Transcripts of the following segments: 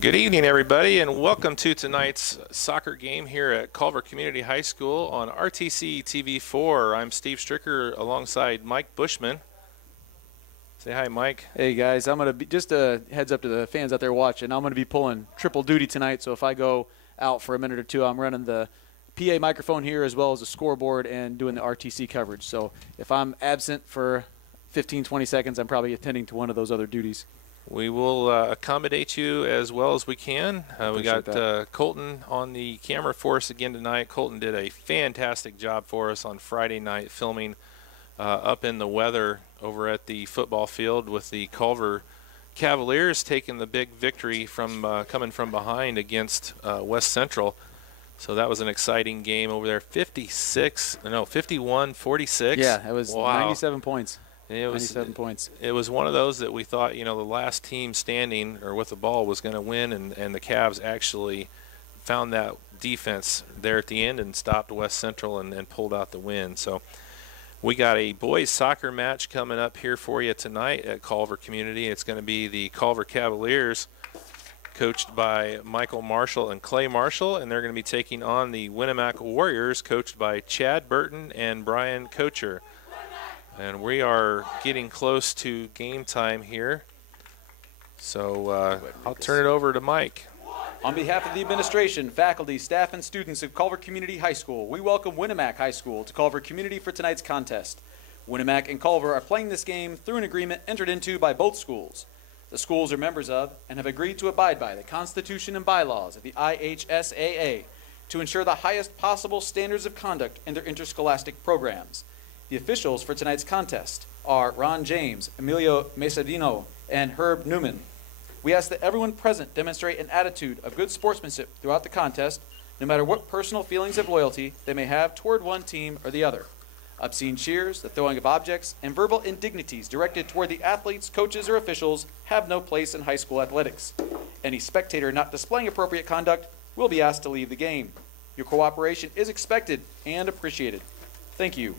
Good evening, everybody, and welcome to tonight's soccer game here at Culver Community High School on RTC TV4. I'm Steve Stricker alongside Mike Bushman. Say hi, Mike. Hey, guys. I'm going to be just a heads up to the fans out there watching. I'm going to be pulling triple duty tonight, so if I go out for a minute or two, I'm running the PA microphone here as well as the scoreboard and doing the RTC coverage. So if I'm absent for 15, 20 seconds, I'm probably attending to one of those other duties. We will accommodate you as well as we can. We got Colton on the camera for us again tonight. Colton did a fantastic job for us on Friday night filming up in the weather over at the football field with the Culver Cavaliers taking the big victory from coming from behind against West Central. So that was an exciting game over there. 51-46. Yeah, it was wow. 97 points. It was 97 points. It was one of those that we thought, the last team standing or with the ball was going to win, and the Cavs actually found that defense there at the end and stopped West Central and pulled out the win. So we got a boys soccer match coming up here for you tonight at Culver Community. It's going to be the Culver Cavaliers, coached by Michael Marshall and Clay Marshall, and they're going to be taking on the Winamac Warriors, coached by Chad Burton and Brian Kocher. And we are getting close to game time here. So I'll turn it over to Mike. On behalf of the administration, faculty, staff, and students of Culver Community High School, we welcome Winamac High School to Culver Community for tonight's contest. Winamac and Culver are playing this game through an agreement entered into by both schools. The schools are members of and have agreed to abide by the Constitution and bylaws of the IHSAA to ensure the highest possible standards of conduct in their interscholastic programs. The officials for tonight's contest are Ron James, Emilio Mesadino, and Herb Newman. We ask that everyone present demonstrate an attitude of good sportsmanship throughout the contest, no matter what personal feelings of loyalty they may have toward one team or the other. Obscene cheers, the throwing of objects, and verbal indignities directed toward the athletes, coaches, or officials have no place in high school athletics. Any spectator not displaying appropriate conduct will be asked to leave the game. Your cooperation is expected and appreciated. Thank you.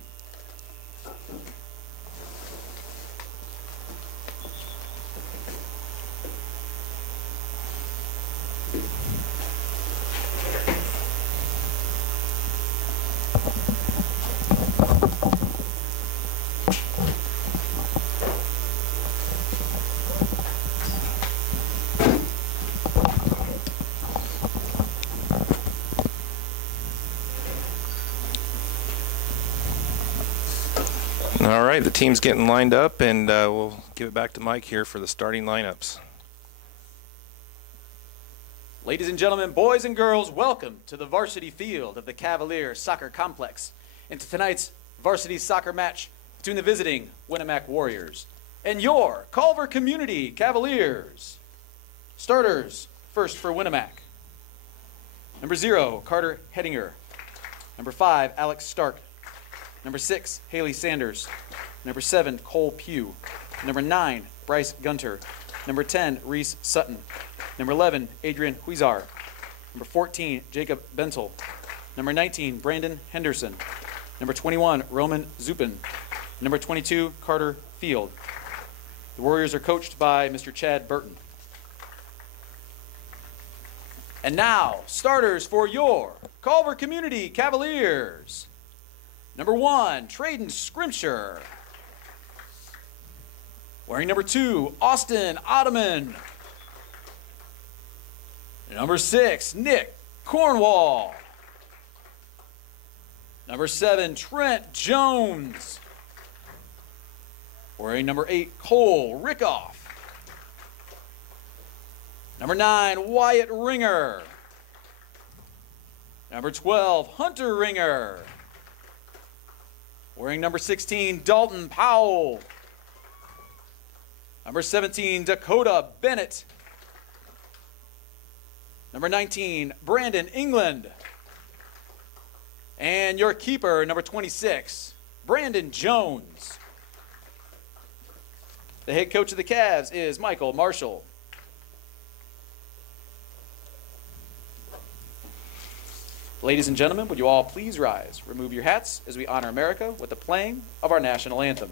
All right, the team's getting lined up, and we'll give it back to Mike here for the starting lineups. Ladies and gentlemen, boys and girls, welcome to the varsity field of the Cavalier Soccer Complex and to tonight's varsity soccer match between the visiting Winamac Warriors and your Culver Community Cavaliers. Starters, first for Winamac. Number 0, Carter Hedinger. Number 5, Alex Stark. Number 6, Haley Sanders. Number 7, Cole Pugh. Number 9, Bryce Gunter. Number 10, Reese Sutton. Number 11, Adrian Huizar. Number 14, Jacob Bentel. Number 19, Brandon Henderson. Number 21, Roman Zupin. Number 22, Carter Field. The Warriors are coached by Mr. Chad Burton. And now, starters for your Culver Community Cavaliers. Number 1, Traden Scrimshire. Wearing number 2, Austin Ottoman. Number 6, Nick Cornwall. Number 7, Trent Jones. Wearing number 8, Cole Rickoff. Number 9, Wyatt Ringer. Number 12, Hunter Ringer. Wearing number 16, Dalton Powell. Number 17, Dakota Bennett. Number 19, Brandon England. And your keeper, number 26, Brandon Jones. The head coach of the Cavs is Michael Marshall. Ladies and gentlemen, would you all please rise? Remove your hats as we honor America with the playing of our national anthem.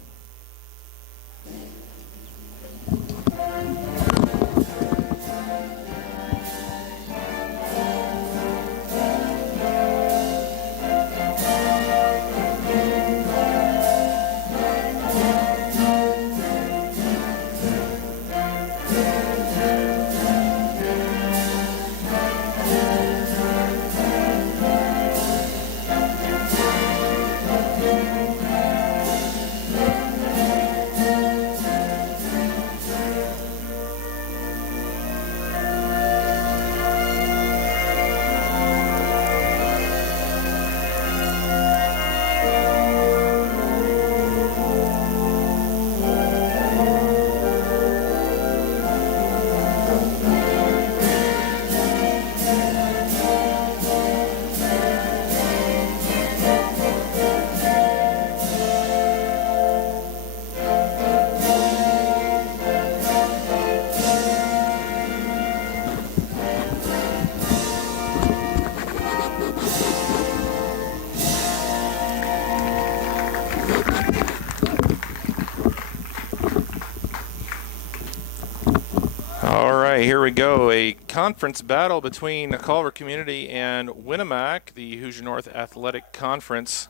right, here we go. A conference battle between Culver Community and Winamac, the Hoosier North Athletic Conference.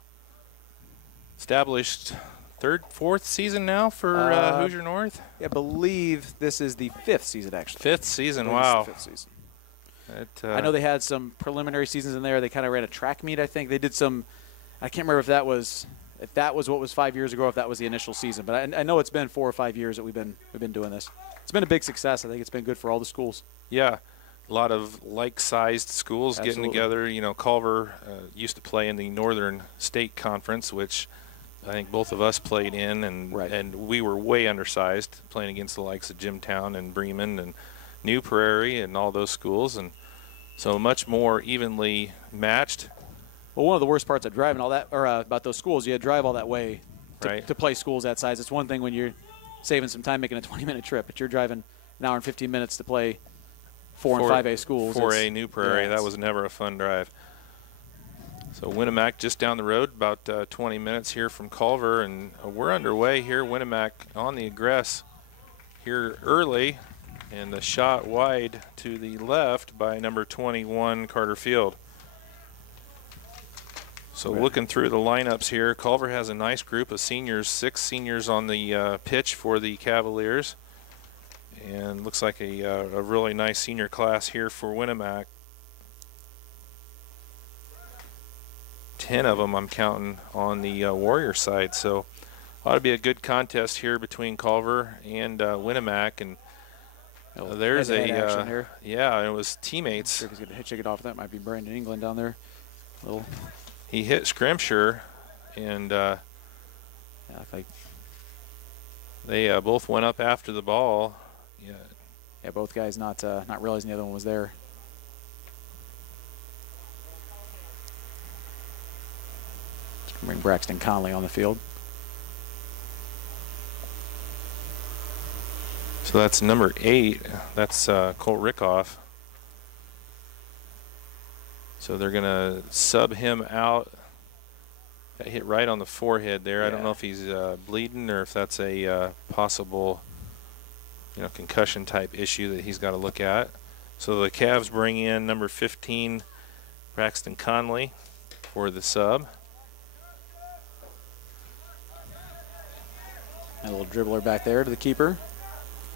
Established fourth season now for Hoosier North? I believe this is the 5th season, actually. Fifth season, wow. 5th season. I know they had some preliminary seasons in there. They kind of ran a track meet, I think. They did some – I can't remember if that was what was 5 years ago, or if that was the initial season. But I know it's been 4 or 5 years that we've been doing this. It's been a big success. I think it's been good for all the schools. Yeah, a lot of like-sized schools Absolutely. getting together. You know, Culver used to play in the Northern State Conference, which I think both of us played in, and we were way undersized, playing against the likes of Jimtown and Bremen and New Prairie and all those schools, and so much more evenly matched. Well, one of the worst parts of driving all that, or about those schools, you had to drive all that way Right. to play schools that size. It's one thing when you're saving some time making a 20-minute trip, but you're driving an hour and 15 minutes to play 4 and 5A schools. 4A New Prairie, yeah, that was never a fun drive. So Winamac just down the road, about 20 minutes here from Culver, and we're underway here. Winamac on the aggress here early, and the shot wide to the left by number 21, Carter Field. So looking through the lineups here, Culver has a nice group of seniors, 6 seniors on the pitch for the Cavaliers. And looks like a really nice senior class here for Winamac. 10 of them I'm counting on the Warrior side. So ought to be a good contest here between Culver and Winamac. And there's action here. Yeah, it was teammates. Sure, he's going to hit it off. That might be Brandon England down there. He hit Scrimshire, and they both went up after the ball. Yeah, both guys not realizing the other one was there. Bring Braxton Conley on the field. So that's number 8. That's Colt Rickoff. So they're going to sub him out. Got hit right on the forehead there. Yeah. I don't know if he's bleeding or if that's a possible, concussion type issue that he's got to look at. So the Cavs bring in number 15, Braxton Conley, for the sub. A little dribbler back there to the keeper.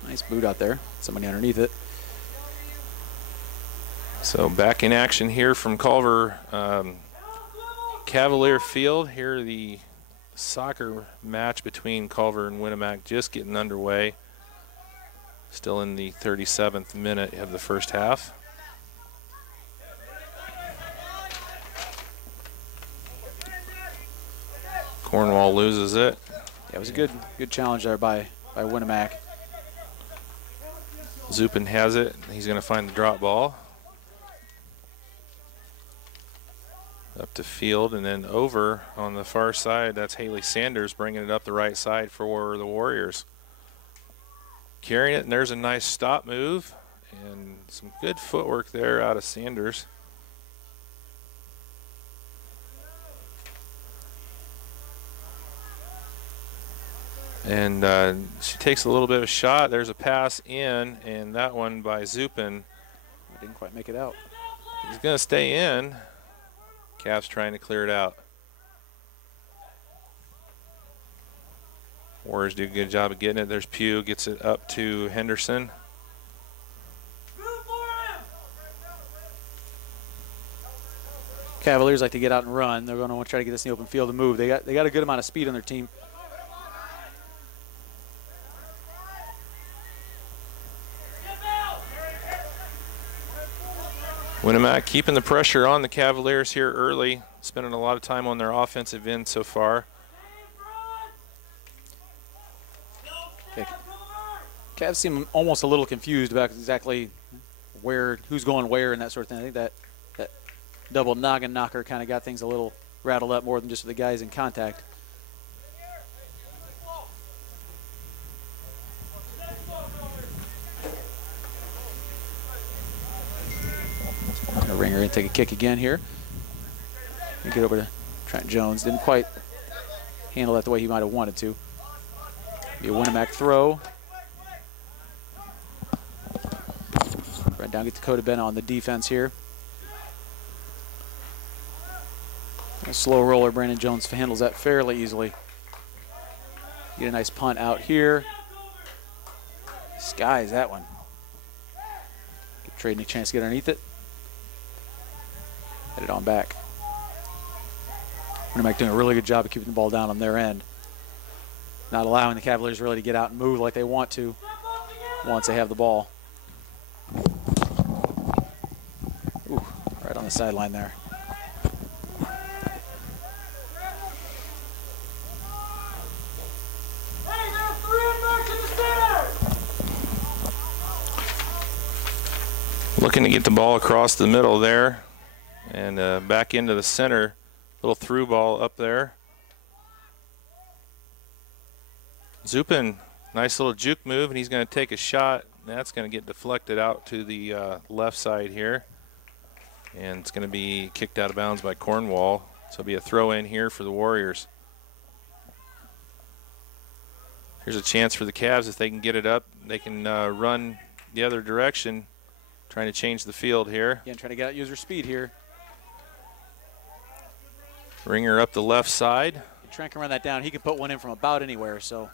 Nice boot out there. Somebody underneath it. So back in action here from Culver Cavalier Field. Here the soccer match between Culver and Winamac just getting underway. Still in the 37th minute of the first half. Cornwall loses it. Yeah, it was a good challenge there by Winamac. Zupin has it. He's going to find the drop ball. Up to Field, and then over on the far side, that's Haley Sanders bringing it up the right side for the Warriors. Carrying it, and there's a nice stop move, and some good footwork there out of Sanders. And she takes a little bit of a shot. There's a pass in, and that one by Zupin. Didn't quite make it out. He's going to stay in. Cavs trying to clear it out. Warriors do a good job of getting it. There's Pugh, gets it up to Henderson. Cavaliers like to get out and run. They're going to want to try to get this in the open field and move. They got a good amount of speed on their team. Winamac keeping the pressure on the Cavaliers here early, spending a lot of time on their offensive end so far. Okay. Cavs seem almost a little confused about exactly who's going where and that sort of thing. I think that double noggin knocker kind of got things a little rattled up more than just the guys in contact. Ringer going to take a kick again here. Get over to Trent Jones. Didn't quite handle that the way he might have wanted to. Be a Winamac throw. down, get Dakota Bennett on the defense here. A slow roller, Brandon Jones handles that fairly easily. Get a nice punt out here. Skies that one. Give Trading a chance to get underneath it. Head it on back. Winamac doing a really good job of keeping the ball down on their end. Not allowing the Cavaliers really to get out and move like they want to once they have the ball. Ooh, right on the sideline there. Looking to get the ball across the middle there and back into the center. Little through ball up there. Zupin, nice little juke move, and he's going to take a shot. That's going to get deflected out to the left side here. And it's going to be kicked out of bounds by Cornwall. So it'll be a throw in here for the Warriors. Here's a chance for the Cavs. If they can get it up, they can run the other direction, trying to change the field here. Again, trying to get out user speed here. Ringer up the left side. Trent can run that down. He can put one in from about anywhere, so.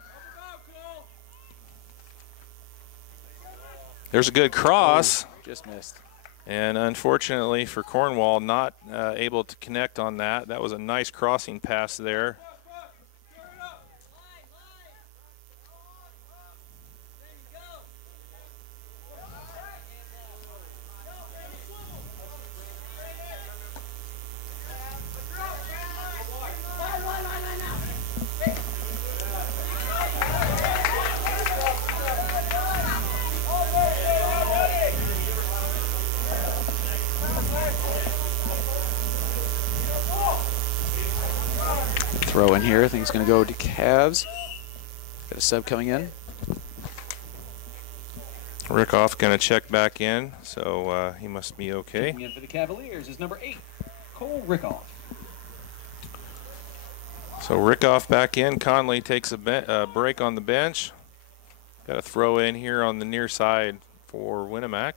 There's a good cross. Oh, just missed. And unfortunately for Cornwall, not able to connect on that. That was a nice crossing pass there. Throw in here. I think it's going to go to Cavs. Got a sub coming in. Rickoff going to check back in, so he must be okay. Checking in for the Cavaliers is number 8, Cole Rickoff. So Rickoff back in. Conley takes a break on the bench. Got a throw in here on the near side for Winamac.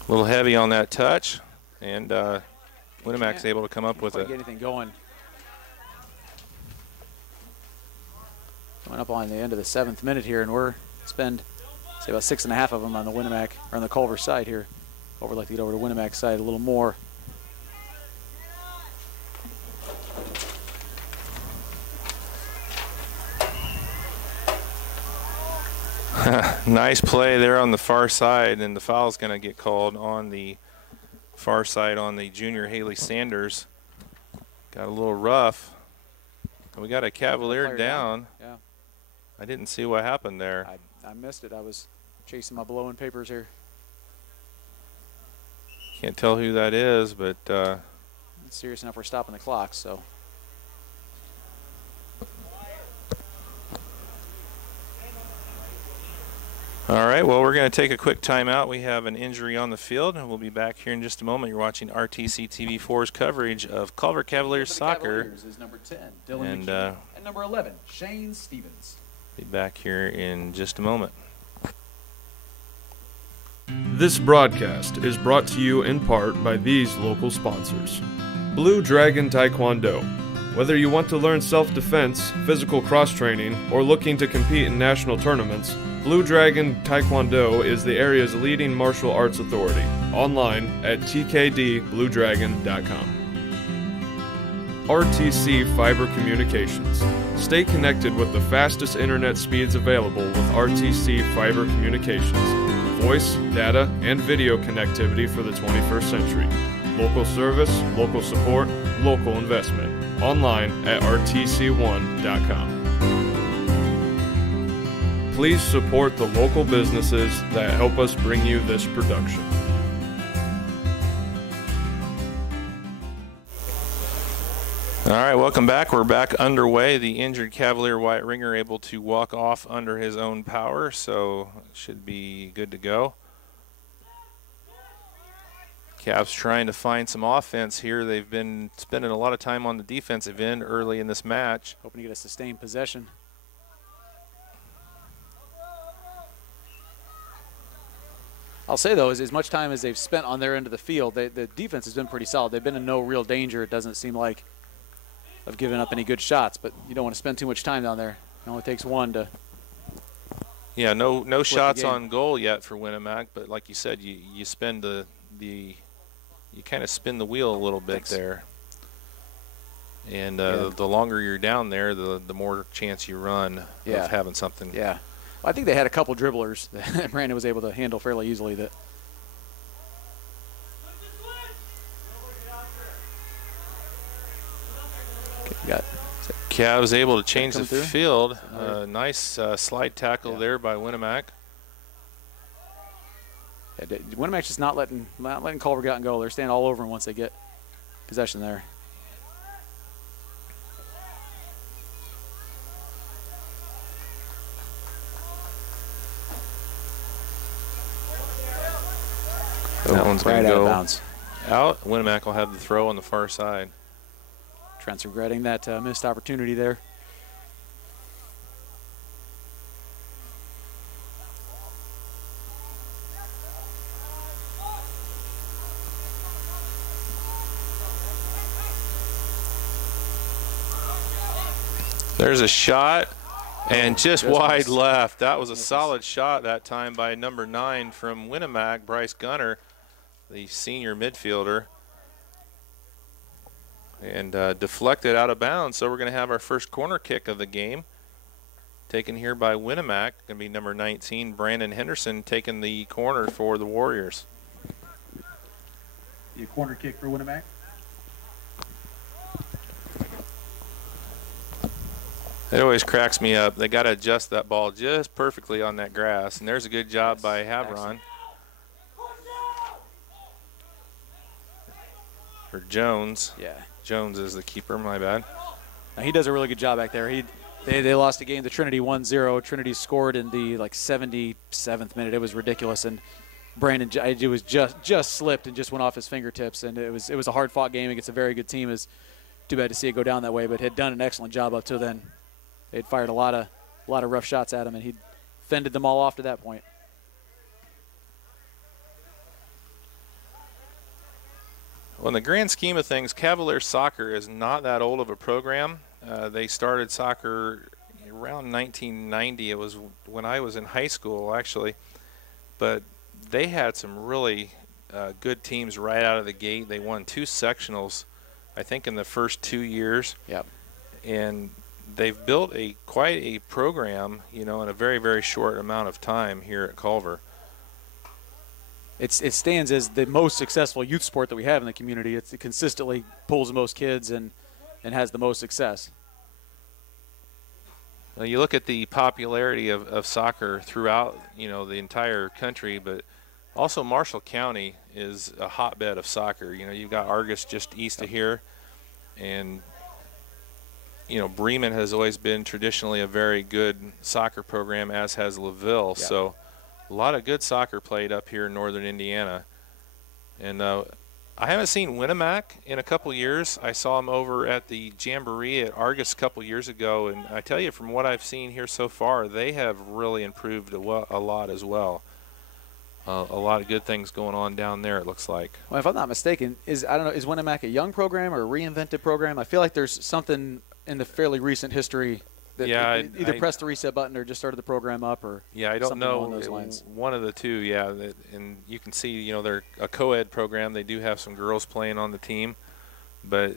A little heavy on that touch, and Winamac's able to come up with Get it. anything going. Coming up on the end of the 7th minute here, and we're spend say about 6.5 of them on the Winamac or on the Culver side here. Over like to get over to Winamac's side a little more. Nice play there on the far side, and the foul's going to get called on the far side on the junior Haley Sanders. Got a little rough. And we got a Cavalier down. Yeah. I didn't see what happened there. I missed it. I was chasing my blowing papers here. Can't tell who that is, but It's serious enough we're stopping the clock, so. all right, well, we're going to take a quick timeout. We have an injury on the field, and we'll be back here in just a moment. You're watching RTC TV4's coverage of Culver Cavaliers soccer. Cavaliers is number 10, Dylan And, McKee, and number 11, Shane Stevens. Be back here in just a moment. This broadcast is brought to you in part by these local sponsors. Blue Dragon Taekwondo. Whether you want to learn self-defense, physical cross-training, or looking to compete in national tournaments, Blue Dragon Taekwondo is the area's leading martial arts authority. Online at tkdbluedragon.com. RTC Fiber Communications. Stay connected with the fastest internet speeds available with RTC Fiber Communications. Voice, data, and video connectivity for the 21st century. Local service, local support, local investment. Online at rtc1.com. Please support the local businesses that help us bring you this production. All right, welcome back. We're back underway. The injured Cavalier Wyatt Ringer able to walk off under his own power, so should be good to go. Cavs trying to find some offense here. They've been spending a lot of time on the defensive end early in this match. Hoping to get a sustained possession. I'll say, though, as much time as they've spent on their end of the field, the defense has been pretty solid. They've been in no real danger, it doesn't seem like, of giving up any good shots. But you don't want to spend too much time down there. It only takes one to. Yeah, no shots on goal yet for Winamac, but like you said, you spend you kind of spin the wheel a little bit there. And the longer you're down there, the more chance you run of having something. Yeah. I think they had a couple dribblers that Brandon was able to handle fairly easily. That. Okay, Cavs able to change the field. Nice slide tackle there by Winamac. Yeah, Winamac's just not letting Culver get and go. They're staying all over him once they get possession there. That one's going right to out go of bounds. Out. Winamac will have the throw on the far side. Trent's regretting that missed opportunity there. There's a shot, and just wide left. That was a solid shot that time by number 9 from Winamac, Bryce Gunner, the senior midfielder. And deflected out of bounds. So we're going to have our first corner kick of the game. Taken here by Winamac. Going to be number 19, Brandon Henderson, taking the corner for the Warriors. The corner kick for Winamac. It always cracks me up. They got to adjust that ball just perfectly on that grass. And there's a good job by Havron. For Jones. Yeah. Jones is the keeper, my bad. Now, he does a really good job back there. They lost a game to Trinity 1-0. Trinity scored in the 77th minute. It was ridiculous. And Brandon, it was just slipped and just went off his fingertips. And it was a hard-fought game against a very good team. It's too bad to see it go down that way, but had done an excellent job up till then. They'd fired a lot of rough shots at him, and he fended them all off to that point. Well, in the grand scheme of things, Cavalier soccer is not that old of a program. They started soccer around 1990. It was when I was in high school, actually. But they had some really good teams right out of the gate. They won 2 sectionals, I think, in the first 2 years. Yep. And they've built quite a program, in a very, very short amount of time here at Culver. It stands as the most successful youth sport that we have in the community. It consistently pulls the most kids and has the most success. Well, you look at the popularity of soccer throughout, the entire country, but also Marshall County is a hotbed of soccer. You've got Argus just east of here, and Bremen has always been traditionally a very good soccer program, as has LaVille. Yeah. So a lot of good soccer played up here in northern Indiana. And I haven't seen Winamac in a couple years. I saw them over at the Jamboree at Argus a couple years ago, and I tell you, from what I've seen here so far, they have really improved a lot as well. A lot of good things going on down there, it looks like. Well, if I'm not mistaken, is Winamac a young program or a reinvented program? I feel like there's something in the fairly recent history that either pressed the reset button or just started the program up, or I don't know. Along those lines. One of the two, yeah. And you can see, they're a co-ed program. They do have some girls playing on the team, but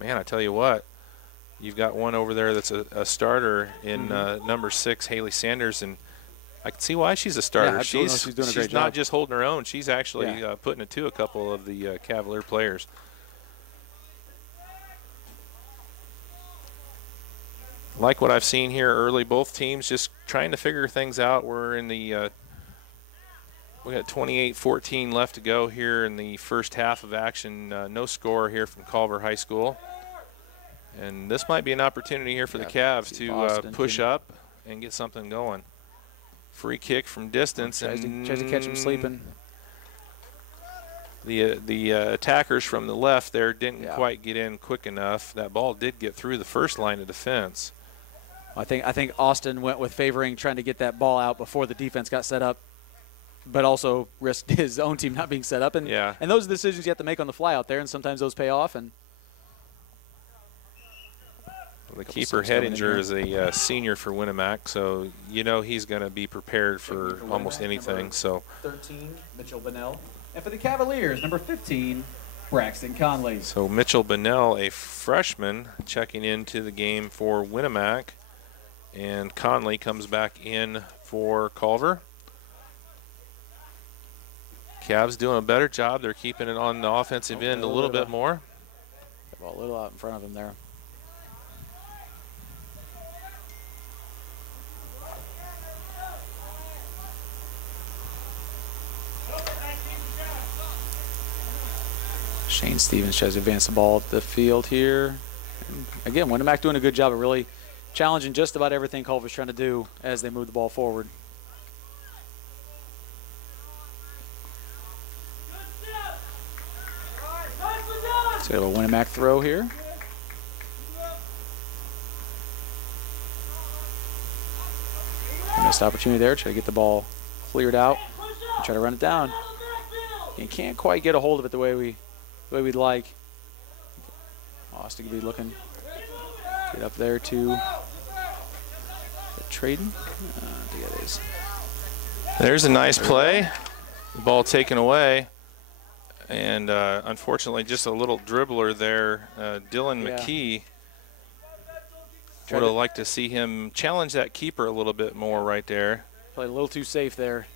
man, I tell you what, you've got one over there that's a starter in number 6, Haley Sanders, and I can see why she's a starter. Yeah, she's doing a great job. She's not just holding her own; she's actually putting it to a couple of the Cavalier players. Like what I've seen here early, both teams just trying to figure things out. We're in the we got 28-14 left to go here in the first half of action. No score here from Culver High School, and this might be an opportunity here for the Cavs to push up and get something going. Free kick from distance, tries to catch him sleeping. the attackers from the left there didn't Yeah. quite get in quick enough. That ball did get through the first line of defense. I think Austin went with favoring trying to get that ball out before the defense got set up, but also risked his own team not being set up. And Yeah. and those are decisions you have to make on the fly out there, and sometimes those pay off. And The keeper subs coming in Hettinger here. is a senior for Winamac, so you know he's going to be prepared for For almost Winamac, anything. number So 13, Mitchell Bennell. And for the Cavaliers, number 15, Braxton Conley. So Mitchell Bennell, a freshman, checking into the game for Winamac, and Conley comes back in for Culver. Cavs doing a better job. They're keeping it on the offensive end a little bit more. the ball a little out in front of him there. Shane Stevens tries to advance the ball up the field here. Again, Winamac doing a good job of really challenging just about everything Culver's trying to do as they move the ball forward. So we have a Winamac throw here. Missed opportunity there. Try to get the ball cleared out and try to run it down. You can't quite get a hold of it the way we'd like. Austin could be looking. Get up there to Traden. It is. There's a nice play. The ball taken away. And unfortunately, just a little dribbler there. Dylan Yeah. McKee. Tried Would have to- liked to see him challenge that keeper a little bit more right there. Played a little too safe there.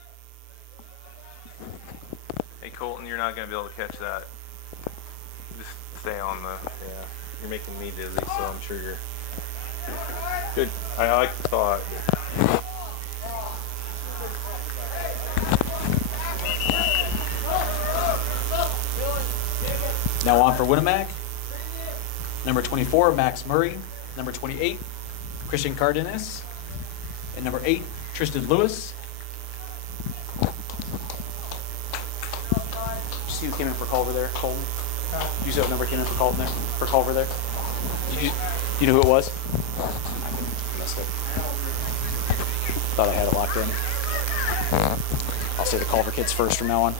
Hey, Colton, you're not going to be able to catch that. Just stay on the, yeah. You're making me dizzy, so I'm sure you're good. I like the thought. Now on for Winamac. Number 24, Max Murray. Number 28, Christian Cardenas. And number 8, Tristan Lewis. See who came in for Culver there, Colton? You see what number came in for Culver there? You know who it was? I missed it. Thought I had it locked in. I'll say the Culver kids first from now on.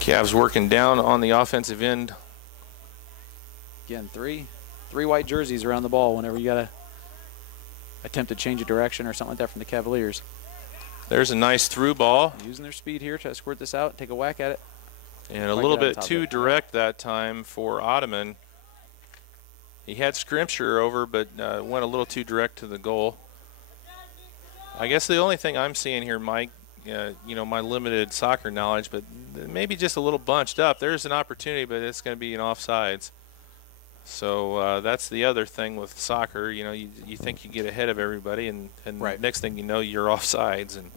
Cavs working down on the offensive end. Again, three white jerseys around the ball whenever you got to attempt to change a direction or something like that from the Cavaliers. There's a nice through ball. Using their speed here, try to squirt this out, take a whack at it. And a Quite little get on bit top of too it. direct that time for Ottoman. He had Scrimshire over, but went a little too direct to the goal. I guess the only thing I'm seeing here, Mike, my limited soccer knowledge, but maybe just a little bunched up. There's an opportunity, but it's going to be an offsides. So that's the other thing with soccer. You think you get ahead of everybody, and Right. next thing you know, you're offsides, and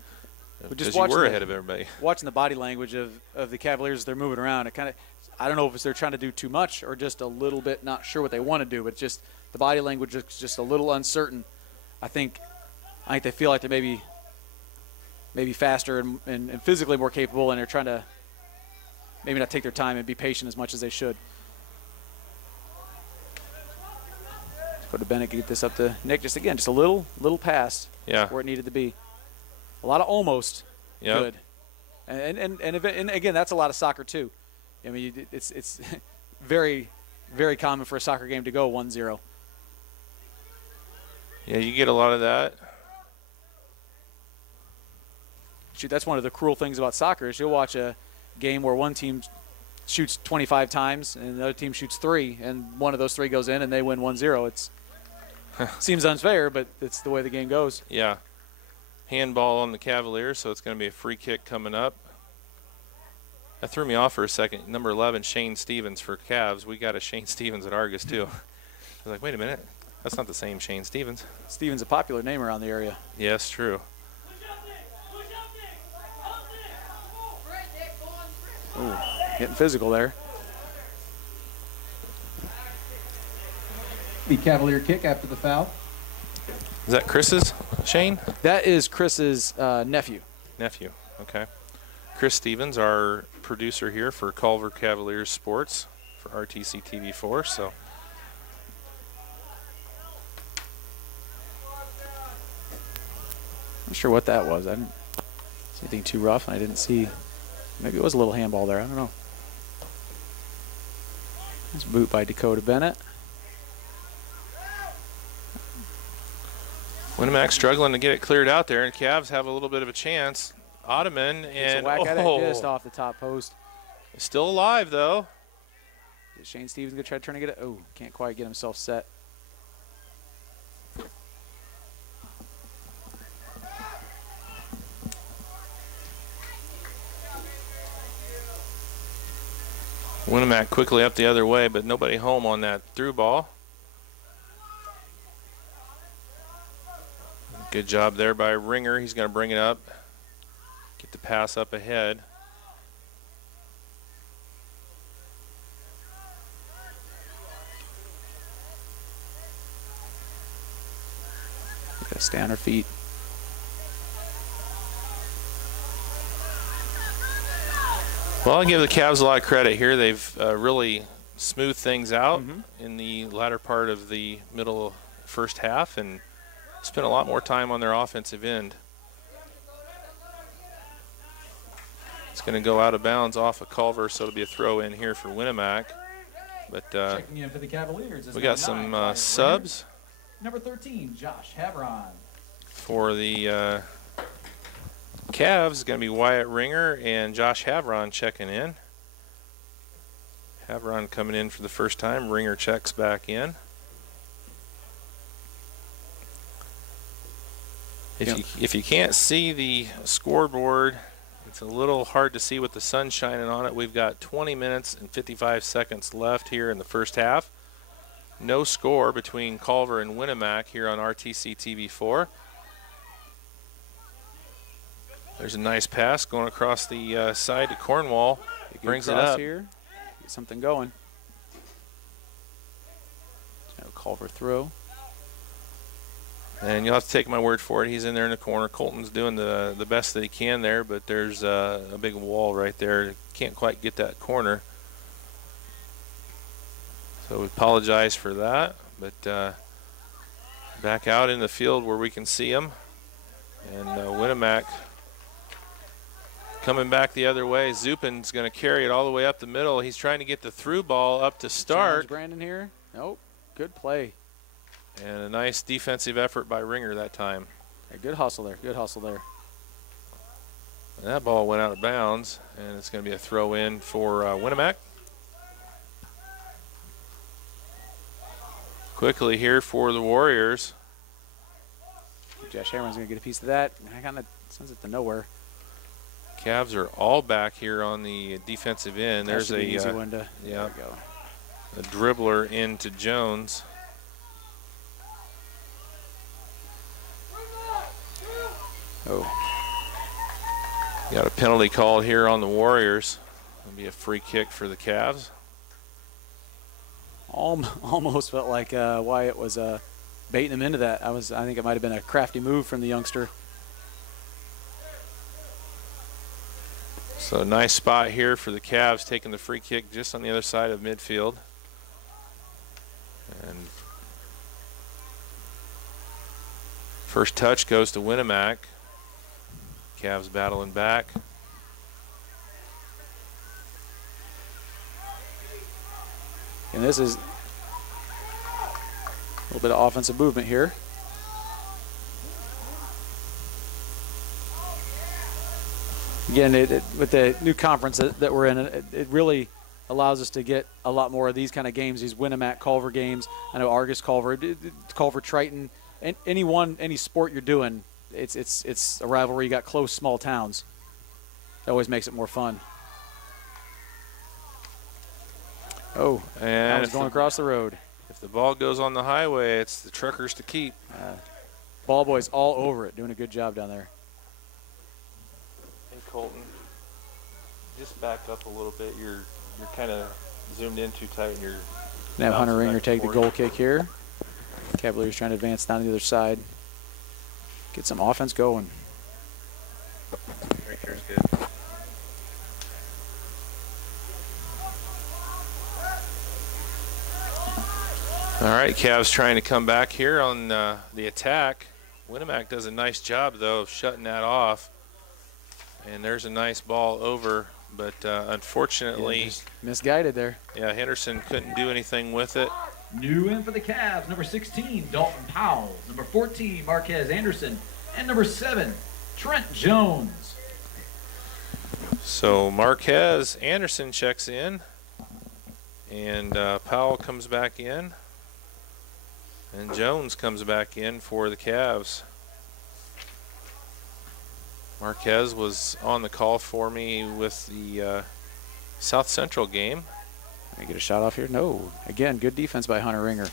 But because just you watching were the- ahead of everybody. Watching the body language of the Cavaliers as they're moving around, it kind of, I don't know if it's they're trying to do too much or just a little bit not sure what they want to do, but just the body language is just a little uncertain. I think they feel like they're maybe faster and physically more capable, and they're trying to maybe not take their time and be patient as much as they should. Go to Bennett, get this up to Nick. Just a little pass. Yeah. Where it needed to be. A lot of almost Yep. good. And again, that's a lot of soccer too. I mean, it's very, very common for a soccer game to go 1-0. Yeah, you get a lot of that. Shoot, that's one of the cruel things about soccer is you'll watch a game where one team shoots 25 times and the other team shoots 3, and one of those 3 goes in and they win 1-0. It's seems unfair, but it's the way the game goes. Yeah. Handball on the Cavaliers, so it's going to be a free kick coming up. That threw me off for a second. Number 11, Shane Stevens for Cavs. We got a Shane Stevens at Argus, too. I was like, wait a minute. That's not the same Shane Stevens. Stevens a popular name around the area. Yes, true. Ooh, getting physical there. The Cavalier kick after the foul. Is that Chris's, Shane? That is Chris's nephew. Nephew. Okay. Chris Stevens, our producer here for Culver Cavaliers Sports for RTC TV4. So I'm not sure what that was. I didn't see anything too rough, and I didn't see. Maybe it was a little handball there. I don't know. Nice boot by Dakota Bennett. Winamac struggling to get it cleared out there, and Cavs have a little bit of a chance. Ottoman and whack at it just off the top post. Still alive though. Shane Stevens gonna try to turn to get it. Oh, can't quite get himself set. Winamac quickly up the other way, but nobody home on that through ball. Good job there by Ringer. He's going to bring it up, get the pass up ahead. Gotta stay on her feet. Well, I give the Cavs a lot of credit here. They've really smoothed things out in the latter part of the middle first half and spent a lot more time on their offensive end. It's going to go out of bounds off of Culver, so it'll be a throw in here for Winamac. But Checking in for the Cavaliers is we got number 9, some Wyatt subs. Ringer. Number 13, Josh Havron. For the Cavs, is going to be Wyatt Ringer and Josh Havron checking in. Havron coming in for the first time. Ringer checks back in. If you can't see the scoreboard, it's a little hard to see with the sun shining on it. We've got 20 minutes and 55 seconds left here in the first half. No score between Culver and Winamac here on RTC TV4. There's a nice pass going across the side to Cornwall. He brings it up here. Get something going. So Culver throw. And you'll have to take my word for it. He's in there in the corner. Colton's doing the best that he can there, but there's a big wall right there. Can't quite get that corner. So we apologize for that, but back out in the field where we can see him. And Winamac coming back the other way. Zupin's going to carry it all the way up the middle. He's trying to get the through ball up to start. Challenge Brandon here. Nope. Good play. And a nice defensive effort by Ringer that time. Yeah, good hustle there. Good hustle there. And that ball went out of bounds, and it's going to be a throw in for Winamac. Quickly here for the Warriors. Josh Hamron's going to get a piece of that. I kind of sends it to nowhere. Cavs are all back here on the defensive end. That There's should a be an easy one to, yeah, there we go. a dribbler into Jones. Oh, Got a penalty called here on the Warriors. It'll be a free kick for the Cavs. almost felt like Wyatt was baiting him into that. I think it might have been a crafty move from the youngster. So nice spot here for the Cavs, taking the free kick just on the other side of midfield. And first touch goes to Winamac. Cavs battling back. And this is a little bit of offensive movement here. Again, with the new conference that we're in, it really allows us to get a lot more of these kind of games, these Winamac Culver games. I know Argus Culver, Culver Triton, and any sport you're doing, it's a rivalry. You got close small towns. That always makes it more fun. Oh, and that was going across the road. If the ball goes on the highway, it's the truckers to keep. Ball boys all over it, doing a good job down there. Hey Colton, just back up a little bit. You're kind of zoomed in too tight, and you're Gonna have Hunter Ringer take the goal kick here. Cavaliers trying to advance down the other side. Get some offense going. Right here's good. All right, Cavs trying to come back here on the attack. Winamac does a nice job, though, of shutting that off. And there's a nice ball over, but unfortunately, just misguided there. yeah, Henderson couldn't do anything with it. New in for the Cavs, number 16, Dalton Powell. Number 14, Marquez Anderson. And number 7, Trent Jones. So Marquez Anderson checks in, and Powell comes back in, and Jones comes back in for the Cavs. Marquez was on the call for me with the South Central game. Can I get a shot off here? No. Again, good defense by Hunter Ringer.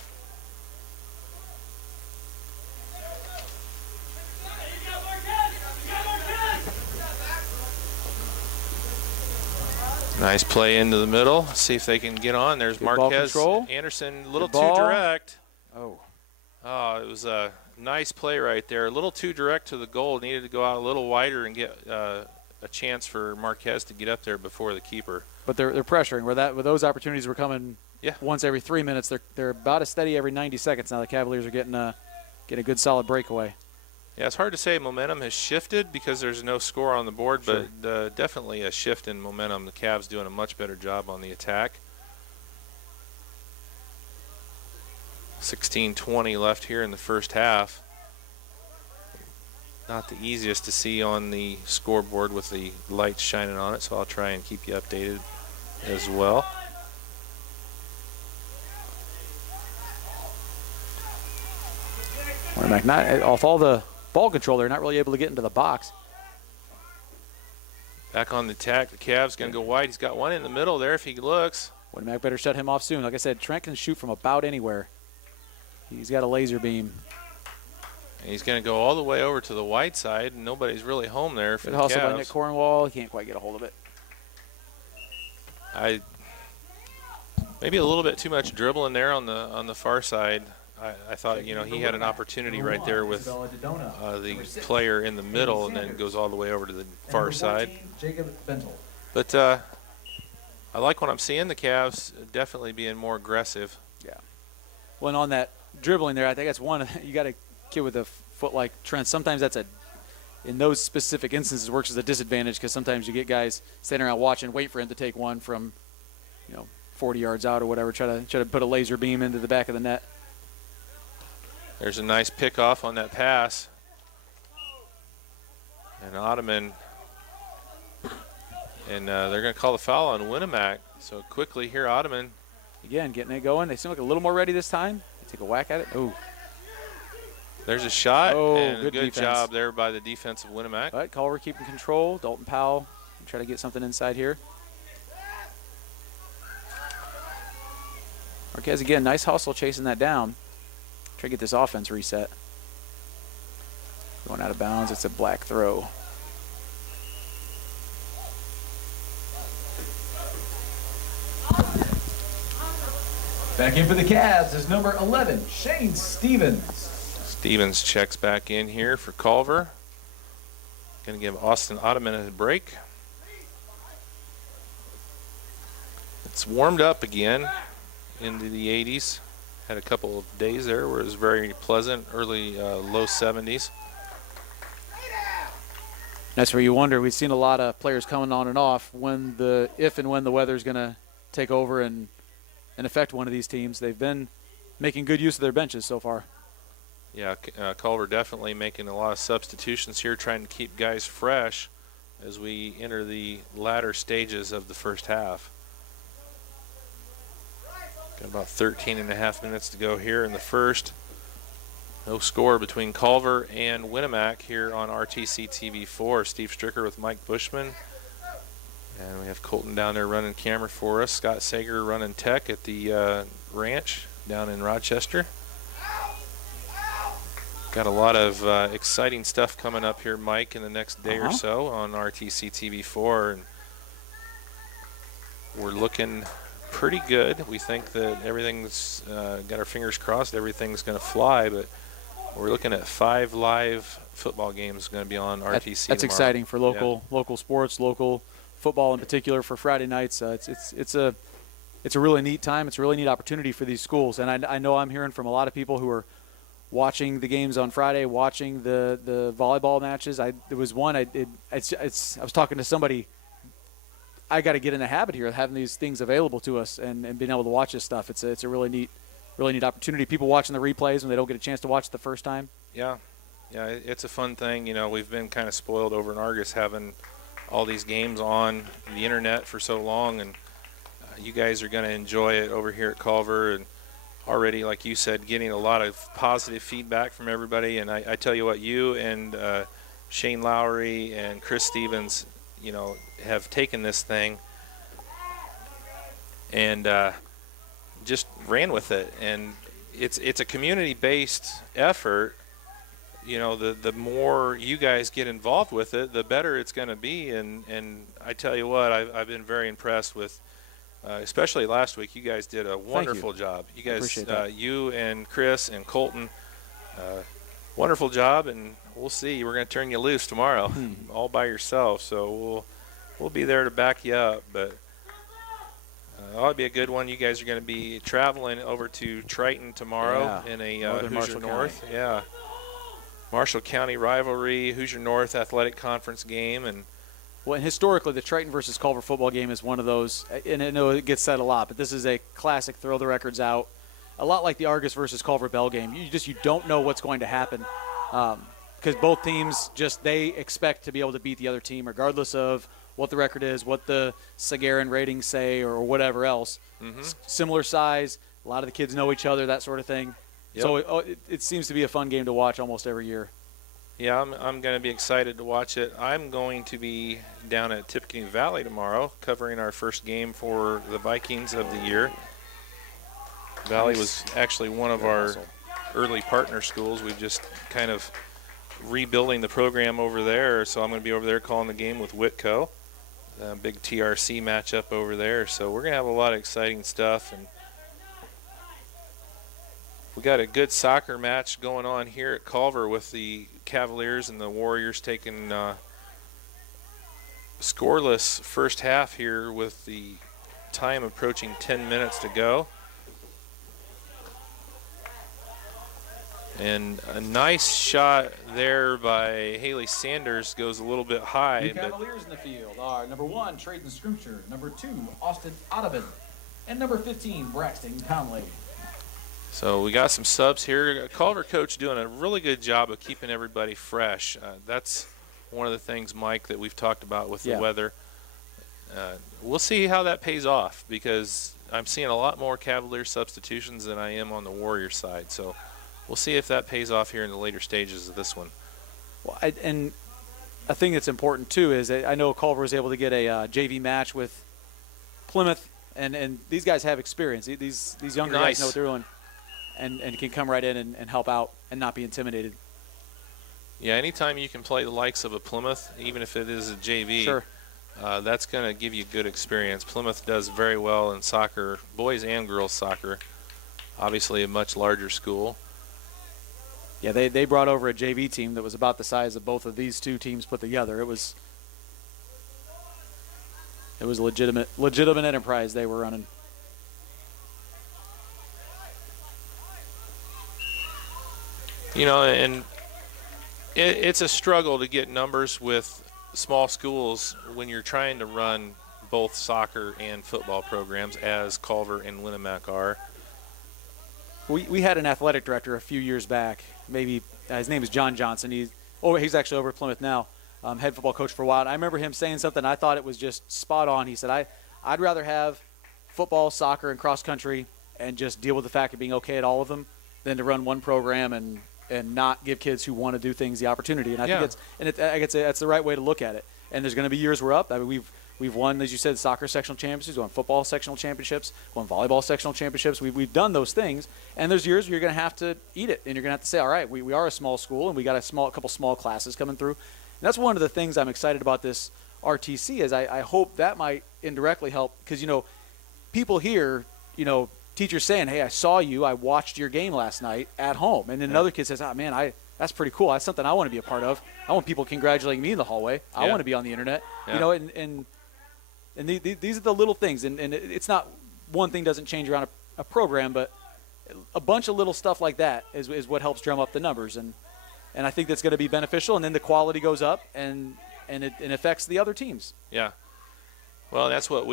Nice play into the middle. See if they can get on. There's Good ball Marquez control. Anderson, a little Good too ball. direct. Oh. Oh, it was a nice play right there. A little too direct to the goal. Needed to go out a little wider and get a chance for Marquez to get up there before the keeper. But they're pressuring. Where those opportunities were coming once every 3 minutes, they're about as steady every 90 seconds. Now the Cavaliers are getting a good solid breakaway. Yeah, it's hard to say momentum has shifted because there's no score on the board, Sure. but definitely a shift in momentum. The Cavs doing a much better job on the attack. 16:20 left here in the first half. Not the easiest to see on the scoreboard with the lights shining on it, so I'll try and keep you updated as well. Winamac, off all the ball control, they're not really able to get into the box. Back on the attack, the Cavs going to go wide. He's got one in the middle there if he looks. Winamac better shut him off soon. Like I said, Trent can shoot from about anywhere. He's got a laser beam. And he's going to go all the way over to the wide side, and nobody's really home there for Good the hustle by Cavs. Nick Cornwall. He can't quite get a hold of it. Maybe a little bit too much dribbling there on the far side. I thought, he had an opportunity right there with the player in the middle, and then goes all the way over to the far side. But I like what I'm seeing. The Cavs definitely being more aggressive. Yeah. Well, and on that dribbling there, I think that's one. You got a kid with a foot like Trent. Sometimes that's in those specific instances, works as a disadvantage because sometimes you get guys standing around watching, wait for him to take one from, 40 yards out or whatever. Try to put a laser beam into the back of the net. There's a nice pickoff on that pass. And Ottoman, and they're going to call the foul on Winamac. So quickly here, Ottoman. Again, getting it going. They seem like a little more ready this time. They take a whack at it. Oh. There's a shot. Oh, and good a good defense. job there by the defense of Winamac. All right, Culver keeping control. Dalton Powell try to get something inside here. Marquez again, nice hustle chasing that down. Try to get this offense reset. Going out of bounds. It's a black throw. Back in for the Cavs is number 11, Shane Stevens. Stevens checks back in here for Culver. Going to give Austin Ottoman a break. It's warmed up again into the 80s. Had a couple of days there where it was very pleasant, early low 70s. That's where you wonder. We've seen a lot of players coming on and off if and when the weather's going to take over and affect one of these teams. They've been making good use of their benches so far. Yeah, Culver definitely making a lot of substitutions here, trying to keep guys fresh as we enter the latter stages of the first half. Got about 13 and a half minutes to go here in the first. No score between Culver and Winamac here on RTC TV4. Steve Stricker with Mike Bushman. And we have Colton down there running camera for us. Scott Sager running tech at the ranch down in Rochester. Got a lot of exciting stuff coming up here, Mike, in the next day or so on RTC TV4. And we're looking pretty good. We think that everything's got our fingers crossed, everything's going to fly, but we're looking at 5 live football games going to be on RTC That's tomorrow. exciting for local sports, local football in particular for Friday nights. It's it's a really neat time. It's a really neat opportunity for these schools. And I know I'm hearing from a lot of people who are watching the games on Friday, watching the volleyball matches. There was one, I was talking to somebody. I got to get in the habit here of having these things available to us and being able to watch this stuff. It's a really neat opportunity. People watching the replays when they don't get a chance to watch it the first time. Yeah, it's a fun thing. You know, we've been kind of spoiled over in Argus having all these games on the internet for so long, and you guys are going to enjoy it over here at Culver. And already, like you said, getting a lot of positive feedback from everybody. And I tell you what, you and Shane Lowry and Chris Stevens, you know, have taken this thing and just ran with it. And it's a community-based effort. You know, the more you guys get involved with it, the better it's going to be. And I tell you what, I've been very impressed with, especially last week. You guys did a wonderful job. You guys, you and Chris and Colton, wonderful job. And we'll see. We're going to turn you loose tomorrow, all by yourself. So we'll be there to back you up. But it'll be a good one. You guys are going to be traveling over to Triton tomorrow in a Hoosier North. Yeah. Marshall County rivalry, Hoosier North Athletic Conference game. And historically, the Triton versus Culver football game is one of those, and I know it gets said a lot, but this is a classic throw the records out, a lot like the Argus versus Culver Bell game. You don't know what's going to happen because both teams they expect to be able to beat the other team regardless of what the record is, what the Sagarin ratings say, or whatever else. Similar size, a lot of the kids know each other, that sort of thing. Yep. So it seems to be a fun game to watch almost every year. Yeah, I'm going to be excited to watch it. I'm going to be down at Tippecanoe Valley tomorrow covering our first game for the Vikings of the year. Valley was actually one of our early partner schools. We've just kind of rebuilding the program over there, so I'm going to be over there calling the game with Whitco. Big TRC matchup over there. So we're going to have a lot of exciting stuff. And we got a good soccer match going on here at Culver with the Cavaliers and the Warriors taking scoreless first half here with the time approaching 10 minutes to go. And a nice shot there by Haley Sanders goes a little bit high. The Cavaliers in the field are number 1, Trayton Scrimcher, number 2, Austin Audubon, and number 15, Braxton Conley. So we got some subs here. Culver coach doing a really good job of keeping everybody fresh. That's one of the things, Mike, that we've talked about with the weather. We'll see how that pays off because I'm seeing a lot more Cavalier substitutions than I am on the Warrior side. So we'll see if that pays off here in the later stages of this one. Well, and a thing that's important, too, is I know Culver was able to get a JV match with Plymouth, and these guys have experience. These younger guys know what they're doing. And can come right in and help out and not be intimidated. Yeah, anytime you can play the likes of a Plymouth, even if it is a JV, that's going to give you good experience. Plymouth does very well in soccer, boys and girls soccer. Obviously a much larger school. Yeah, they brought over a JV team that was about the size of both of these two teams put together. It was a legitimate enterprise they were running. You know, and it's a struggle to get numbers with small schools when you're trying to run both soccer and football programs, as Culver and Winamac are. We had an athletic director a few years back. Maybe his name is John Johnson. He's actually over at Plymouth now, head football coach for a while. And I remember him saying something. I thought it was just spot on. He said, "I'd rather have football, soccer, and cross country, and just deal with the fact of being okay at all of them, than to run one program and not give kids who want to do things the opportunity." And I think that's the right way to look at it. And there's going to be years we're up. I mean, we've won, as you said, soccer sectional championships, won football sectional championships, won volleyball sectional championships. We've done those things. And there's years where you're going to have to eat it, and you're going to have to say, all right, we are a small school, and we got a couple small classes coming through. And that's one of the things I'm excited about this RTC is I hope that might indirectly help because, people here, teachers saying, "Hey, I saw you. I watched your game last night at home." And then another kid says, "Oh, man, that's pretty cool. That's something I want to be a part of. I want people congratulating me in the hallway. I want to be on the internet." And these are the little things. And it's not one thing doesn't change around a program, but a bunch of little stuff like that is what helps drum up the numbers, and I think that's going to be beneficial. And then the quality goes up, and it affects the other teams. Yeah. Well, that's what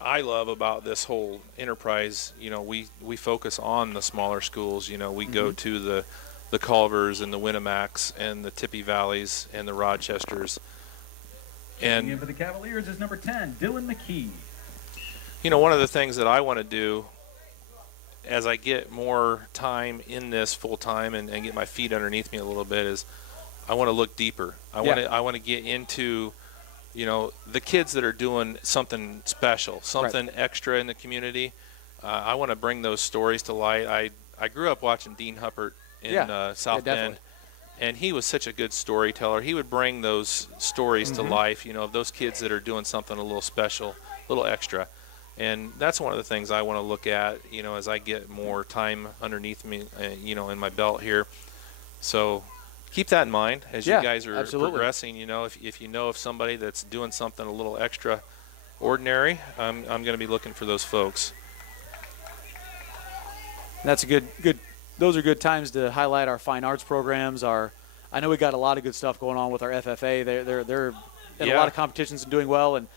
I love about this whole enterprise. You know, we focus on the smaller schools. You know, we go to the Culvers and the Winamacs and the Tippy Valleys and the Rochesters. And for the Cavaliers is number 10, Dylan McKee. You know, one of the things that I want to do as I get more time in this full time and get my feet underneath me a little bit is I want to look deeper. I want to get into, you know, the kids that are doing something special, something extra in the community. I want to bring those stories to light. I grew up watching Dean Huppert in South Bend, and he was such a good storyteller. He would bring those stories to life, you know, of those kids that are doing something a little special, a little extra. And that's one of the things I want to look at, you know, as I get more time underneath me, you know, in my belt here. So keep that in mind as you guys are progressing. You know, if you know of somebody that's doing something a little extra ordinary, I'm going to be looking for those folks. That's a good. Those are good times to highlight our fine arts programs. I know we got a lot of good stuff going on with our FFA. They're in a lot of competitions and doing well. And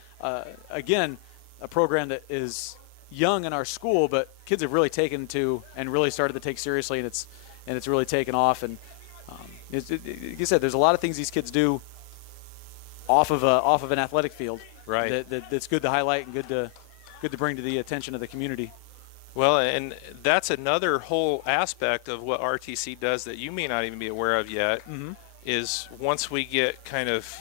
again, a program that is young in our school, but kids have really taken to and really started to take seriously, and it's really taken off. And like you said, there's a lot of things these kids do off of an athletic field, right? That's good to highlight and good to bring to the attention of the community. Well, and that's another whole aspect of what RTC does that you may not even be aware of yet, is once we get kind of,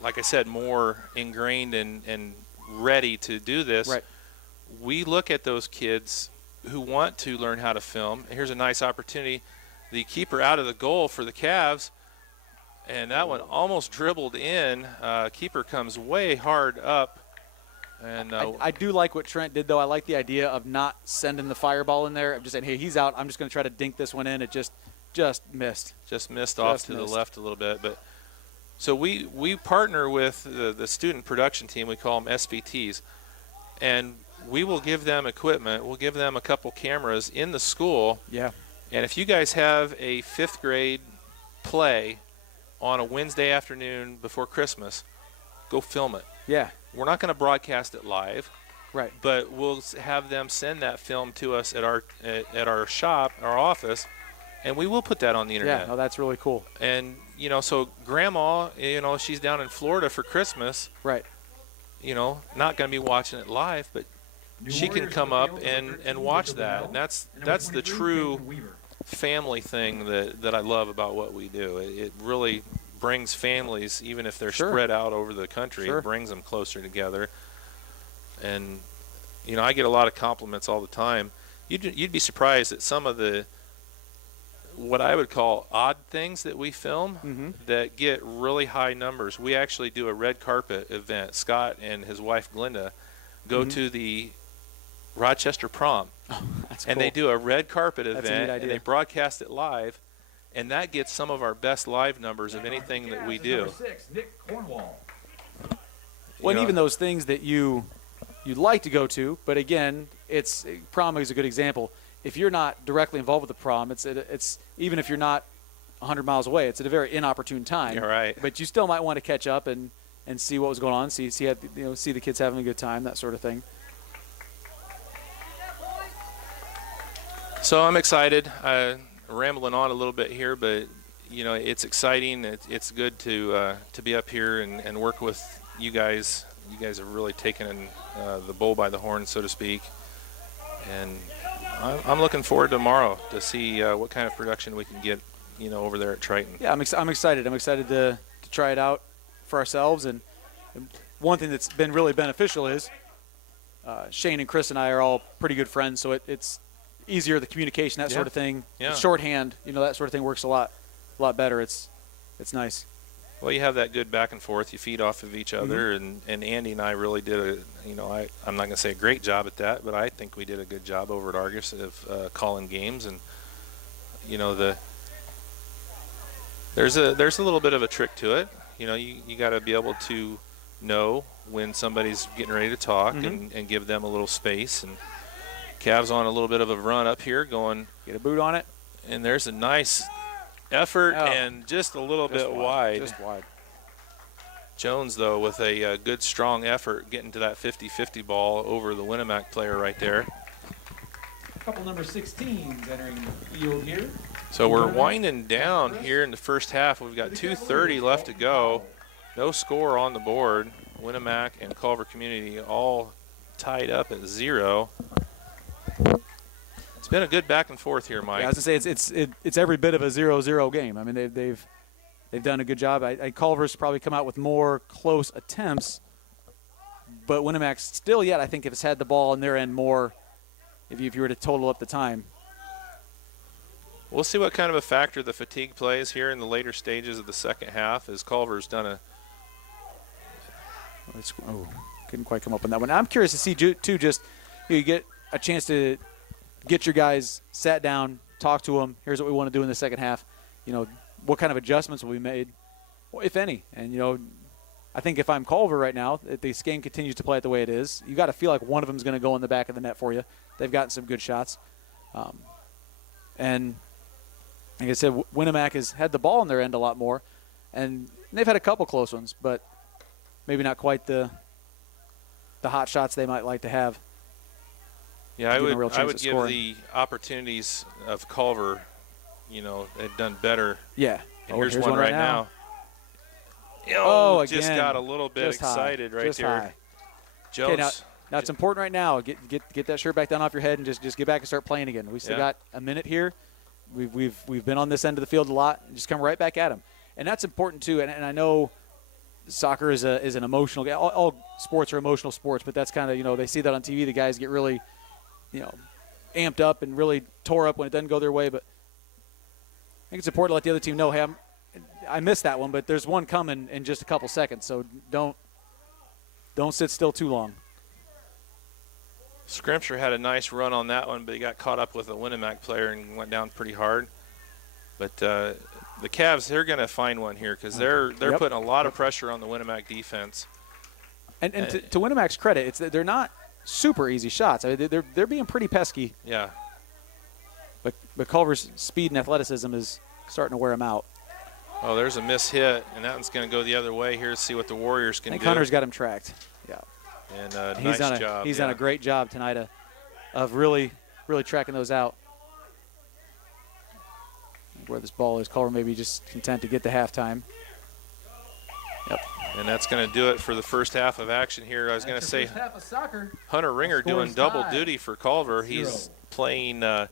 like I said, more ingrained and ready to do this, we look at those kids who want to learn how to film. And here's a nice opportunity. The keeper out of the goal for the Cavs, and that one almost dribbled in. Keeper comes way hard up. And I do like what Trent did, though. I like the idea of not sending the fireball in there. I'm just saying, hey, he's out. I'm just going to try to dink this one in. It just missed. Just missed off to the left a little bit. But so we partner with the student production team. We call them SVTs. And we will give them equipment. We'll give them a couple cameras in the school. Yeah. And if you guys have a 5th grade play on a Wednesday afternoon before Christmas, go film it. Yeah. We're not going to broadcast it live, right? But we'll have them send that film to us at our shop, our office, and we will put that on the internet. Yeah, no, that's really cool. And you know, so Grandma, you know, she's down in Florida for Christmas, right? You know, not going to be watching it live, but she can come up and watch that. And that's the true family thing that I love about what we do. It really brings families, even if they're spread out over the country, it brings them closer together. And you know, I get a lot of compliments all the time. You'd be surprised at some of the what I would call odd things that we film that get really high numbers. We actually do a red carpet event. Scott and his wife Glenda go to the Rochester prom, and they do a red carpet event, and they broadcast it live. And that gets some of our best live numbers of anything that we do. Number 6, Nick Cornwall. Well, and even those things that you'd like to go to, but again, prom is a good example. If you're not directly involved with the prom, it's even if you're not 100 miles away, it's at a very inopportune time. You're right. But you still might want to catch up and see what was going on, see the kids having a good time, that sort of thing. So I'm excited. Rambling on a little bit here, but you know, it's exciting. It's good to be up here and work with you guys. You guys have really taken the bull by the horn, so to speak. And I'm looking forward to tomorrow to see what kind of production we can get, you know, over there at Triton. Yeah, I'm excited. I'm excited to try it out for ourselves. And one thing that's been really beneficial is Shane and Chris and I are all pretty good friends, so it's easier, the communication, that sort of thing. Yeah. Shorthand, you know, that sort of thing works a lot better. It's nice. Well, you have that good back and forth. You feed off of each other, and Andy and I really did I'm not going to say a great job at that, but I think we did a good job over at Argus of calling games. And you know, there's a little bit of a trick to it. You know, you got to be able to know when somebody's getting ready to talk and give them a little space. And Cavs on a little bit of a run up here, going. Get a boot on it. And there's a nice effort and just a little bit wide. Just wide. Jones, though, with a good, strong effort, getting to that 50-50 ball over the Winamac player right there. Couple number 16s entering the field here. So we're winding down here in the first half. We've got 2:30 left to go. No score on the board. Winamac and Culver Community all tied up at 0. It's been a good back and forth here, Mike. Yeah, I was gonna say it's every bit of a 0-0 game. I mean they've done a good job. Culver's probably come out with more close attempts, but Winamac's still yet I think if it's had the ball in their end more. If you were to total up the time. We'll see what kind of a factor the fatigue plays here in the later stages of the second half, as Culver's done a. Couldn't quite come up on that one. I'm curious to see too. Just you get a chance to get your guys sat down, talk to them. Here's what we want to do in the second half. What kind of adjustments will be made, if any. And I think if I'm Culver right now, if this game continues to play it the way it is, you got to feel like one of them is going to go in the back of the net for you. They've gotten some good shots. And like I said, Winamac has had the ball in their end a lot more. And they've had a couple close ones, but maybe not quite the hot shots they might like to have. Yeah, I would give the opportunities of Culver, they've done better. Yeah. And here's one right now. Again. Just got a little bit excited right there. High. Jones. Okay, now it's important right now. Get that shirt back down off your head and just get back and start playing again. We still got a minute here. We've been on this end of the field a lot. Just come right back at them, and that's important too. And I know soccer is an emotional game. All sports are emotional sports, but that's kind of they see that on TV. The guys get really amped up and really tore up when it doesn't go their way. But I think it's important to let the other team know, hey, I missed that one, but there's one coming in just a couple seconds. So don't sit still too long. Scrimsher had a nice run on that one, but he got caught up with a Winamac player and went down pretty hard. But the Cavs, they're going to find one here because they're putting a lot of pressure on the Winamac defense. And to Winamac's credit, they're not super easy shots. I mean, they're being pretty pesky. Yeah. But Culver's speed and athleticism is starting to wear him out. Oh, there's a miss hit, and that one's going to go the other way here to see what the Warriors can do. I think Hunter's got him tracked. Yeah. And nice job. He's done a great job tonight of really tracking those out. Where this ball is, Culver maybe just content to get the halftime. Yep. And that's going to do it for the first half of action here. I was going to say Hunter Ringer doing double duty for Culver. He's playing now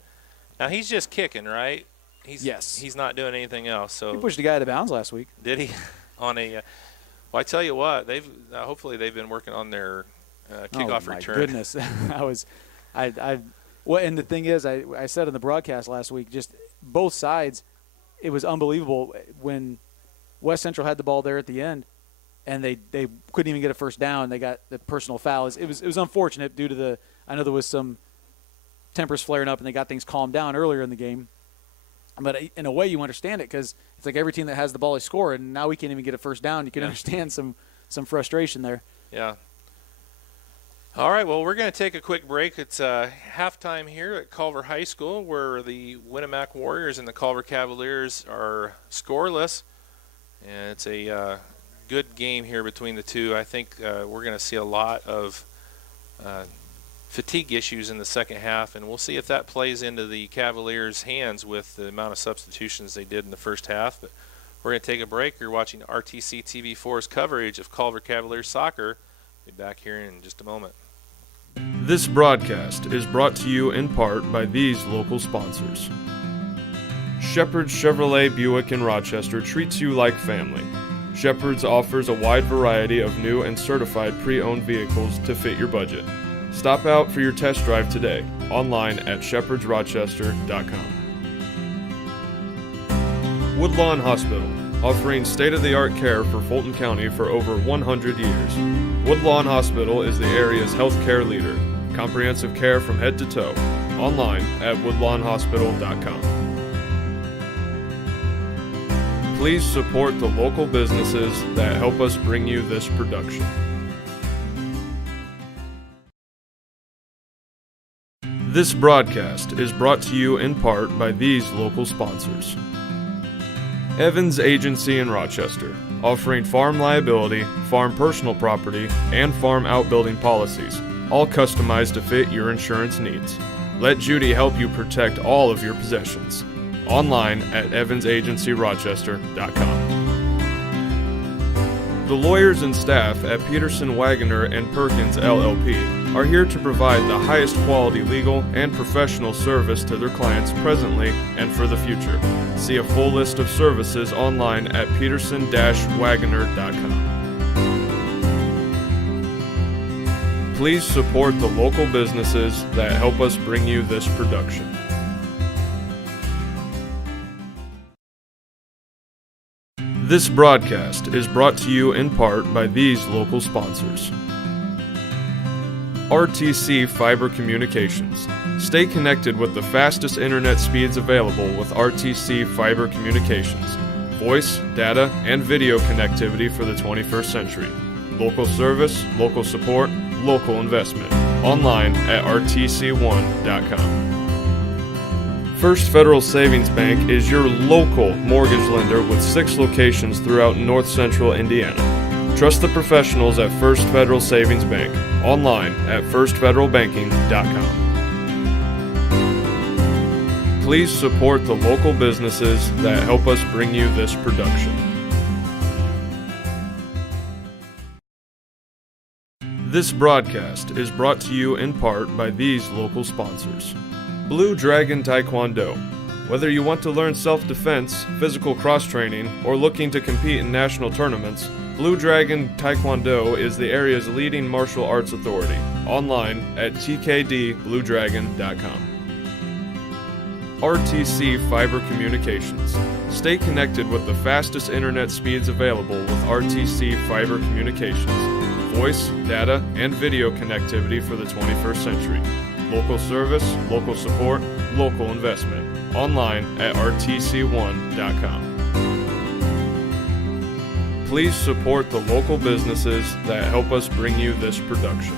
he's just kicking, right? He's not doing anything else. So he pushed a guy out of bounds last week. Did he? On a well, I tell you what, hopefully they've been working on their kickoff return. Oh my goodness. And the thing is, I said in the broadcast last week, just both sides, it was unbelievable when West Central had the ball there at the end, and they couldn't even get a first down. They got the personal foul. It was unfortunate due to I know there was some tempers flaring up, and they got things calmed down earlier in the game. But in a way, you understand it because it's like every team that has the ball is scoring, and now we can't even get a first down. You can understand some frustration there. Yeah. All right, well, we're going to take a quick break. It's halftime here at Culver High School where the Winamac Warriors and the Culver Cavaliers are scoreless. And it's a good game here between the two. I think we're going to see a lot of fatigue issues in the second half, and we'll see if that plays into the Cavaliers' hands with the amount of substitutions they did in the first half. But we're going to take a break. You're watching RTC TV4's coverage of Culver Cavaliers soccer. Be back here in just a moment. This broadcast is brought to you in part by these local sponsors. Shepherd's Chevrolet Buick in Rochester treats you like family. Shepherd's offers a wide variety of new and certified pre-owned vehicles to fit your budget. Stop out for your test drive today, online at shepherdsrochester.com. Woodlawn Hospital, offering state-of-the-art care for Fulton County for over 100 years. Woodlawn Hospital is the area's healthcare leader. Comprehensive care from head to toe. Online at woodlawnhospital.com. Please support the local businesses that help us bring you this production. This broadcast is brought to you in part by these local sponsors. Evans Agency in Rochester, offering farm liability, farm personal property, and farm outbuilding policies, all customized to fit your insurance needs. Let Judy help you protect all of your possessions. Online at evansagencyrochester.com. The lawyers and staff at Peterson, Wagoner & Perkins LLP are here to provide the highest quality legal and professional service to their clients presently and for the future. See a full list of services online at peterson-wagoner.com. Please support the local businesses that help us bring you this production. This broadcast is brought to you in part by these local sponsors. RTC Fiber Communications. Stay connected with the fastest internet speeds available with RTC Fiber Communications. Voice, data, and video connectivity for the 21st century. Local service, local support, local investment. Online at rtc1.com. First Federal Savings Bank is your local mortgage lender with 6 locations throughout north central Indiana. Trust the professionals at First Federal Savings Bank. Online at firstfederalbanking.com. Please support the local businesses that help us bring you this production. This broadcast is brought to you in part by these local sponsors. Blue Dragon Taekwondo. Whether you want to learn self-defense, physical cross-training, or looking to compete in national tournaments, Blue Dragon Taekwondo is the area's leading martial arts authority. Online at tkdbluedragon.com. RTC Fiber Communications. Stay connected with the fastest internet speeds available with RTC Fiber Communications. Voice, data, and video connectivity for the 21st century. Local service, local support, local investment. Online at rtc1.com. Please support the local businesses that help us bring you this production.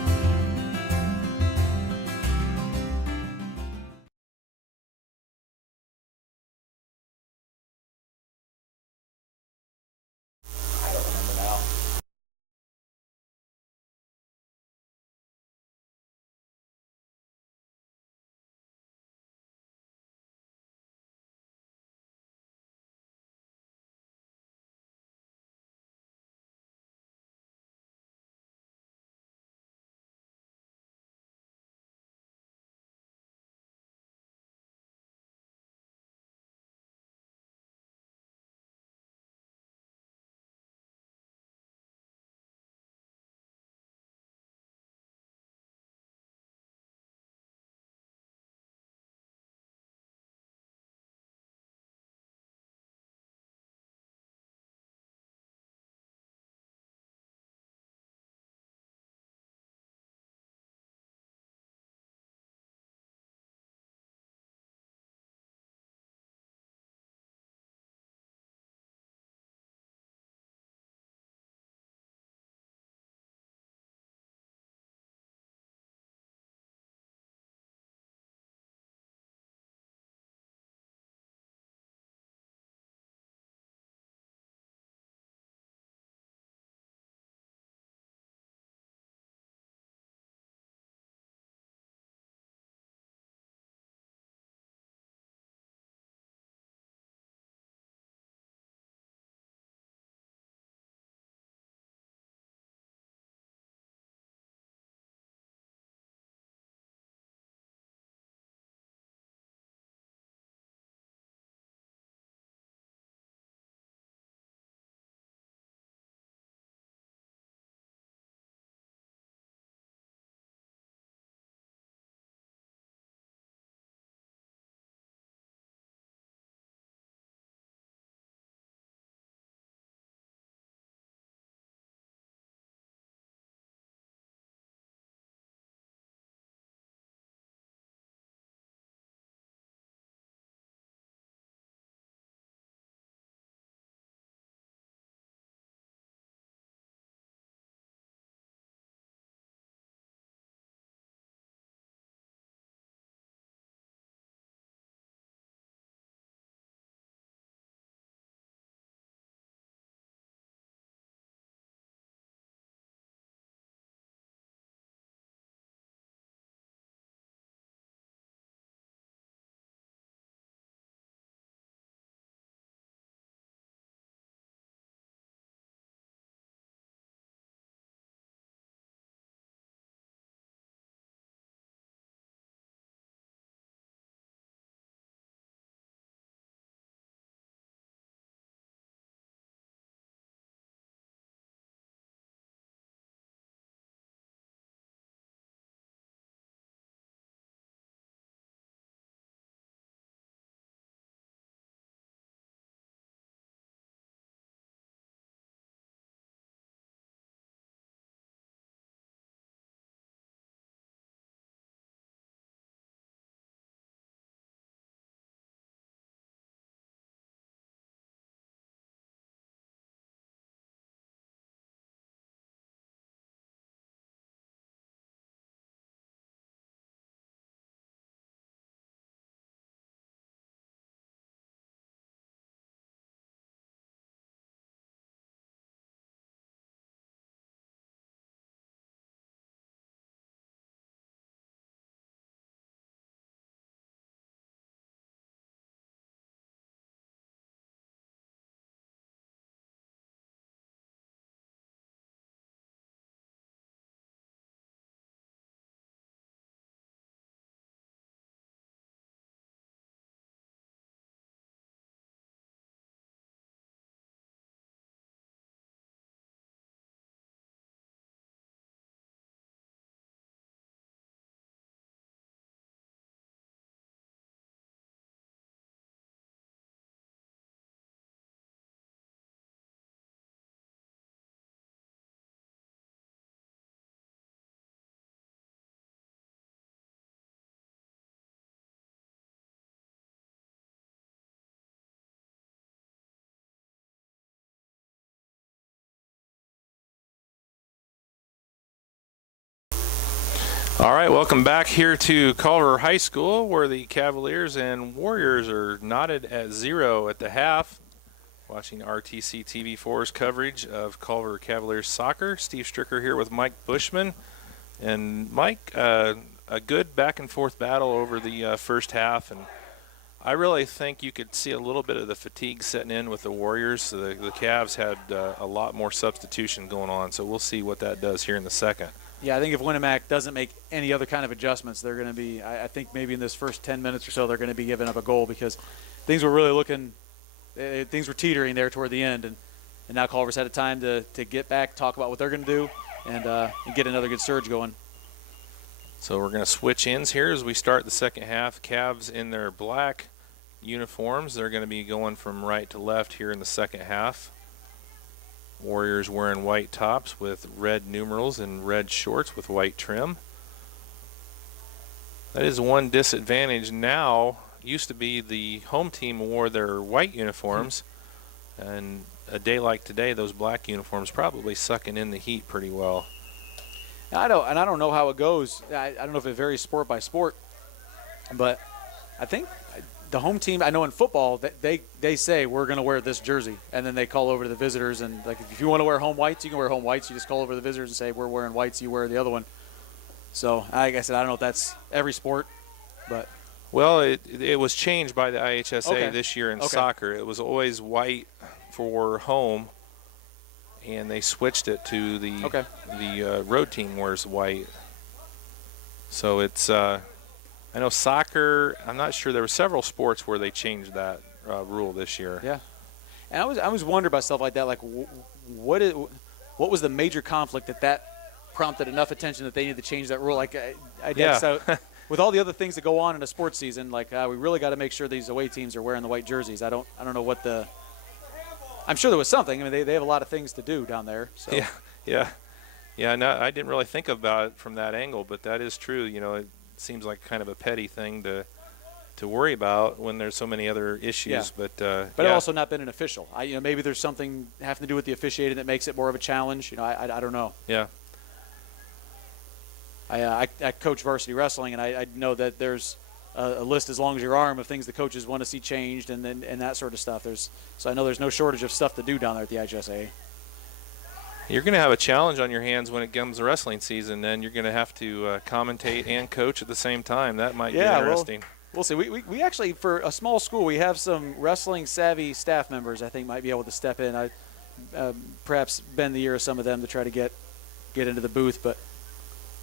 All right, welcome back here to Culver High School, where the Cavaliers and Warriors are knotted at 0 at the half. Watching RTC TV4's coverage of Culver Cavaliers soccer. Steve Stricker here with Mike Bushman. And Mike, a good back-and-forth battle over the first half, and I really think you could see a little bit of the fatigue setting in with the Warriors. The Cavs had a lot more substitution going on, so we'll see what that does here in the second. Yeah, I think if Winamac doesn't make any other kind of adjustments, they're going to be, I think maybe in this first 10 minutes or so, they're going to be giving up a goal because things were really looking, things were teetering there toward the end. And now Culver's had a time to get back, talk about what they're going to do, and get another good surge going. So we're going to switch ends here as we start the second half. Cavs in their black uniforms. They're going to be going from right to left here in the second half. Warriors wearing white tops with red numerals and red shorts with white trim. That is one disadvantage now. Used to be the home team wore their white uniforms, and a day like today, those black uniforms probably sucking in the heat pretty well. I don't know how it goes. I don't know if it varies sport by sport, but I think the home team, I know in football, they say we're going to wear this jersey, and then they call over to the visitors, and like if you want to wear home whites, you can wear home whites. You just call over to the visitors and say we're wearing whites, you wear the other one. So like I said, I don't know if that's every sport, but well, it was changed by the IHSA this year in Okay. soccer. It was always white for home, and they switched it to the road team wears white. So it's I know soccer, I'm not sure, there were several sports where they changed that rule this year. Yeah, and I was wondering about stuff like that. Like, what was the major conflict that prompted enough attention that they needed to change that rule? Like, I guess so. With all the other things that go on in a sports season, like we really got to make sure these away teams are wearing the white jerseys. I don't know what the. I'm sure there was something. I mean, they have a lot of things to do down there. So. Yeah. No, I didn't really think about it from that angle, but that is true. You know, it seems like kind of a petty thing to worry about when there's so many other issues. Yeah. But it's also not been an official. Maybe there's something having to do with the officiating that makes it more of a challenge. I don't know. Yeah. I coach varsity wrestling, and I know that there's a list as long as your arm of things the coaches want to see changed, and that sort of stuff. So I know there's no shortage of stuff to do down there at the IHSA. You're going to have a challenge on your hands when it comes to wrestling season. Then you're going to have to commentate and coach at the same time. That might get interesting. Well, we'll see. We actually, for a small school, we have some wrestling savvy staff members I think might be able to step in. I perhaps bend the ear of some of them to try to get into the booth. But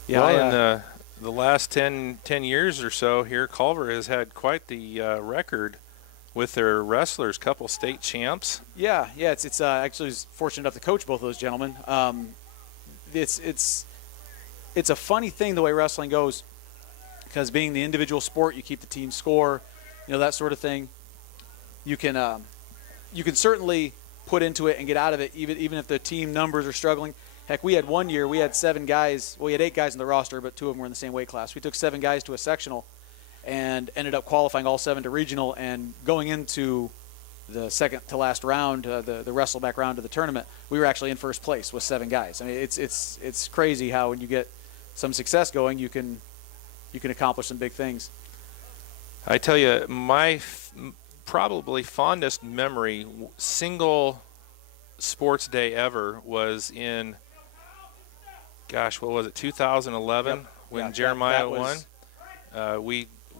yeah, well, in the last 10 years or so here, Culver has had quite the record with their wrestlers, couple state champs. Yeah. It's actually was fortunate enough to coach both of those gentlemen. It's a funny thing the way wrestling goes, because being the individual sport, you keep the team score, that sort of thing. You can certainly put into it and get out of it, even if the team numbers are struggling. Heck, we had one year we had 7 guys. Well, we had 8 guys in the roster, but 2 of them were in the same weight class. We took 7 guys to a sectional and ended up qualifying all 7 to regional, and going into the second to last round, the wrestle back round of the tournament, we were actually in first place with 7 guys. I mean, it's crazy how when you get some success going, you can accomplish some big things. I tell you, my probably fondest memory, single sports day ever, was in, gosh, what was it, 2011 when Jeremiah won.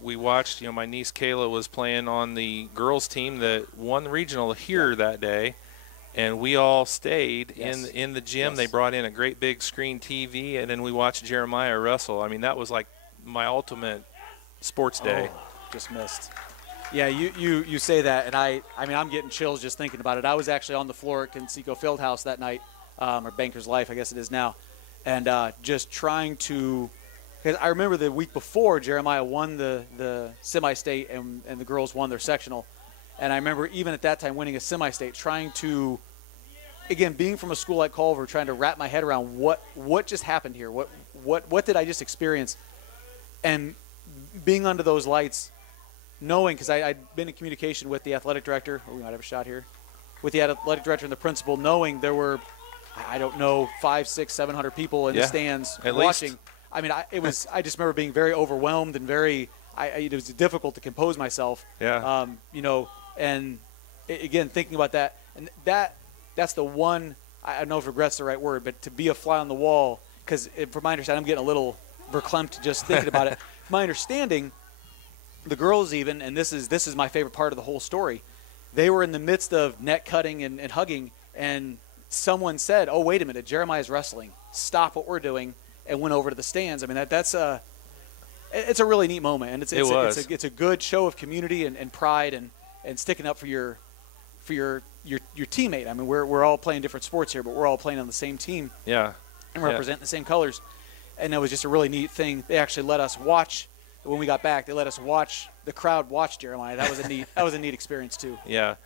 We watched, my niece Kayla was playing on the girls team that won the regional here that day, and we all stayed in the gym. They brought in a great big screen TV, and then we watched Jeremiah wrestle. I mean, that was like my ultimate sports day. Just missed. Yeah, you say that, and I mean, I'm getting chills just thinking about it. I was actually on the floor at Conseco Fieldhouse that night, or Banker's Life, I guess it is now, and just trying to. Because I remember the week before, Jeremiah won the semi-state and the girls won their sectional. And I remember even at that time winning a semi-state, trying to, again, being from a school like Culver, trying to wrap my head around what just happened here. What did I just experience? And being under those lights, knowing, because I'd been in communication with the athletic director, we might have a shot here, with the athletic director and the principal, knowing there were, I don't know, 500, 600, 700 people in the stands at watching. least. I mean, I just remember being very overwhelmed and it was difficult to compose myself. Yeah. And again, thinking about that, and that's the one, I don't know if regret's the right word, but to be a fly on the wall, because from my understanding, I'm getting a little verklempt just thinking about it. From my understanding, the girls even, and this is my favorite part of the whole story, they were in the midst of net cutting and hugging, and someone said, "Oh, wait a minute, Jeremiah's wrestling. Stop what we're doing," and went over to the stands. I mean, it's a really neat moment, and it's a good show of community and pride and sticking up for your teammate. I mean, we're all playing different sports here, but we're all playing on the same team. Yeah. And representing the same colors. And that was just a really neat thing. They actually let us watch when we got back. They let us watch the crowd watch Jeremiah. That was a neat experience too. Yeah.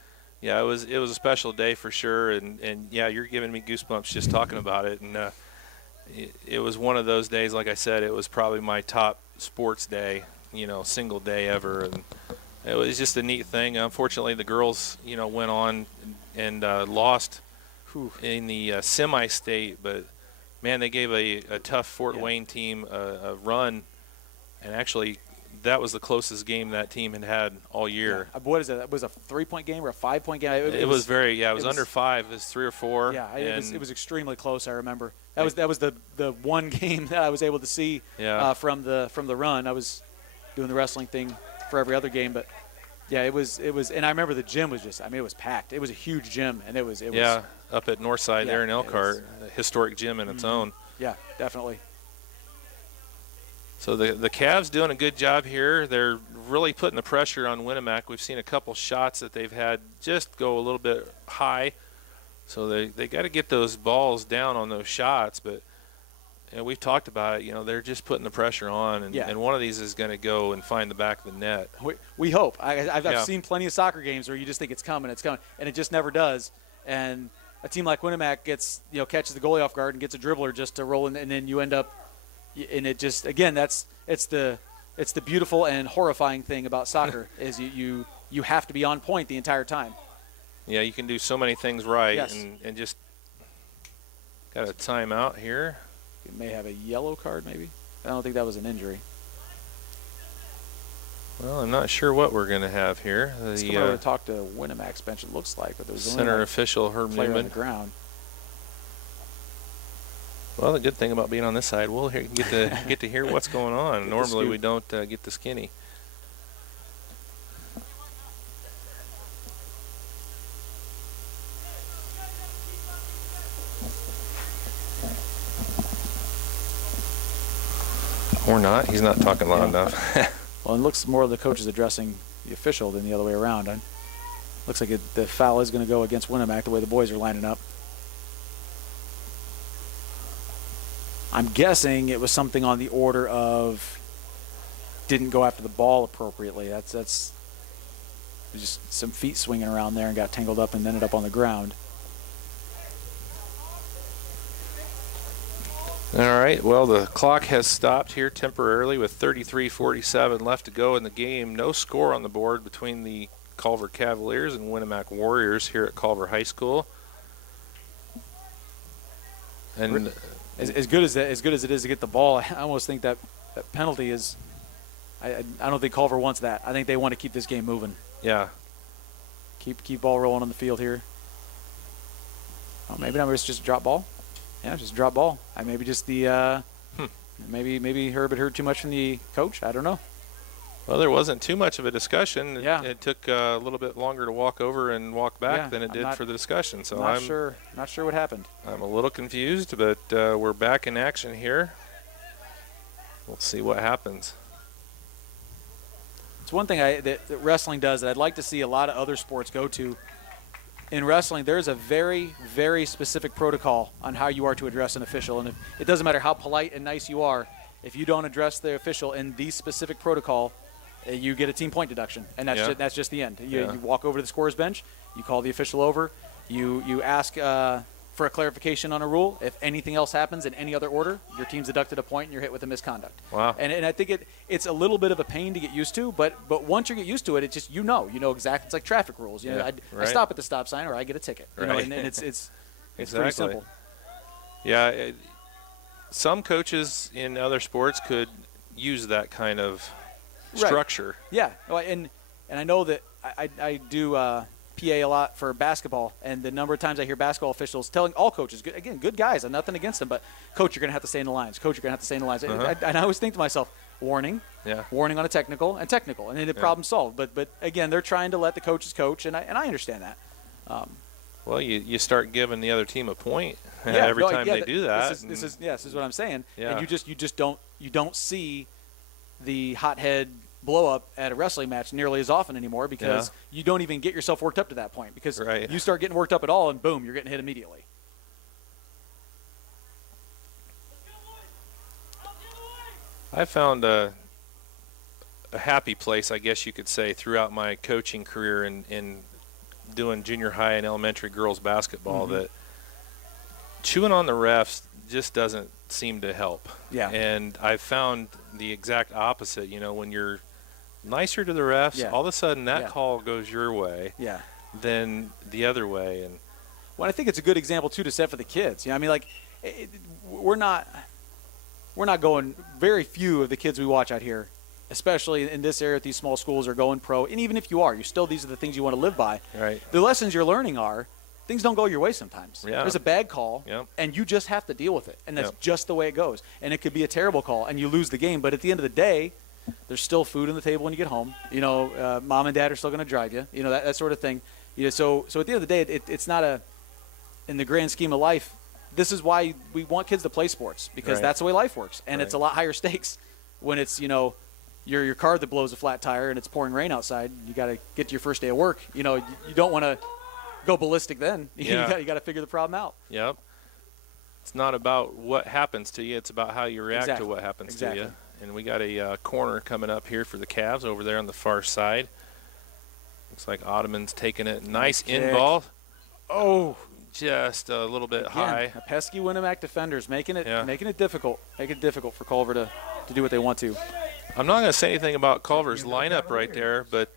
Yeah, it was a special day for sure, and yeah, you're giving me goosebumps just talking about it. And it was one of those days, like I said, it was probably my top sports day, single day ever, and it was just a neat thing. Unfortunately, the girls, went on and lost in the semi-state, but man, they gave a tough Fort Wayne team a run, and actually that was the closest game that team had all year. Yeah. What is it? Was a 3-point game or a 5-point game? It was under 5. It was 3 or 4. Yeah, it was extremely close. I remember that was the one game that I was able to see from the run. I was doing the wrestling thing for every other game, but yeah, it was, and I remember the gym was it was packed. It was a huge gym, and it was up at Northside there in Elkhart, a historic gym in its own. Yeah, definitely. So the Cavs doing a good job here. They're really putting the pressure on Winamac. We've seen a couple shots that they've had just go a little bit high. So they got to get those balls down on those shots. But we've talked about it. They're just putting the pressure on, and one of these is going to go and find the back of the net. We hope. I've seen plenty of soccer games where you just think it's coming, and it just never does. And a team like Winamac catches the goalie off guard and gets a dribbler just to roll in, and then you end up. And it just, again, it's the beautiful and horrifying thing about soccer is you have to be on point the entire time. Yeah, you can do so many things right. Yes. And just got a timeout here. You may have a yellow card maybe. I don't think that was an injury. Well, I'm not sure what we're going to have here. Let's come over and talk to Winamac's bench, it looks like. But there's center official Herb Newman on the ground. Well, the good thing about being on this side, we'll get to hear what's going on. Normally, we don't get the skinny. Or not. He's not talking loud enough. Well, it looks more of the coach is addressing the official than the other way around. Looks like the foul is going to go against Winamac the way the boys are lining up. I'm guessing it was something on the order of didn't go after the ball appropriately. That's just some feet swinging around there and got tangled up and ended up on the ground. All right, well, the clock has stopped here temporarily with 33:47 left to go in the game. No score on the board between the Culver Cavaliers and Winamac Warriors here at Culver High School. And as good as it is to get the ball, I almost think that penalty is. I don't think Culver wants that. I think they want to keep this game moving. Yeah. Keep ball rolling on the field here. Oh, maybe not. It's just a drop ball. Yeah, just a drop ball. Maybe just the. Maybe Herb had heard too much from the coach. I don't know. Well, there wasn't too much of a discussion. Yeah. It took a little bit longer to walk over and walk back than it did for the discussion. So I'm not sure what happened. I'm a little confused, but we're back in action here. We'll see what happens. It's one thing that wrestling does that I'd like to see a lot of other sports go to. In wrestling, there's a very, very specific protocol on how you are to address an official. And it doesn't matter how polite and nice you are, if you don't address the official in the specific protocol, you get a team point deduction. And that's just the end. You walk over to the scorer's bench, you call the official over, you ask for a clarification on a rule. If anything else happens in any other order, your team's deducted a point and you're hit with a misconduct. Wow. And I think it's a little bit of a pain to get used to, but once you get used to it, it's just you know exactly. It's like traffic rules. I stop at the stop sign or I get a ticket. And it's exactly. pretty simple. Yeah. some coaches in other sports could use that kind of Right. structure. Yeah, well, and I know that I do PA a lot for basketball, and the number of times I hear basketball officials telling all coaches, again, good guys, nothing against them, but coach, you're going to have to stay in the lines. Coach, you're going to have to stay in the lines. And I always think to myself, warning, warning on a technical, and then the problem solved. But again, they're trying to let the coaches coach, and I understand that. Well, you start giving the other team a point every time they do that. This is what I'm saying. Yeah. And you just don't see the hothead blow up at a wrestling match nearly as often anymore, because you don't even get yourself worked up to that point, because you start getting worked up at all and boom, you're getting hit immediately. I found a happy place, I guess you could say, throughout my coaching career in doing junior high and elementary girls basketball, that chewing on the refs just doesn't seem to help. Yeah. And I found the exact opposite. When you're nicer to the refs, all of a sudden that call goes your way. Yeah. Than the other way. And well, I think it's a good example too to set for the kids. I mean, like, we're not going. Very few of the kids we watch out here, especially in this area at these small schools, are going pro. And even if you are, these are the things you want to live by. Right. The lessons you're learning are things don't go your way sometimes. Yeah. There's a bad call, and you just have to deal with it. And that's just the way it goes. And it could be a terrible call, and you lose the game. But at the end of the day, there's still food on the table when you get home. Mom and dad are still going to drive you. That sort of thing. So at the end of the day, it's not in the grand scheme of life. This is why we want kids to play sports, because that's the way life works. And it's a lot higher stakes when it's, your car that blows a flat tire and it's pouring rain outside. You got to get to your first day of work. You don't want to go ballistic then. You got to figure the problem out. Yep. It's not about what happens to you. It's about how you react to what happens to you. And we got a corner coming up here for the Cavs over there on the far side. Looks like Ottoman's taking it. Nice in ball. Oh, just a little bit high. A pesky Winamac defenders making it difficult. Make it difficult for Culver to do what they want to. I'm not going to say anything about Culver's lineup right there, but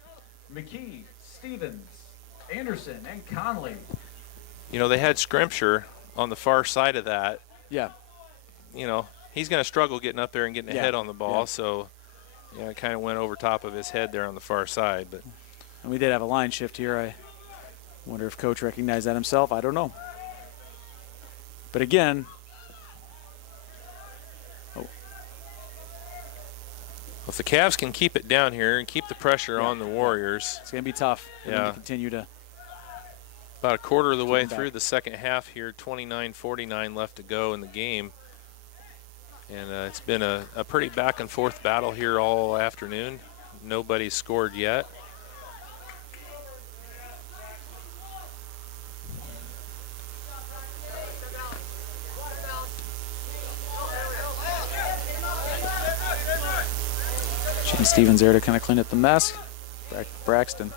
McKee, Stevens, Anderson, and Conley. They had Scrimshire on the far side of that. Yeah. He's going to struggle getting up there and getting a head on the ball. So, it kind of went over top of his head there on the far side. But and we did have a line shift here. I wonder if Coach recognized that himself. I don't know. But again, if the Cavs can keep it down here and keep the pressure on the Warriors, it's going to be tough for them to continue to. About a quarter of the way through the second half here, 29-49 left to go in the game. And it's been a pretty back and forth battle here all afternoon. Nobody's scored yet. Shane Stevens there to kind of clean up the mess. Braxton.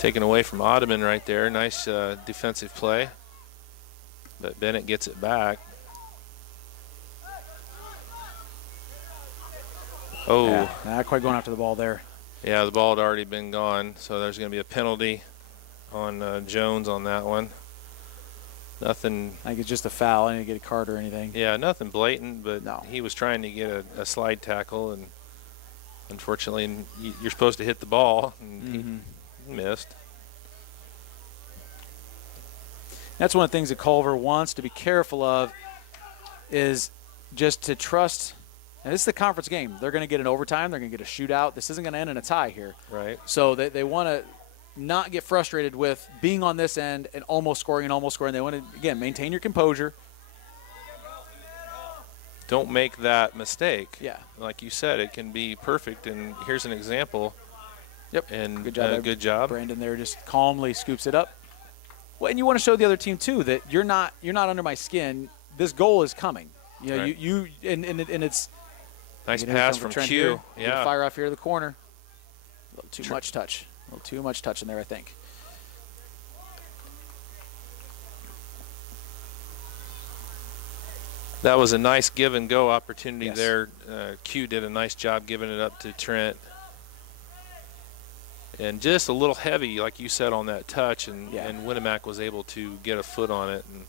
Taken away from Ottoman right there. Nice defensive play. But Bennett gets it back. Oh. Yeah, not quite going after the ball there. Yeah, the ball had already been gone, so there's going to be a penalty on Jones on that one. Nothing. I think it's just a foul. I didn't get a card or anything. Yeah, nothing blatant, but he was trying to get a slide tackle, and unfortunately, you're supposed to hit the ball, and he missed. That's one of the things that Culver wants to be careful of, is just to trust. And this is the conference game. They're going to get an overtime. They're going to get a shootout. This isn't going to end in a tie here. Right. So they want to not get frustrated with being on this end and almost scoring. They want to, again, maintain your composure. Don't make that mistake. Yeah. Like you said, it can be perfect, and here's an example. Yep. And good job. Good job. Brandon there just calmly scoops it up. Well, and you want to show the other team too that you're not under my skin. This goal is coming. Right. And it's nice pass from Q. Yeah. Fire off here to the corner. A little too much touch. A little too much touch in there, I think. That was a nice give and go opportunity there. Q did a nice job giving it up to Trent. And just a little heavy, like you said, on that touch, and Winamac was able to get a foot on it. And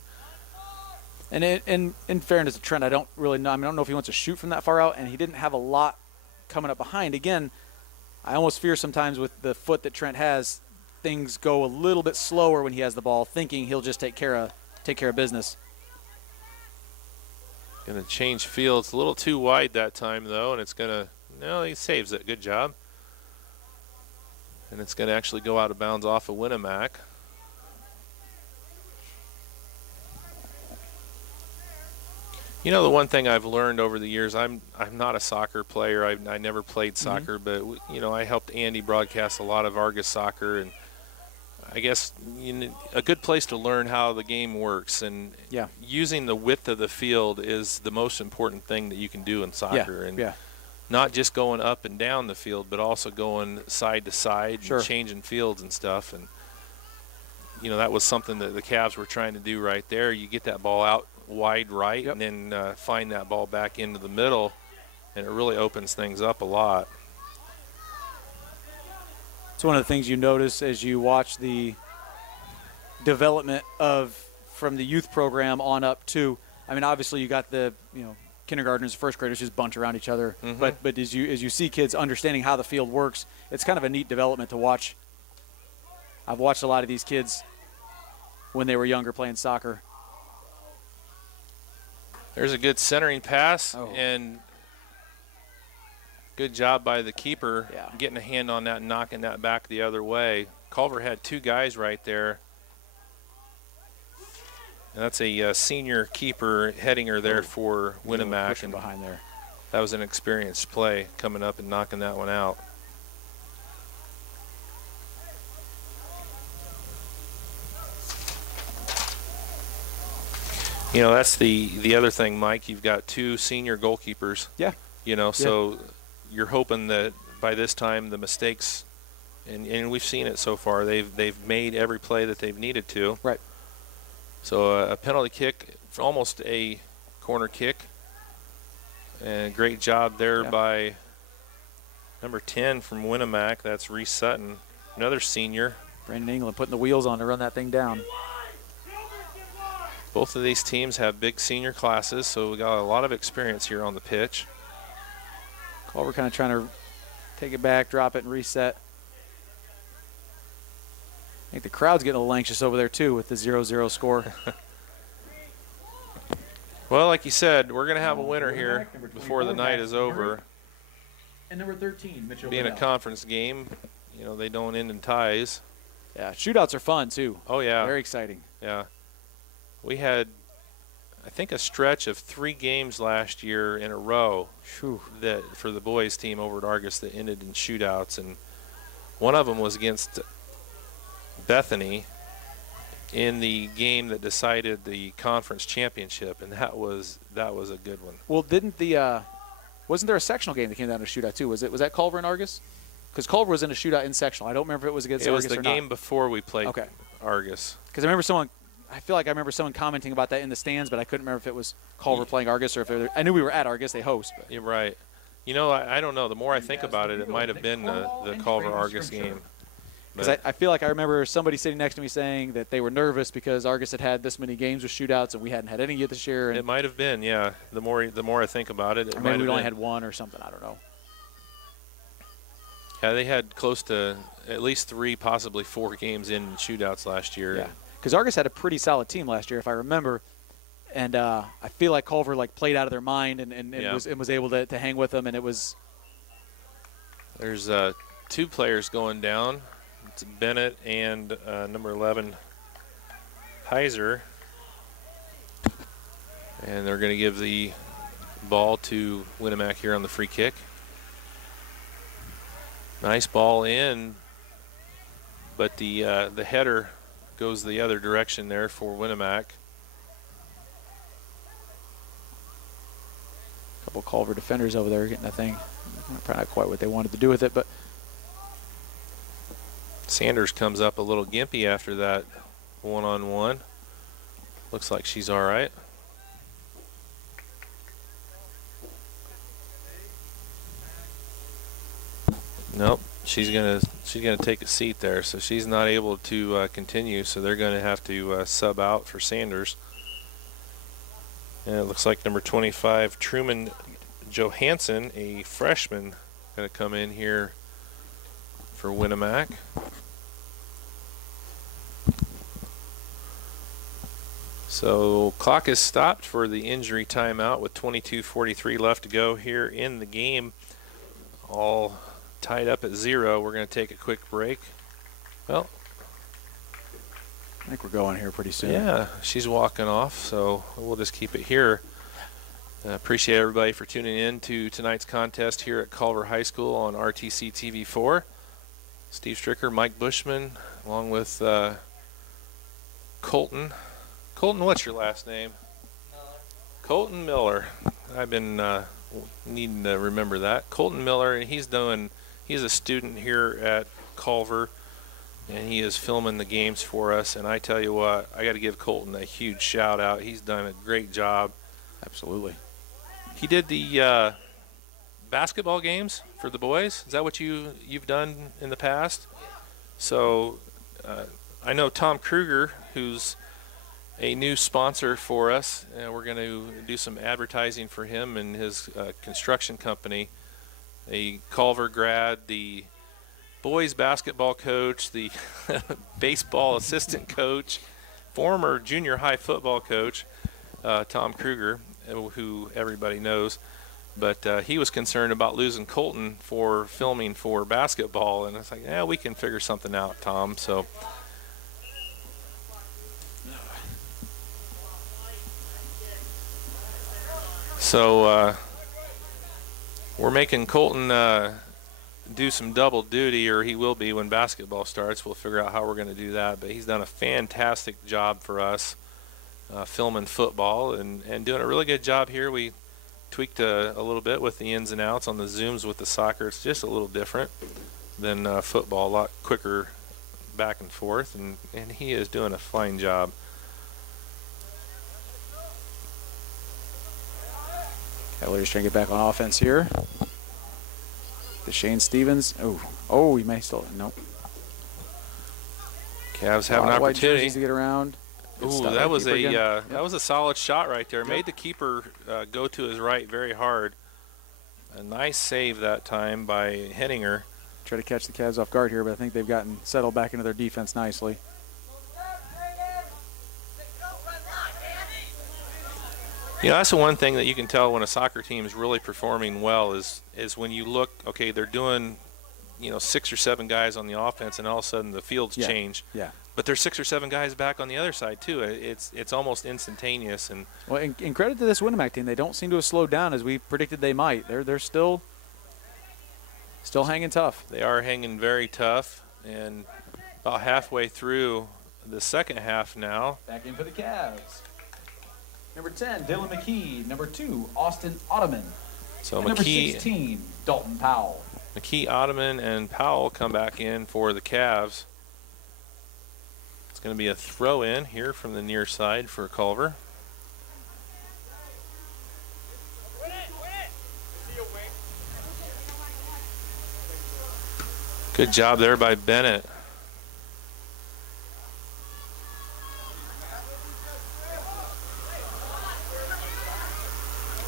And in fairness to Trent, I don't really know. I mean, I don't know if he wants to shoot from that far out, and he didn't have a lot coming up behind. Again, I almost fear sometimes with the foot that Trent has, things go a little bit slower when he has the ball, thinking he'll just take care of business. Going to change fields. A little too wide that time, though, and it's going to, no, he saves it. Good job. And it's going to actually go out of bounds off of Winamac. You know, the one thing I've learned over the years, I'm not a soccer player. I never played soccer, but you know, I helped Andy broadcast a lot of Argus soccer, and I guess a good place to learn how the game works. And using the width of the field is the most important thing that you can do in soccer. And not just going up and down the field, but also going side to side, and changing fields and stuff. And you know, that was something that the Cavs were trying to do right there. You get that ball out wide right, and then find that ball back into the middle, and it really opens things up a lot. It's one of the things you notice as you watch the development from the youth program on up to, I mean, obviously you got the, you know, kindergartners, first graders just bunch around each other, but as you see kids understanding how the field works, it's kind of a neat development to watch. I've watched a lot of these kids when they were younger playing soccer. There's a good centering pass, and good job by the keeper getting a hand on that and knocking that back the other way. Culver had two guys right there. And that's a senior keeper heading her there for Winamac. And behind there. That was an experienced play coming up and knocking that one out. You know, that's the other thing, Mike. You've got two senior goalkeepers. Yeah. You know, so you're hoping that by this time the mistakes, and we've seen it so far, they've made every play that they've needed to. Right. So a penalty kick, almost a corner kick. And great job there by number 10 from Winamac. That's Reese Sutton, another senior. Brandon England putting the wheels on to run that thing down. Both of these teams have big senior classes, so we got a lot of experience here on the pitch. Culver kind of trying to take it back, drop it, and reset. I think the crowd's getting a little anxious over there, too, with the 0-0 score. Well, like you said, we're going to have a winner here before the night is over. And number 13, Mitchell. Being a conference game, you know, they don't end in ties. Yeah, shootouts are fun, too. Oh, yeah. Very exciting. Yeah. We had, I think, a stretch of 3 games last year in a row that for the boys team over at Argus that ended in shootouts, and one of them was against Bethany in the game that decided the conference championship, and that was a good one. Well, didn't wasn't there a sectional game that came down to shootout too? Was that Culver and Argus? Because Culver was in a shootout in sectional. I don't remember if it was against Argus or not. It was the game before we played Argus. Because I feel like I remember someone commenting about that in the stands, but I couldn't remember if it was Culver playing Argus or if I knew we were at Argus. They host. But. You're right. You know, I don't know. The more I think about it, it might have been the Culver Argus game. Because I feel like I remember somebody sitting next to me saying that they were nervous because Argus had this many games with shootouts and we hadn't had any yet this year. And it might have been, yeah. The more I think about it, maybe we only had one or something. I don't know. Yeah, they had close to at least 3, possibly 4 games in shootouts last year. Yeah, because Argus had a pretty solid team last year, if I remember. And I feel like Culver played out of their mind and was able to hang with them. And it was. There's 2 players going down. It's Bennett and number 11, Heiser. And they're going to give the ball to Winamac here on the free kick. Nice ball in, but the header goes the other direction there for Winamac. A couple Culver defenders over there getting that thing. Probably not quite what they wanted to do with it, but. Sanders comes up a little gimpy after that one-on-one. Looks like she's all right. Nope, she's gonna take a seat there, so she's not able to continue. So they're gonna have to sub out for Sanders. And it looks like number 25, Truman Johansson, a freshman, going to come in here for Winamac. So clock is stopped for the injury timeout with 22:43 left to go here in the game. All tied up at 0. We're going to take a quick break. Well, I think we're going here pretty soon. yeah, she's walking off, so we'll just keep it here. Appreciate everybody for tuning in to tonight's contest here at Culver High School on RTC TV4. Steve Stricker, Mike Bushman, along with Colton. Colton, what's your last name? Miller. Colton Miller. I've been needing to remember that. Colton Miller, and he's a student here at Culver, and he is filming the games for us. And I tell you what, I got to give Colton a huge shout out. He's done a great job. Absolutely. He did the basketball games for the boys. Is that what you've done in the past? So I know Tom Kruger, who's a new sponsor for us, and we're going to do some advertising for him and his construction company. A Culver grad, the boys basketball coach, the baseball assistant coach, former junior high football coach, Tom Kruger, who everybody knows. But he was concerned about losing Colton for filming for basketball, and it's like, yeah, we can figure something out, Tom. So we're making Colton do some double duty, or he will be when basketball starts. We'll figure out how we're going to do that. But he's done a fantastic job for us filming football and doing a really good job here. We tweaked a little bit with the ins and outs on the zooms with the soccer. It's just a little different than football, a lot quicker back and forth, and he is doing a fine job. Cavaliers trying to get back on offense here. Shane Stevens. Oh, he may still. Nope. Cavs have an White opportunity jerseys to get around. Ooh, that was a solid shot right there. Made the keeper go to his right very hard. A nice save that time by Henninger. Try to catch the Cavs off guard here, but I think they've gotten settled back into their defense nicely. You know, that's the one thing that you can tell when a soccer team is really performing well is when you look, okay, they're doing, 6 or 7 guys on the offense, and all of a sudden the fields change. Yeah. But there's 6 or 7 guys back on the other side too. It's almost instantaneous. And well, in credit to this Winamac team, they don't seem to have slowed down as we predicted they might. They're still hanging tough. They are hanging very tough, and about halfway through the second half now. Back in for the Cavs. Number 10, Dylan McKee. Number 2, Austin Ottoman. So and number 16, Dalton Powell. McKee, Ottoman, and Powell come back in for the Cavs. It's going to be a throw in here from the near side for Culver. Good job there by Bennett.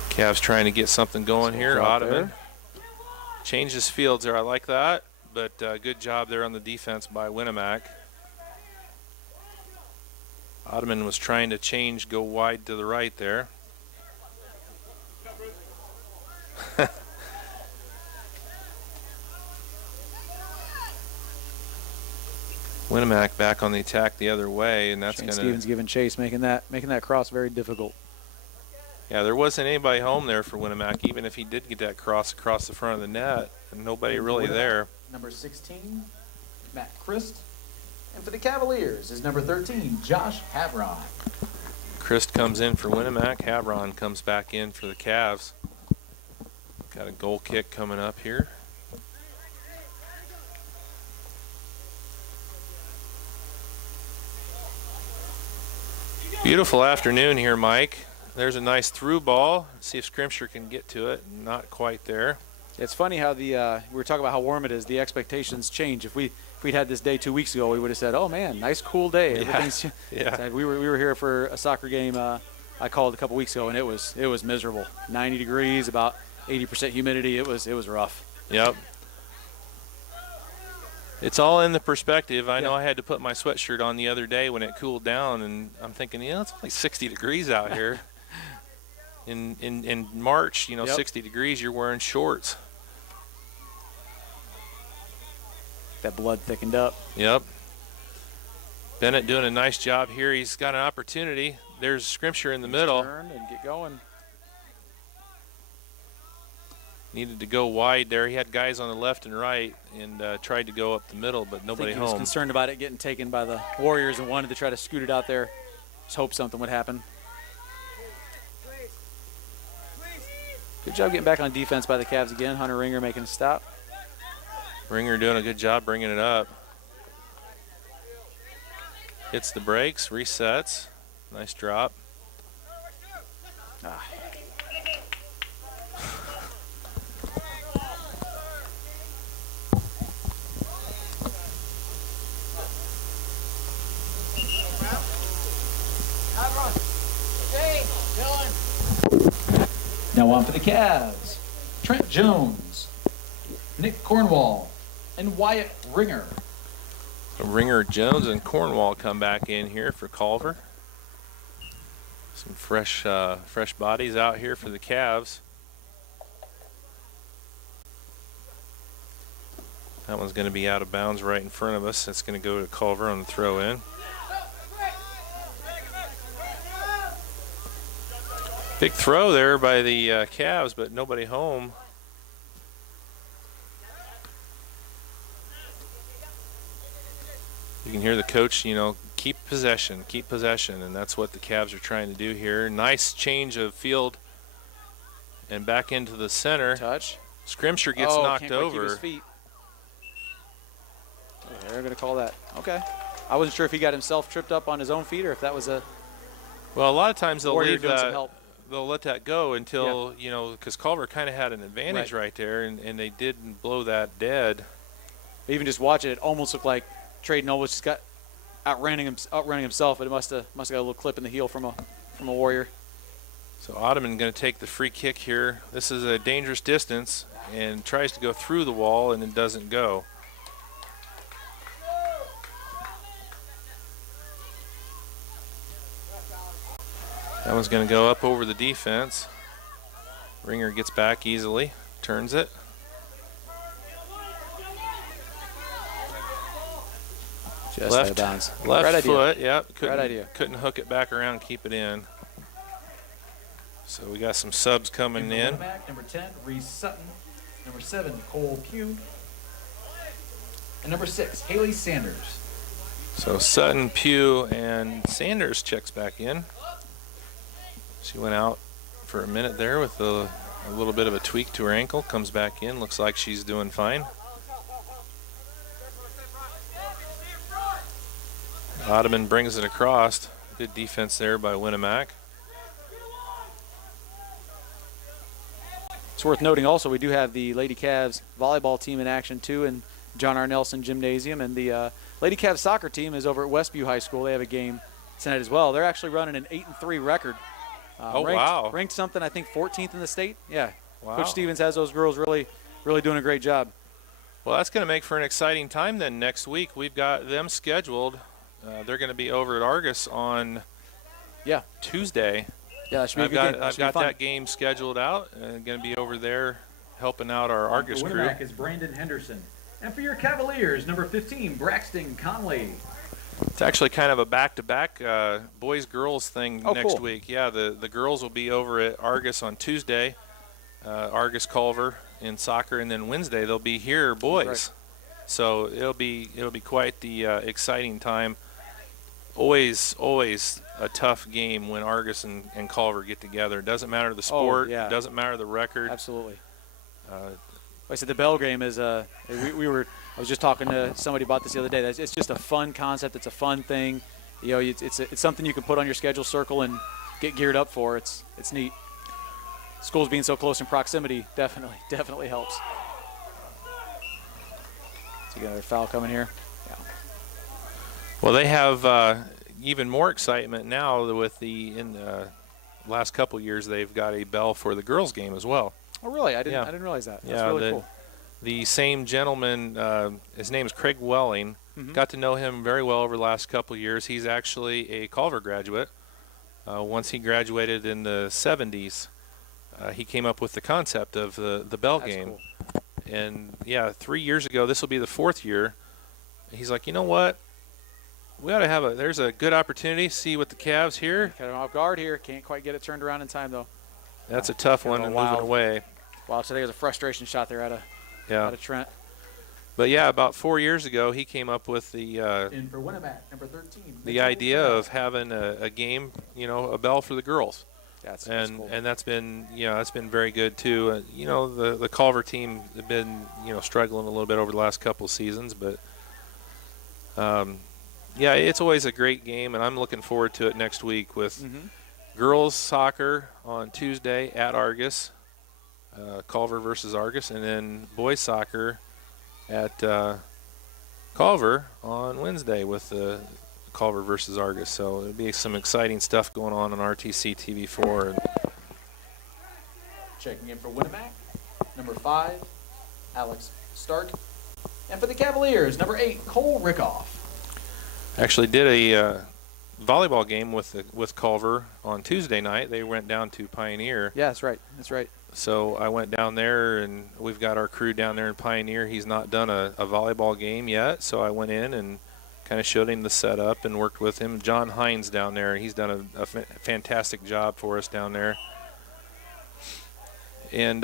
Cavs trying to get something going here. Ottoman changes fields there. I like that, but good job there on the defense by Winamac. Ottoman was trying to go wide to the right there. Winamac back on the attack the other way, and that's going to. Stevens giving chase, making that cross very difficult. Yeah, there wasn't anybody home there for Winamac, even if he did get that cross across the front of the net, and nobody really there. Number 16, Matt Christ. And for the Cavaliers is number 13, Josh Havron. Christ comes in for Winamac. Havron comes back in for the Cavs. Got a goal kick coming up here. Beautiful afternoon here, Mike. There's a nice through ball. See if Scrimshire can get to it. Not quite there. It's funny how we were talking about how warm it is. The expectations change. If we'd had this day 2 weeks ago, we would have said, "Oh man, nice cool day." Yeah. We were here for a soccer game I called a couple weeks ago, and it was miserable. 90 degrees, about 80% humidity. It was rough. Yep. It's all in the perspective. I know Yeah. I had to put my sweatshirt on the other day when it cooled down, and I'm thinking, it's only 60 degrees out here. In March, Yep. 60 degrees, you're wearing shorts. That blood thickened up. Yep. Bennett doing a nice job here. He's got an opportunity. There's Scrimshire in the middle. Turn and get going. Needed to go wide there. He had guys on the left and right and tried to go up the middle, but I nobody think he was home. concerned about it getting taken by the Warriors and wanted to try to scoot it out there. Just hope something would happen. Good job getting back on defense by the Cavs again. Hunter Ringer making a stop. Ringer doing a good job bringing it up. Hits the brakes, resets. Nice drop. Ah. Now on for the Cavs. Trent Jones, Nick Cornwall, and Wyatt Ringer. Ringer, Jones, and Cornwall come back in here for Culver. Some fresh bodies out here for the Cavs. That one's going to be out of bounds right in front of us. It's going to go to Culver on the throw in. Big throw there by the Cavs, but nobody home. You can hear the coach, keep possession, and that's what the Cavs are trying to do here. Nice change of field and back into the center. Touch. Scrimshire gets knocked can't quite keep his over. feet. They're going to call that. Okay. I wasn't sure if he got himself tripped up on his own feet or if that was a Well, a lot of times they'll Warrior leave doing some help. They'll let that go until, because Culver kind of had an advantage right there, and they didn't blow that dead. Even just watching it, almost looked like Traden almost just got outrunning himself, but it must have got a little clip in the heel from a Warrior. So Ottoman going to take the free kick here. This is a dangerous distance and tries to go through the wall, and it doesn't go. That one's going to go up over the defense. Ringer gets back easily, turns it. Just out of bounds. Left Right idea. foot, yep. Right idea. Couldn't hook it back around, keep it in. So we got some subs coming in. Winamac, number 10, Reese Sutton. Number 7, Cole Pugh. And number 6, Haley Sanders. So Sutton, Pugh, and Sanders checks back in. She went out for a minute there with a little bit of a tweak to her ankle. Comes back in. Looks like she's doing fine. Ottoman brings it across. Good defense there by Winamac. It's worth noting also we do have the Lady Cavs volleyball team in action too in John R. Nelson Gymnasium, and the Lady Cavs soccer team is over at Westview High School. They have a game tonight as well. They're actually running an 8-3 record. Wow. Ranked something, I think 14th in the state. Yeah. Wow. Coach Stevens has those girls really doing a great job. Well, that's going to make for an exciting time then next week. We've got them scheduled. They're going to be over at Argus on Tuesday. Yeah, that should be a good game. I've got that game scheduled out and going to be over there helping out our Argus For crew. Winamac is Brandon Henderson. And for your Cavaliers, number 15, Braxton Conley. It's actually kind of a back-to-back boys-girls thing next cool. week. Yeah, the girls will be over at Argus on Tuesday, Argus Culver in soccer, and then Wednesday they'll be here boys. Right. So it'll be quite the exciting time. Always a tough game when Argus and Culver get together. It doesn't matter the sport. yeah. It doesn't matter the record. Absolutely. Like I said, the Bell game is I was just talking to somebody about this the other day. It's just a fun concept. It's a fun thing. It's something you can put on your schedule circle and get geared up for. It's neat. Schools being so close in proximity definitely helps. So you got another foul coming here. Yeah. Well, they have even more excitement now with last couple years they've got a bell for the girls' game as well. Oh, really? I Yeah. didn't realize that. That's Yeah, really cool. The same gentleman, his name is Craig Welling. Got to know him very well over the last couple years. He's actually a Culver graduate. Once he graduated in the 70s, he came up with the concept of the bell That's game. cool. And yeah, 3 years ago, this will be the 4th year. He's like, you know what? We ought to have there's a good opportunity. See what the Cavs here. Cut him off guard here. Can't quite get it turned around in time, though. That's a tough Kind of one a and wild- moving away. Wow, today was a frustration shot there out Yeah. of Trent. But yeah, about 4 years ago, he came up with the In for Winamac, number 13. the idea of having a game, a bell for the girls. That's cool. And that's been that's been very good too. The Culver team have been struggling a little bit over the last couple of seasons, but yeah, it's always a great game, and I'm looking forward to it next week with girls soccer on Tuesday at Argus, Culver versus Argus, and then boys soccer at Culver on Wednesday with the Culver versus Argus. So it'll be some exciting stuff going on RTC TV4. And Checking in for Winamac, number 5, Alex Stark. And for the Cavaliers, number 8, Cole Rickoff. actually did a volleyball game with Culver on Tuesday night. They went down to Pioneer. Yeah, that's right. That's right. So I went down there, and we've got our crew down there in Pioneer. He's not done a volleyball game yet, so I went in and kind of showed him the setup and worked with him. John Hines down there, he's done a fantastic job for us down there. And,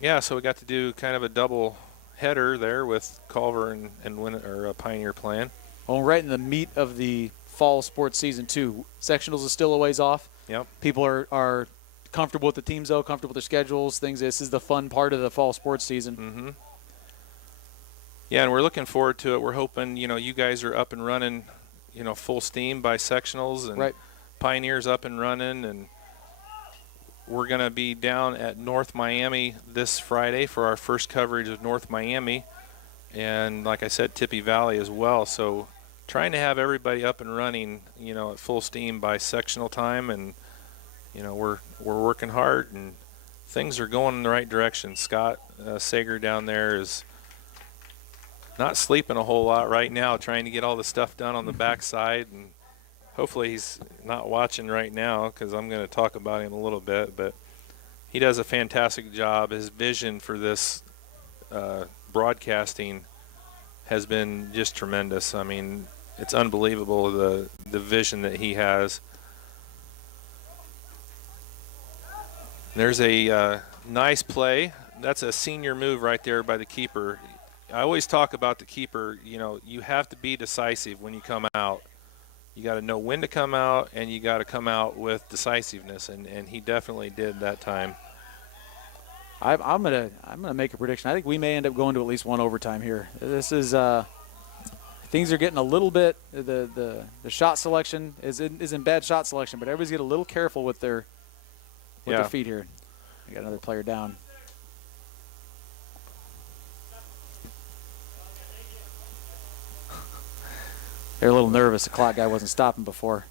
yeah, so we got to do kind of a double header there with Culver and Pioneer playing. Well, right in the meat of the fall sports season, too. Sectionals is still a ways off. Yep. People are comfortable with the teams, though, comfortable with their schedules, things. This is the fun part of the fall sports season. Mm-hmm. Yeah, and we're looking forward to it. We're hoping, you guys are up and running, full steam by sectionals, and Right. Pioneer's up and running, and we're going to be down at North Miami this Friday for our first coverage of North Miami, and like I said, Tippy Valley as well. So trying to have everybody up and running, at full steam by sectional time, and we're working hard, and things are going in the right direction. Scott Sager down there is not sleeping a whole lot right now, trying to get all the stuff done on the backside, and hopefully he's not watching right now because I'm going to talk about him a little bit. But he does a fantastic job. His vision for this broadcasting has been just tremendous. I mean, it's unbelievable the vision that he has. There's a nice play. That's a senior move right there by the keeper. I always talk about the keeper. You have to be decisive when you come out. You got to know when to come out, and you got to come out with decisiveness, and he definitely did that time. I'm gonna make a prediction. I think we may end up going to at least one overtime here. This is things are getting a little bit. The shot selection isn't bad shot selection, but everybody's getting a little careful with their feet here. We got another player down. They're a little nervous. The clock guy wasn't stopping before.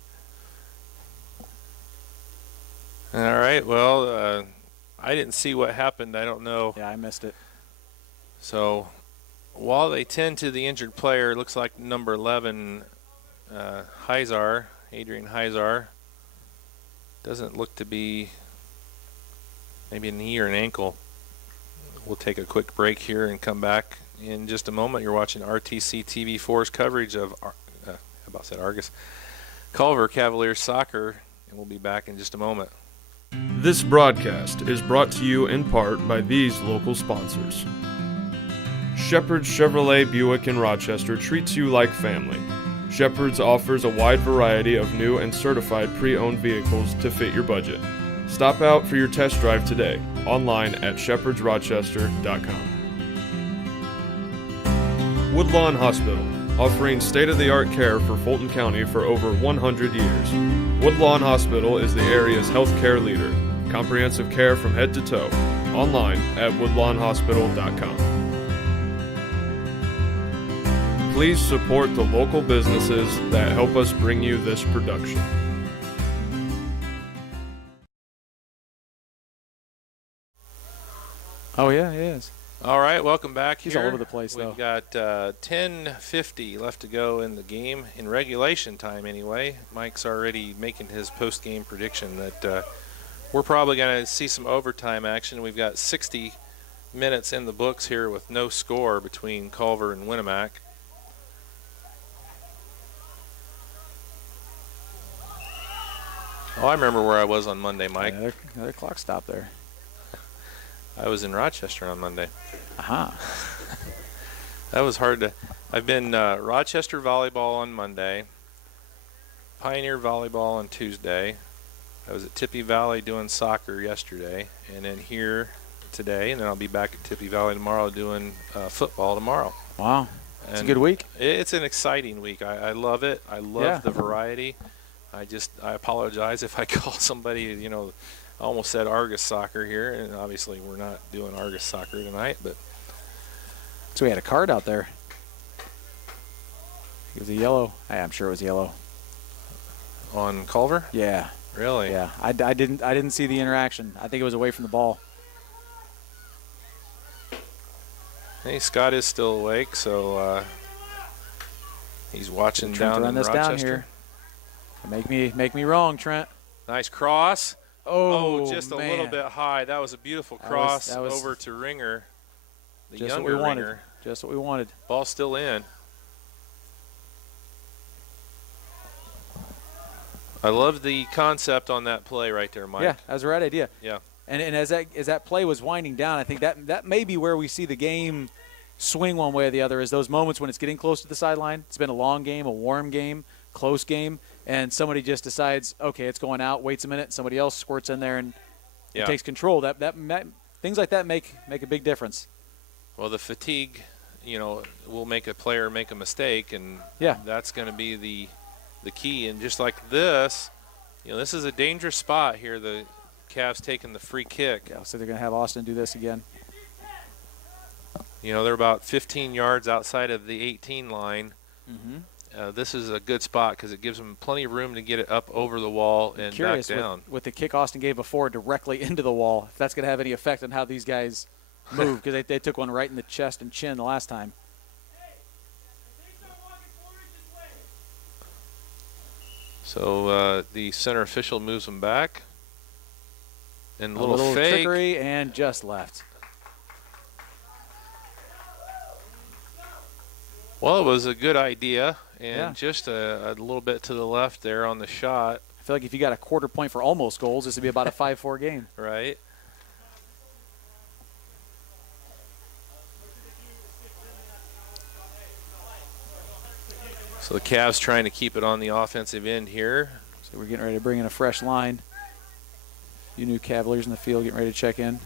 All right. Well, I didn't see what happened. I don't know. Yeah, I missed it. So while they tend to the injured player, it looks like number 11, Adrian Heizar, doesn't look to be maybe a knee or an ankle. We'll take a quick break here and come back in just a moment. You're watching RTC TV4's coverage of Argus Culver Cavaliers soccer, and we'll be back in just a moment. This broadcast is brought to you in part by these local sponsors. Shepherd's Chevrolet Buick in Rochester treats you like family. Shepherd's offers a wide variety of new and certified pre-owned vehicles to fit your budget. Stop out for your test drive today, online at shepherdsrochester.com. Woodlawn Hospital, offering state-of-the-art care for Fulton County for over 100 years. Woodlawn Hospital is the area's healthcare leader. Comprehensive care from head to toe. Online at woodlawnhospital.com. Please support the local businesses that help us bring you this production. Oh, yeah, he is. All right, welcome back. He's here. all over the place, though. We've got 10:50 left to go in the game, in regulation time anyway. Mike's already making his post-game prediction that we're probably going to see some overtime action. We've got 60 minutes in the books here with no score between Culver and Winamac. Oh, I remember where I was on Monday, Mike. Another clock stop there. I was in Rochester on Monday. Aha. That was hard to. I've been Rochester volleyball on Monday, Pioneer volleyball on Tuesday. I was at Tippy Valley doing soccer yesterday, and then here today, and then I'll be back at Tippy Valley tomorrow doing football tomorrow. Wow. It's a And good week. It's an exciting week. I love it. I love the variety. I apologize if I call somebody, I almost said Argus soccer here, and obviously we're not doing Argus soccer tonight, but. So we had a card out there. It was a yellow. I'm sure it was yellow. On Culver? Yeah. Really? Yeah. I didn't see the interaction. I think it was away from the ball. Hey, Scott is still awake, so he's watching Trent down to run in this Rochester. down here. Make me wrong, Trent. Nice cross. Oh, just a man. little bit high. That was a beautiful cross that was over to Ringer, the just what younger we wanted. Ringer. Just what we wanted. Ball still in. I love the concept on that play right there, Mike. Yeah, that was the right idea. Yeah. And as that play was winding down, I think that may be where we see the game swing one way or the other, is those moments when it's getting close to the sideline. It's been a long game, a warm game, close game, and somebody just decides, okay, it's going out, waits a minute, somebody else squirts in there and takes control. Things like that make a big difference. Well, the fatigue, will make a player make a mistake, and that's going to be the key. And just like this, this is a dangerous spot here. The Cavs taking the free kick. Yeah, so they're going to have Austin do this again. They're about 15 yards outside of the 18 line. Mm-hmm. This is a good spot because it gives them plenty of room to get it up over the wall and back down. With the kick Austin gave before directly into the wall, if that's going to have any effect on how these guys move, because they took one right in the chest and chin the last time. So the center official moves them back. And a little fake. Trickery and just left. Well, it was a good idea, and just a little bit to the left there on the shot. I feel like if you got a quarter point for almost goals, this would be about a 5-4 game. Right. So the Cavs trying to keep it on the offensive end here. So we're getting ready to bring in a fresh line. You new Cavaliers in the field getting ready to check in.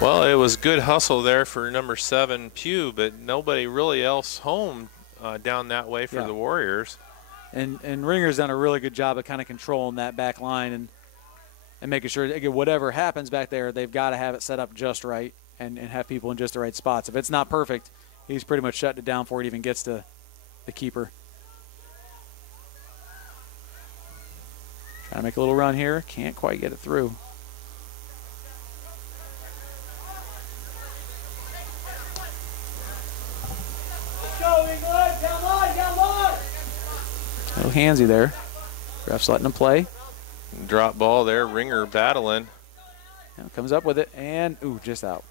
Well, it was good hustle there for number 7, Pugh, but nobody really else home down that way for the Warriors. And Ringer's done a really good job of kind of controlling that back line and making sure that whatever happens back there, they've got to have it set up just right and have people in just the right spots. If it's not perfect, he's pretty much shutting it down before it even gets to the keeper. Trying to make a little run here. Can't quite get it through. A little handsy there. Ref's letting him play. Drop ball there. Ringer battling. Now comes up with it and, just out.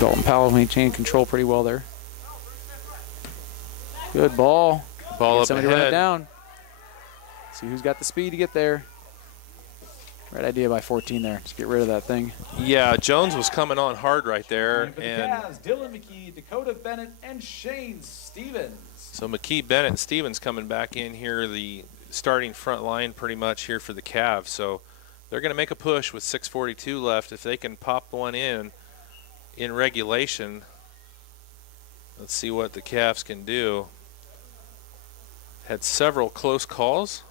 Dalton Powell maintained control pretty well there. Good ball. Ball up somebody ahead. run it down. See who's got the speed to get there. Right idea by 14 there. Just get rid of that thing. Yeah, Jones was coming on hard right there. For the And Cavs, Dylan McKee, Dakota Bennett, and Shane Stevens. so McKee, Bennett, and Stevens coming back in here, the starting front line pretty much here for the Cavs. So they're going to make a push with 6:42 left. If they can pop one in regulation, let's see what the Cavs can do. Had several close calls,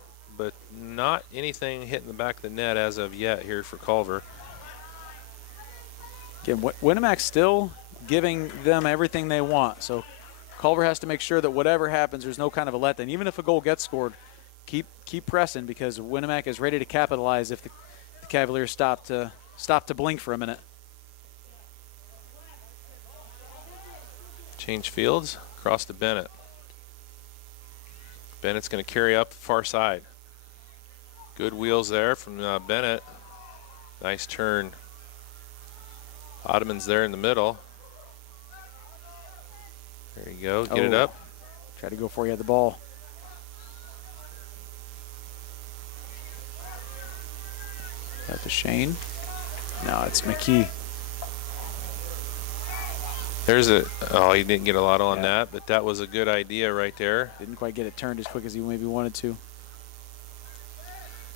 but not anything hitting the back of the net as of yet here for Culver. Again, Winamac's still giving them everything they want. So Culver has to make sure that whatever happens, there's no kind of a letdown. Even if a goal gets scored, keep pressing, because Winamac is ready to capitalize if the Cavaliers stop to blink for a minute. Change fields, across to Bennett. Bennett's going to carry up the far side. Good wheels there from Bennett. Nice turn. Ottoman's there in the middle. There you go, get it up. Try to go before he had the ball. That to Shane. No, it's McKee. There's he didn't get a lot on that, but that was a good idea right there. Didn't quite get it turned as quick as he maybe wanted to.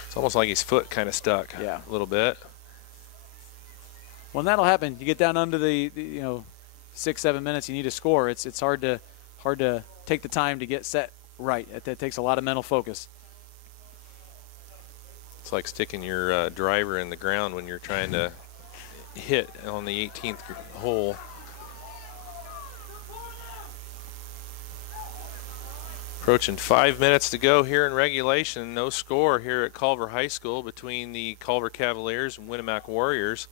It's almost like his foot kind of stuck a little bit. Well, that'll happen. You get down under the 6-7 minutes, you need to score. It's hard to take the time to get set right. That takes a lot of mental focus. It's like sticking your driver in the ground when you're trying to hit on the 18th hole. Approaching 5 minutes to go here in regulation. No score here at Culver High School between the Culver Cavaliers and Winamac Warriors.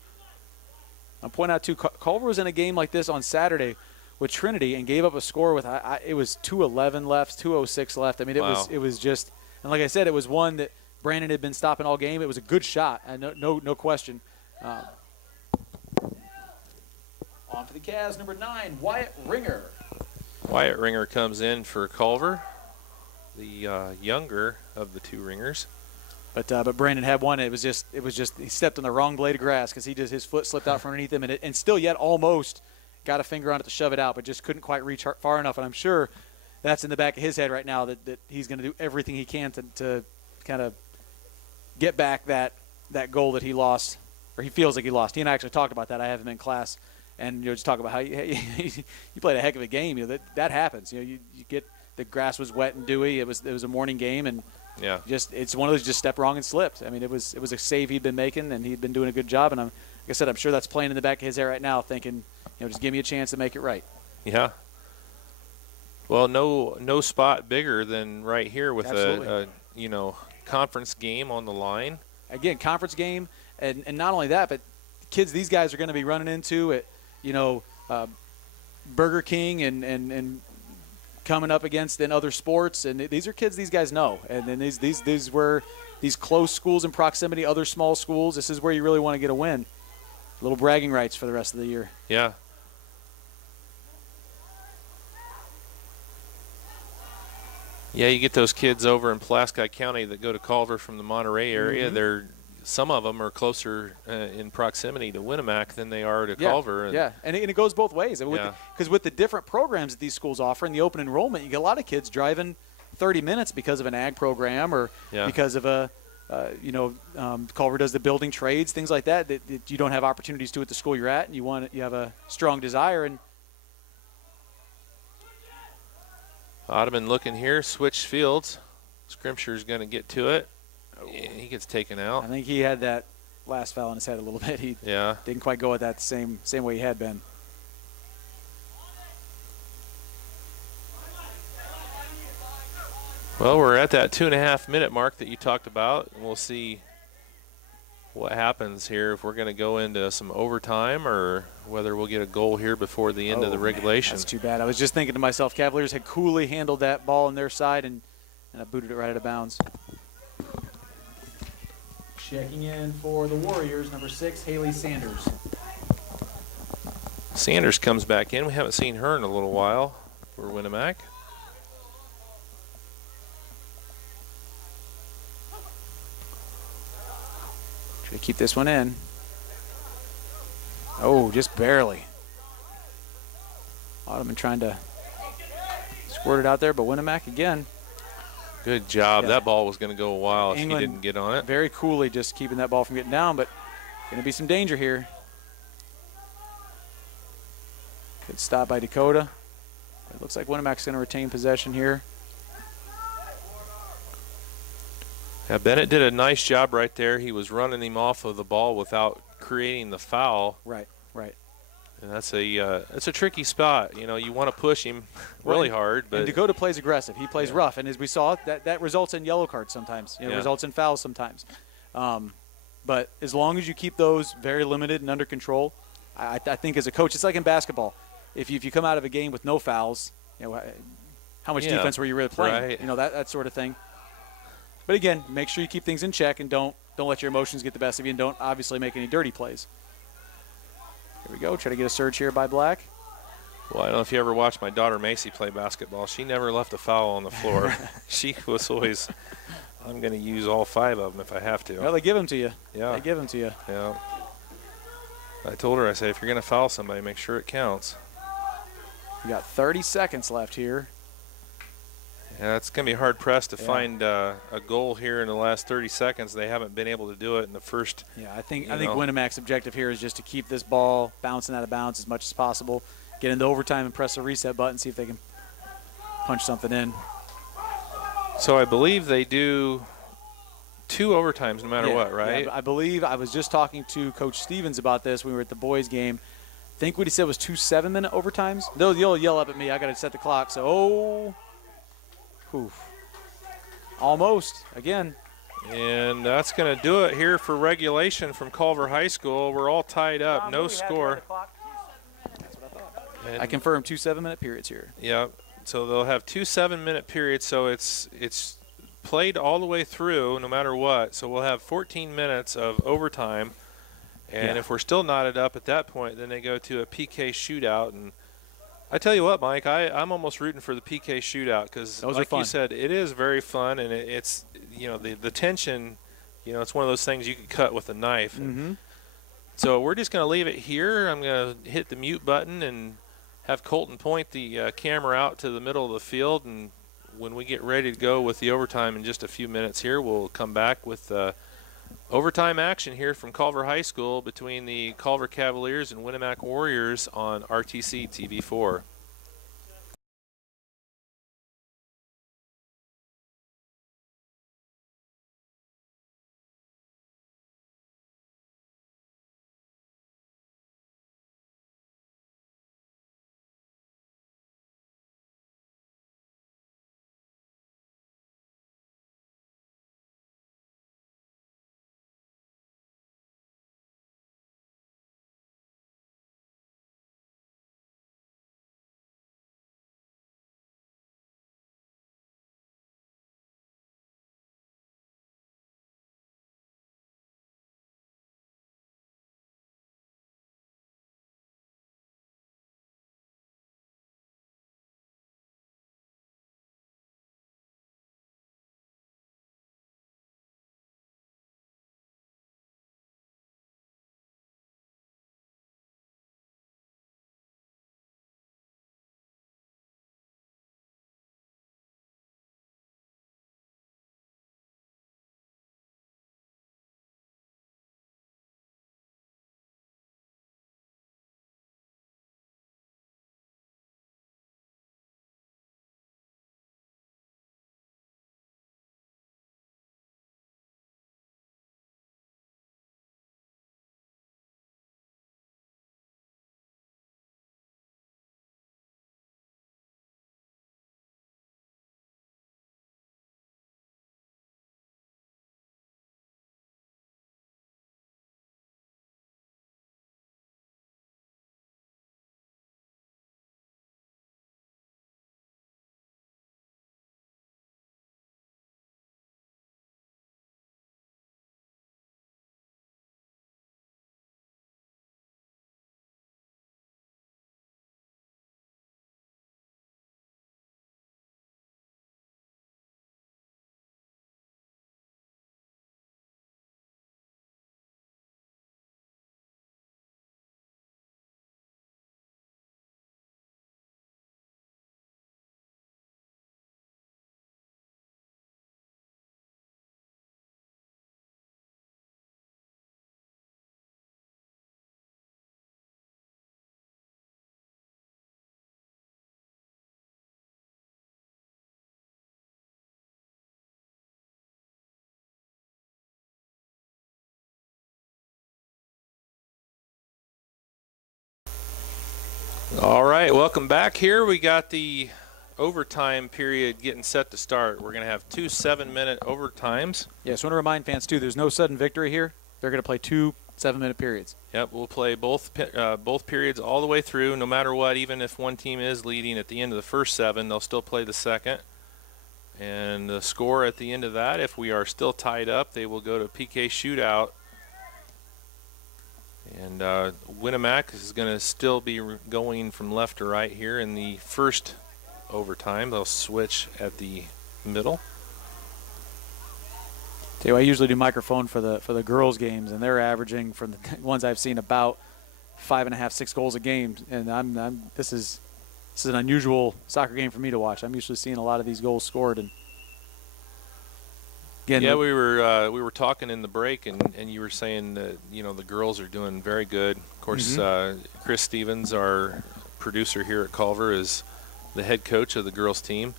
I'll point out, too, Culver was in a game like this on Saturday with Trinity and gave up a score with it was 2:11 left, 2:06 left. I mean, it was just, and like I said, it was one that Brandon had been stopping all game. It was a good shot, no question. On for the Cavs, number 9, Wyatt Ringer. Wyatt Ringer comes in for Culver, the younger of the two ringers. But Brandon had one. It was just he stepped on the wrong blade of grass because his foot slipped out from underneath him, and still yet almost got a finger on it to shove it out, but just couldn't quite reach far enough. And I'm sure that's in the back of his head right now that he's going to do everything he can to kind of get back that goal that he lost, or he feels like he lost. He and I actually talked about that. I have him in class, and just talk about how you played a heck of a game. That happens. You get the grass was wet and dewy. It was a morning game, and it's one of those just step wrong and slipped. I mean, it was a save he'd been making, and he'd been doing a good job. And like I said, I'm sure that's playing in the back of his head right now, thinking, just give me a chance to make it right. Yeah. Well, no spot bigger than right here with a conference game on the line. Again, conference game, and not only that, but kids these guys are going to be running into at Burger King and coming up against in other sports, and these are kids these guys know. And then these were these close schools in proximity, other small schools. This is where you really want to get a win. Little bragging rights for the rest of the year. Yeah. Yeah, you get those kids over in Pulaski County that go to Culver from the Monterey area. Mm-hmm. Some of them are closer in proximity to Winamac than they are to Culver. And it goes both ways. Because with the different programs that these schools offer in the open enrollment, you get a lot of kids driving 30 minutes because of an ag program or because of Culver does the building trades, things like that you don't have opportunities to at the school you're at, and you have a strong desire. And Ottoman looking here, switch fields. Scrimshire's going to get to it. He gets taken out. I think he had that last foul in his head a little bit. He didn't quite go at that same way he had been. Well, we're at that 2.5 minute mark that you talked about, and we'll see what happens here, if we're going to go into some overtime or whether we'll get a goal here before the end of the regulation. That's too bad. I was just thinking to myself, Cavaliers had coolly handled that ball on their side, and I booted it right out of bounds. Checking in for the Warriors, number 6, Haley Sanders. Sanders comes back in. We haven't seen her in a little while for Winamac. Try to keep this one in. Oh, just barely. Ottoman trying to squirt it out there, but Winamac again. Good job. That ball was going to go a while if he didn't get on it. Very coolly just keeping that ball from getting down, but going to be some danger here. Good stop by Dakota. It looks like Winamac's going to retain possession here. Yeah, Bennett did a nice job right there. He was running him off of the ball without creating the foul. Right, right. And that's a tricky spot. You know, you want to push him really hard, but And Dakota plays aggressive. He plays rough, and as we saw, that results in yellow cards sometimes. It results in fouls sometimes. But as long as you keep those very limited and under control, I think as a coach, it's like in basketball. If you come out of a game with no fouls, how much defense were you really playing? Right. That sort of thing. But again, make sure you keep things in check and don't let your emotions get the best of you, and don't obviously make any dirty plays. Here we go. Try to get a surge here by Black. Well, I don't know if you ever watched my daughter Macy play basketball. She never left a foul on the floor. She was always, I'm going to use all 5 of them if I have to. Well, they give them to you. Yeah. They give them to you. Yeah. I told her, I said, if you're going to foul somebody, make sure it counts. We got 30 seconds left here. Yeah, it's going to be hard-pressed to find a goal here in the last 30 seconds. They haven't been able to do it in the first. Yeah, I think Winamac's objective here is just to keep this ball bouncing out of bounds as much as possible, get into overtime and press the reset button, see if they can punch something in. So I believe they do 2 overtimes no matter what, right? Yeah, I believe I was just talking to Coach Stevens about this when we were at the boys' game. I think what he said was 2 7-minute overtimes. They'll yell up at me. I got to set the clock. So, almost again. And that's going to do it here for regulation from Culver High School. We're all tied up, no score. That's what I thought. I confirm 2 7-minute periods here. Yeah, so they'll have 2 7-minute periods, so it's played all the way through no matter what. So we'll have 14 minutes of overtime, and if we're still knotted up at that point, then they go to a PK shootout. And I tell you what, Mike, I'm almost rooting for the PK shootout because, like you said, it is very fun, and it's the tension. It's one of those things you can cut with a knife. Mm-hmm. So we're just going to leave it here. I'm going to hit the mute button and have Colton point the camera out to the middle of the field, and when we get ready to go with the overtime in just a few minutes here, we'll come back with overtime action here from Culver High School between the Culver Cavaliers and Winamac Warriors on RTC TV4. All right, welcome back here. We got the overtime period getting set to start. We're going to have 2 7-minute overtimes. Yeah, so I want to remind fans, too, there's no sudden victory here. They're going to play 2 7-minute periods. Yep, we'll play both periods all the way through, no matter what. Even if one team is leading at the end of the first 7, they'll still play the second. And the score at the end of that, if we are still tied up, they will go to PK shootout. And Winamac is going to still be going from left to right here in the first overtime. They'll switch at the middle. Tell you, I usually do microphone for the girls' games, and they're averaging, from the ones I've seen, about 5.5, 6 goals a game. And this is an unusual soccer game for me to watch. I'm usually seeing a lot of these goals scored. And again, yeah, we were talking in the break, and you were saying that the girls are doing very good. Of course, Chris Stevens, our producer here at Culver, is the head coach of the girls team,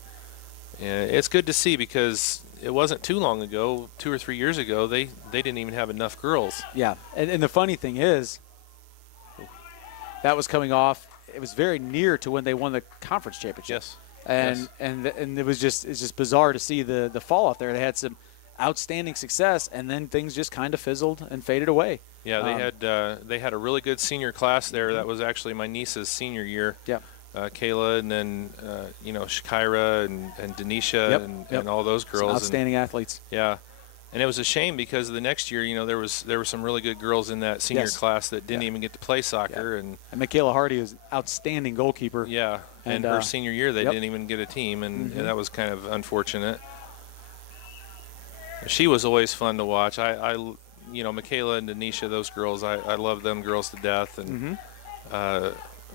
and it's good to see because it wasn't too long ago, 2 or 3 years ago, they didn't even have enough girls. Yeah, and the funny thing is, that was coming off. It was very near to when they won the conference championship. Yes. And it's just bizarre to see the fall off there. They had some outstanding success, and then things just kind of fizzled and faded away. Yeah, they had a really good senior class there. That was actually my niece's senior year. Yep. Kayla, and then Shakira and Denisha and all those girls. Some outstanding athletes. Yeah, and it was a shame because the next year, there were some really good girls in that senior class that didn't even get to play soccer. And Michaela Hardy was an outstanding goalkeeper. Yeah, and her senior year they didn't even get a team, and that was kind of unfortunate. She was always fun to watch. I Michaela and Denisha, those girls, I love them girls to death, and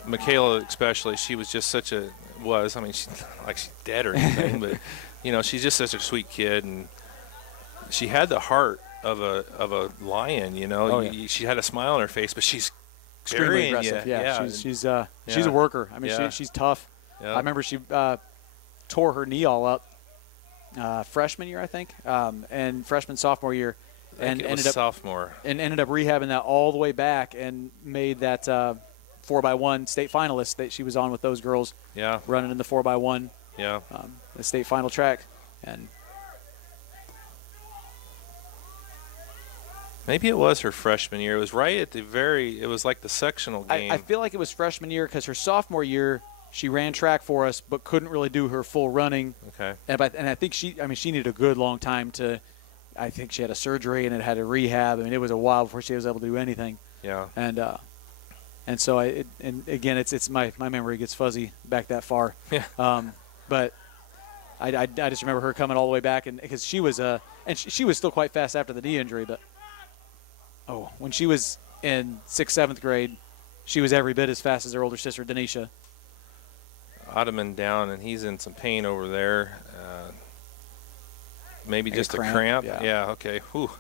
Michaela especially, she was just she's dead or anything, but she's just such a sweet kid, and she had the heart of a lion. She had a smile on her face, but she's extremely aggressive. She's a worker. I mean, she's tough. Yeah. I remember she tore her knee all up freshman year, I think, and sophomore year, and ended up sophomore, and ended up rehabbing that all the way back, and made that 4x1 state finalist that she was on with those girls. Yeah, running in the 4x1. Yeah, the state final track, and maybe it was her freshman year. It was right at it was like the sectional game. I feel like it was freshman year because her sophomore year she ran track for us, but couldn't really do her full running. Okay. And I think she needed a good long time to. I think she had a surgery and it had a rehab. I mean, it was a while before she was able to do anything. Yeah. And so again, it's my memory gets fuzzy back that far. Yeah. But I just remember her coming all the way back, and because she was she was still quite fast after the knee injury, but when she was in 6th, 7th grade, she was every bit as fast as her older sister Denisha. Ottoman down, and he's in some pain over there. Maybe just a cramp. Yeah. Okay. Whew.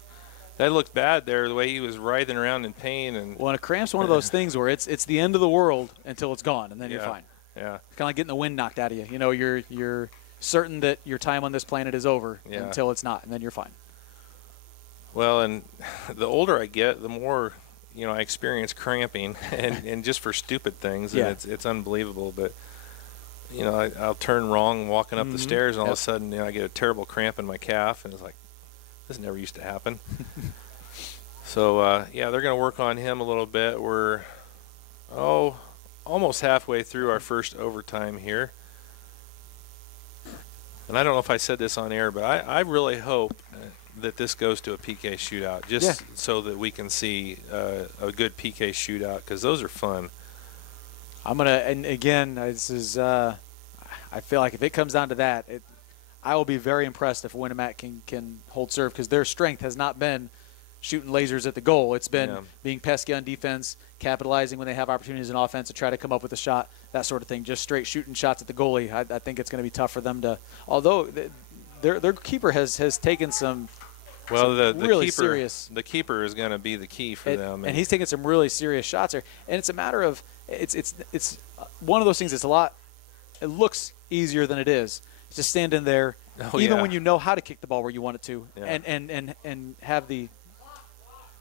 That looked bad there, the way he was writhing around in pain. And a cramp's one of those things where it's the end of the world until it's gone, and then you're fine. Yeah. It's kind of like getting the wind knocked out of you. You're certain that your time on this planet is over until it's not, and then you're fine. Well, and the older I get, the more I experience cramping, and just for stupid things, and it's unbelievable. But I'll turn wrong walking up the stairs, and all of a sudden I get a terrible cramp in my calf, and it's like, this never used to happen. So they're going to work on him a little bit. We're almost halfway through our first overtime here. And I don't know if I said this on air, but I really hope that this goes to a PK shootout, just so that we can see a good PK shootout, because those are fun. And again, this is I feel like if it comes down to that, I will be very impressed if Winamac can hold serve, because their strength has not been shooting lasers at the goal. It's been being pesky on defense, capitalizing when they have opportunities in offense to try to come up with a shot, that sort of thing. Just straight shooting shots at the goalie. I think it's going to be tough for them to. Although their keeper has taken some. Well, the really keeper, serious. The keeper is going to be the key for them, and he's taking some really serious shots here. And it's a matter of it's one of those things. It looks easier than it is. Just stand in there, even when you know how to kick the ball where you want it to, and have the.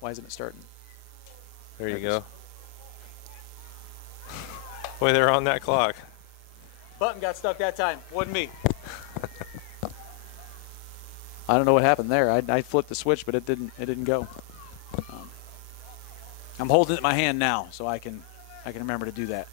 Why isn't it starting? There you go. Boy, they're on that clock. Button got stuck that time. Wasn't me. I don't know what happened there. I flipped the switch, but it didn't go. I'm holding it in my hand now, so I can remember to do that.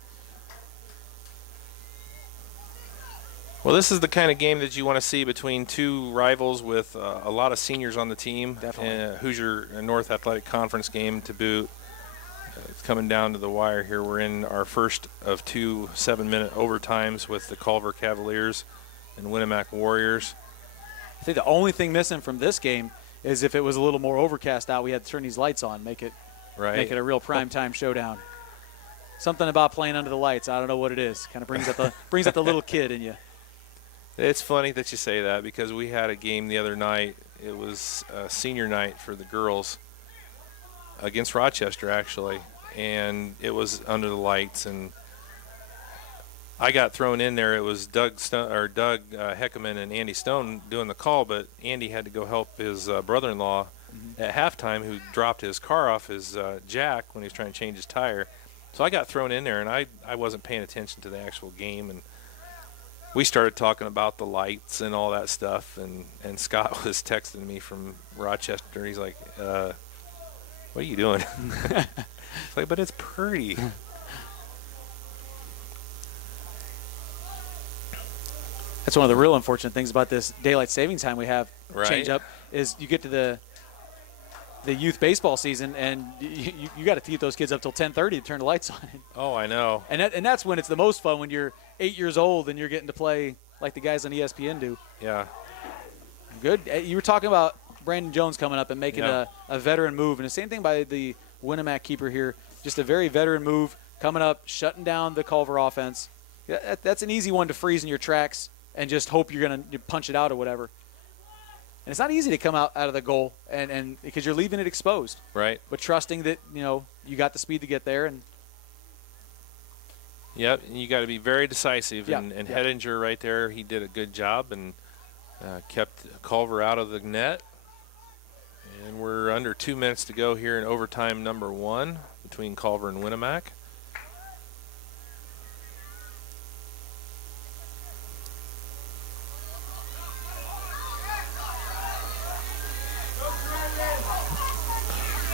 Well, this is the kind of game that you want to see between two rivals with a lot of seniors on the team. Definitely. Hoosier North Athletic Conference game to boot. It's coming down to the wire here. We're in our first of 2 7-minute overtimes with the Culver Cavaliers and Winamac Warriors. I think the only thing missing from this game is if it was a little more overcast out, we had to turn these lights on, make it a real primetime showdown. Something about playing under the lights, I don't know what it is. Kind of brings out the little kid in you. It's funny that you say that because we had a game the other night. It was a senior night for the girls against Rochester, actually, and it was under the lights. And I got thrown in there. It was Doug Heckerman and Andy Stone doing the call, but Andy had to go help his brother-in-law at halftime, who dropped his car off his jack when he was trying to change his tire. So I got thrown in there, and I wasn't paying attention to the actual game, and we started talking about the lights and all that stuff, and Scott was texting me from Rochester. He's like, what are you doing? It's like, but it's pretty. That's one of the real unfortunate things about this daylight savings time we have change up is you get to the youth baseball season, and you got to keep those kids up till 10:30 to turn the lights on. Oh, I know. And that's when it's the most fun, when you're 8 years old and you're getting to play like the guys on ESPN do. Yeah. Good. You were talking about Brandon Jones coming up and making a veteran move, and the same thing by the Winamac keeper here. Just a very veteran move coming up, shutting down the Culver offense. That's an easy one to freeze in your tracks and just hope you're going to punch it out or whatever. And it's not easy to come out of the goal and because you're leaving it exposed. Right. But trusting that, you got the speed to get there. And yep, you got to be very decisive. And Hettinger right there, he did a good job and kept Culver out of the net. And we're under 2 minutes to go here in overtime number 1 between Culver and Winamac.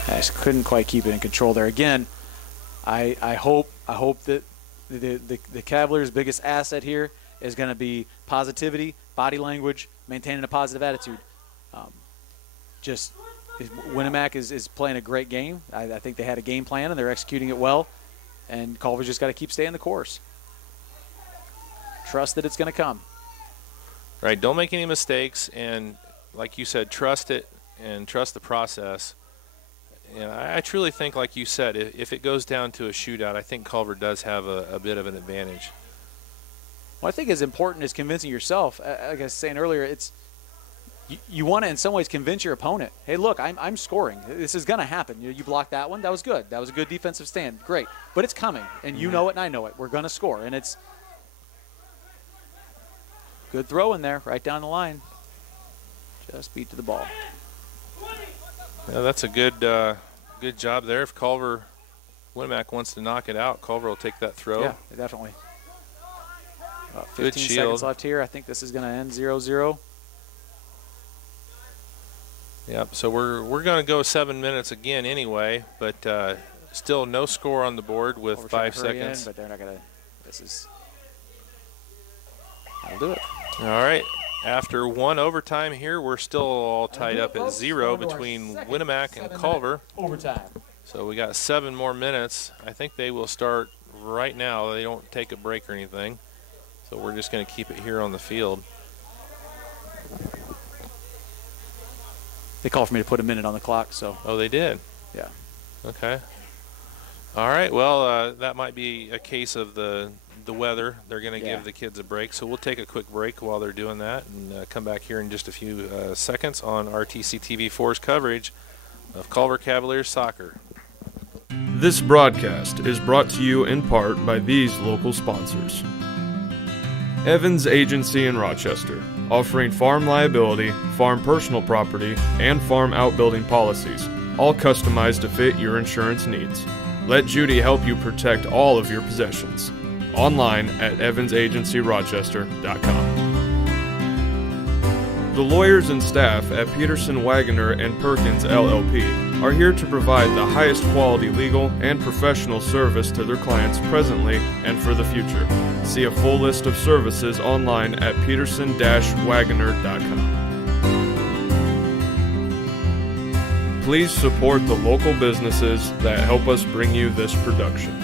I just couldn't quite keep it in control there. Again, I hope that the Cavaliers' biggest asset here is going to be positivity, body language, maintaining a positive attitude. Winamac is playing a great game. I think they had a game plan and they're executing it well. And Culver's just got to keep staying the course. Trust that it's going to come. Right. Don't make any mistakes. And like you said, trust it and trust the process. And I truly think, like you said, if it goes down to a shootout, I think Culver does have a bit of an advantage. What I think is important is convincing yourself. Like I was saying earlier, it's you want to in some ways convince your opponent. Hey, look, I'm scoring. This is going to happen. You blocked that one. That was good. That was a good defensive stand. Great. But it's coming, and you know it and I know it. We're going to score, and it's good throw in there, right down the line. Just beat to the ball. Yeah, that's a good job there. If Winamac wants to knock it out, Culver will take that throw. Yeah, definitely. About 15 seconds left here. I think this is going to end 0-0. Yep, so we're going to go 7 minutes again anyway, but still no score on the board with 5 seconds. But they're not going to I'll do it. All right. After one overtime here, we're still all tied up at 0 between Winamac and Culver. Overtime. So we got 7 more minutes. I think they will start right now. They don't take a break or anything. So we're just going to keep it here on the field. They called for me to put a minute on the clock, so. Oh, they did? Yeah. Okay. All right. Well, that might be a case of the weather. They're going to give the kids a break. So we'll take a quick break while they're doing that and come back here in just a few seconds on RTC TV4's coverage of Culver Cavaliers soccer. This broadcast is brought to you in part by these local sponsors. Evans Agency in Rochester, offering farm liability, farm personal property, and farm outbuilding policies, all customized to fit your insurance needs. Let Judy help you protect all of your possessions. online at evansagencyrochester.com. The lawyers and staff at Peterson, Wagoner & Perkins LLP are here to provide the highest quality legal and professional service to their clients presently and for the future. See a full list of services online at peterson-wagoner.com. Please support the local businesses that help us bring you this production.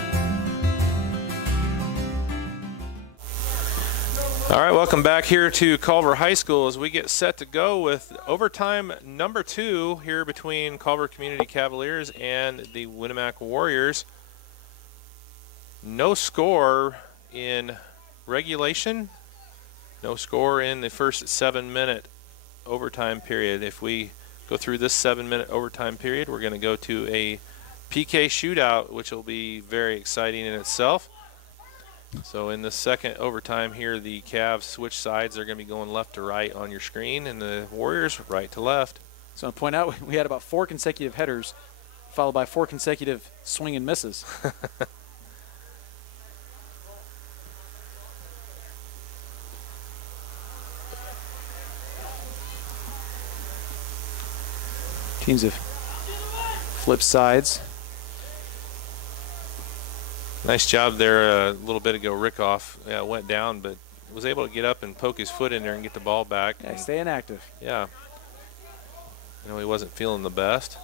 All right, welcome back here to Culver High School as we get set to go with overtime number 2 here between Culver Community Cavaliers and the Winamac Warriors. No score in regulation, no score in the first 7-minute overtime period. If we go through this 7-minute overtime period, we're going to go to a PK shootout, which will be very exciting in itself. So in the second overtime here, the Cavs switch sides. They're going to be going left to right on your screen, and the Warriors right to left. So I'll point out we had about 4 consecutive headers, followed by 4 consecutive swing and misses. Teams have flipped sides. Nice job there a little bit ago. Rickoff went down, but was able to get up and poke his foot in there and get the ball back. Yeah, staying active. Yeah. I know he wasn't feeling the best.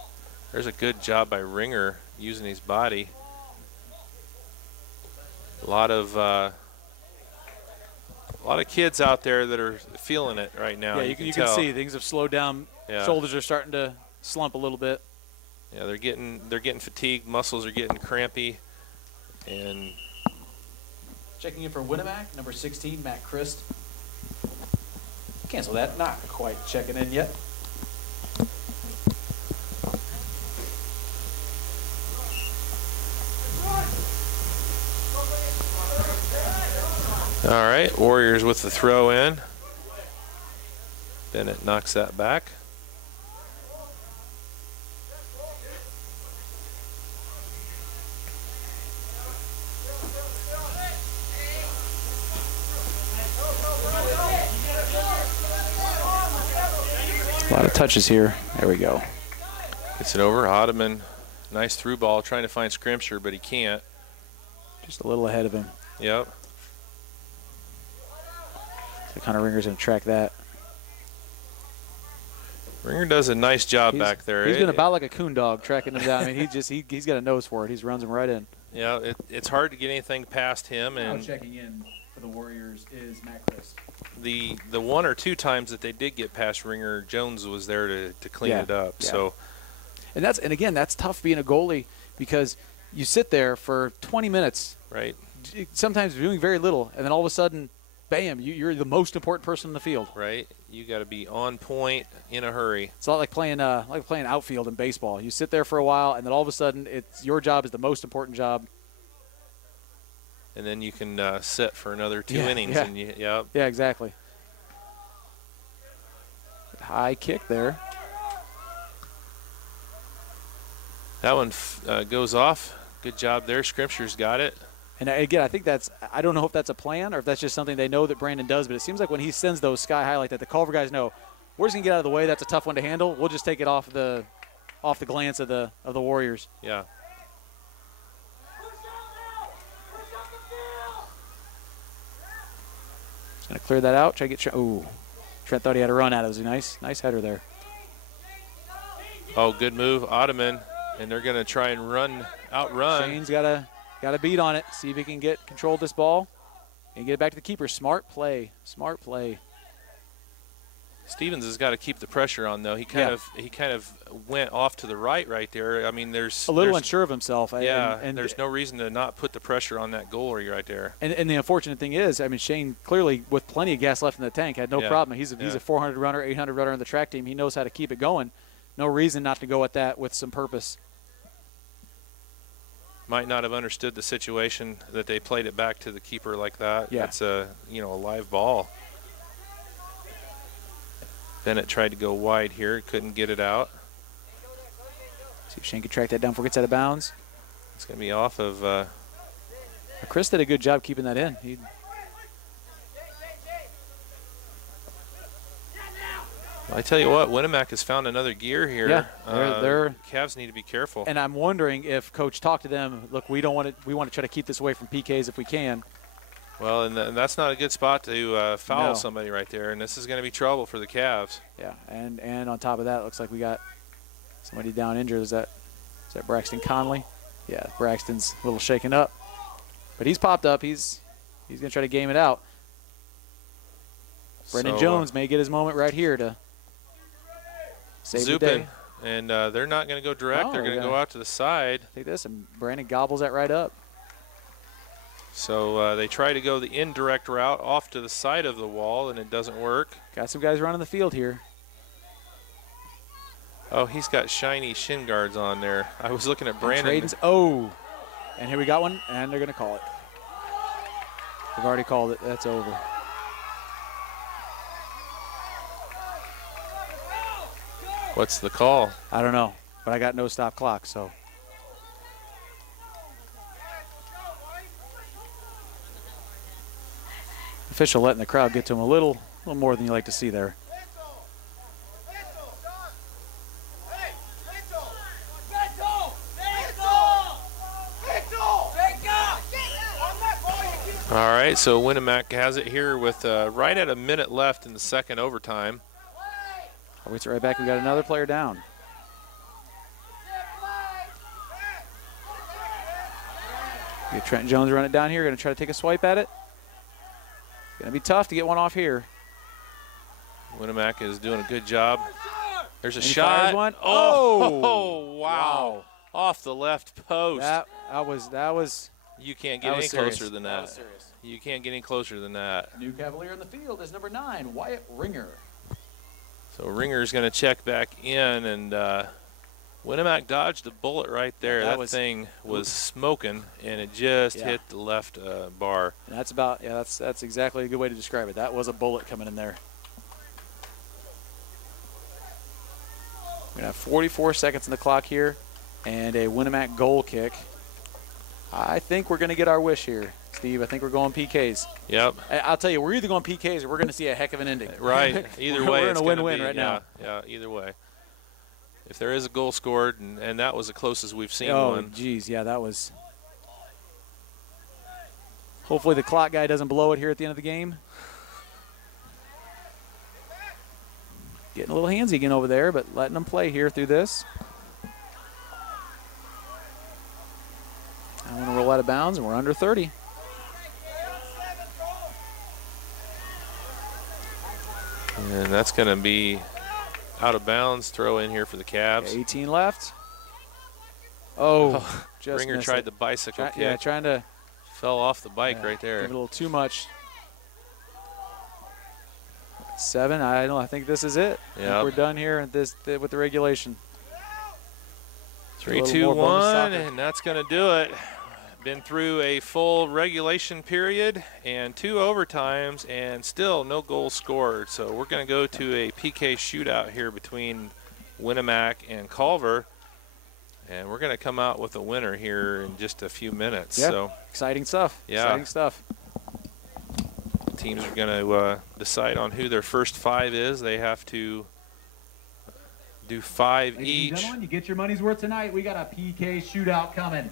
There's a good job by Ringer using his body. A lot of kids out there that are feeling it right now. Yeah, you can see things have slowed down. Yeah. Shoulders are starting to slump a little bit. Yeah, they're getting fatigued. Muscles are getting crampy. And checking in for Winamac, number 16, Matt Christ. Cancel that. Not quite checking in yet. all right, Warriors with the throw in. Bennett knocks that back. A lot of touches here. There we go. Gets it over. Ottoman, nice through ball, trying to find Scrimsher, but he can't. Just a little ahead of him. Yep. So Connor Ringer's going to track that. Ringer does a nice job back there. He's been about like a coon dog tracking him down. I mean, he's got a nose for it. He runs him right in. Yeah, it's hard to get anything past him. Now And checking in for the Warriors is Matt Christ. the 1 or 2 times that they did get past Ringer, Jones was there to clean it up. Yeah. So, and again, that's tough being a goalie because you sit there for 20 minutes, right, sometimes doing very little, and then all of a sudden, bam, you're the most important person in the field. right. You got to be on point in a hurry. It's not like playing outfield in baseball. You sit there for a while, and then all of a sudden, it's your job is the most important job. And then you can sit for another 2 innings. Yeah. And Yeah, exactly. High kick there. that one goes off. Good job there. Scrimsher's got it. And again, I think I don't know if that's a plan or if that's just something they know that Brandon does, but it seems like when he sends those sky high like that, the Culver guys know we're just gonna get out of the way. That's a tough one to handle. We'll just take it off the glance of the Warriors. Yeah. Just gonna clear that out. Try to get Trent. Ooh, Trent thought he had a run out. It was a nice header there. Oh, good move, Ottoman, and they're gonna try and outrun. Shane's got a beat on it. See if he can get control of this ball and get it back to the keeper. Smart play. Stevens has got to keep the pressure on, though. He kind of went off to the right there. I mean, there's a little unsure of himself. Yeah, and there's no reason to not put the pressure on that goalie right there. And the unfortunate thing is, I mean, Shane clearly with plenty of gas left in the tank had no problem. He's a 400 runner, 800 runner in the track team. He knows how to keep it going. No reason not to go at that with some purpose. Might not have understood the situation that they played it back to the keeper like that. Yeah. That's a live ball. Bennett tried to go wide here, couldn't get it out. See if Shane can track that down before it gets out of bounds. It's going to be off of Chris did a good job keeping that in. I tell you what, Winamac has found another gear here. Yeah, they're Cavs need to be careful. And I'm wondering if Coach talked to them. Look, we want to try to keep this away from PKs if we can. Well, and that's not a good spot to foul No. somebody right there, and this is going to be trouble for the Cavs. Yeah, and on top of that, it looks like we got somebody down injured. Is that Braxton Conley? Yeah, Braxton's a little shaken up, but he's popped up. He's going to try to game it out. Brendan Jones may get his moment right here to save the day. And they're not going to go direct. No, they're going to go out to the side. Take this, and Brandon gobbles that right up. So they try to go the indirect route off to the side of the wall, and it doesn't work. Got some guys running the field here. Oh, he's got shiny shin guards on there. I was looking at Brandon. And here we got one, and they're going to call it. They've already called it. That's over. What's the call? I don't know, but I got no stop clock, so. Official letting the crowd get to him a little more than you like to see there. All right, so Winamac has it here with right at a minute left in the second overtime. Waits it right back. We got another player down. Get Trent Jones run it down here. Going to try to take a swipe at it. Going to be tough to get one off here. Winamac is doing a good job. There's a And he shot. fires one. Oh, wow. Off the left post. That was. You can't get any closer than that. You can't get any closer than that. New Cavalier in the field is number 9, Wyatt Ringer. So Ringer's going to check back in, and Winamac dodged a bullet right there. That thing was smoking, and it just hit the left bar. And that's exactly a good way to describe it. That was a bullet coming in there. We're going to have 44 seconds on the clock here, and a Winamac goal kick. I think we're going to get our wish here, Steve. I think we're going PKs. Yep. I'll tell you, we're either going PKs or we're going to see a heck of an ending. Right. Either way, we're it's in a win-win right yeah, now. Yeah, either way. If there is a goal scored, and that was the closest we've seen Oh, one. geez, yeah, that was. Hopefully the clock guy doesn't blow it here at the end of the game. Getting a little handsy again over there, but letting them play here through this. I want to roll out of bounds, and we're under 30. And that's going to be out of bounds. Throw in here for the Cavs. 18 left. Oh, just Ringer missed tried it. the bicycle kick. Yeah, trying to. Fell off the bike right there. Give it a little too much. 7. I think this is it. I think Yep. we're done here with the regulation. 3, A little 2, more bonus 1, soccer. and that's going to do it. Been through a full regulation period and 2 overtimes, and still no goals scored. So we're going to go to a PK shootout here between Winamac and Culver, and we're going to come out with a winner here in just a few minutes. Yeah, So exciting stuff. Yeah. Exciting stuff. teams are going to decide on who their first 5 is. They have to do 5 Ladies each. and gentlemen, you get your money's worth tonight. We got a PK shootout coming.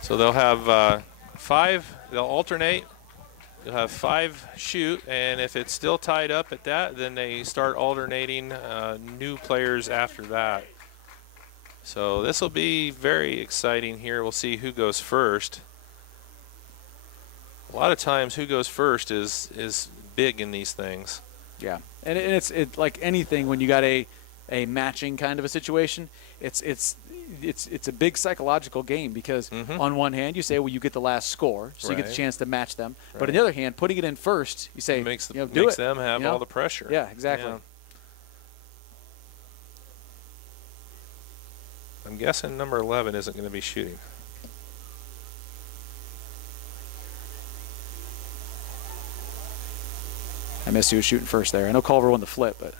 So they'll have 5. They'll alternate. You'll have 5 shoot, and if it's still tied up at that, then they start alternating new players after that. So this will be very exciting here. We'll see who goes first. A lot of times who goes first is big in these things. Yeah, and it's like anything when you got a matching kind of a situation. It's a big psychological game because on one hand you say, well, you get the last score, so you get the Right. chance to match them. But on Right. the other hand, putting it in first, you say, Makes do makes it. them have You know? all the pressure. Yeah, exactly. Yeah. I'm guessing number 11 isn't going to be shooting. I missed who was shooting first there. I know Culver won the flip, but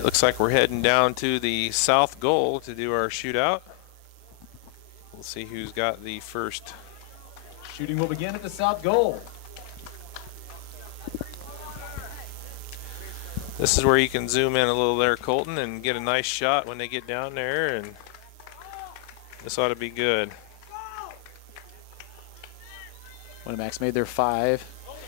right, looks like we're heading down to the south goal to do our shootout. We'll see who's got the first. Shooting will begin at the south goal. This is where you can zoom in a little there, Colton, and get a nice shot when they get down there, and this ought to be good. Winamac's made their 5.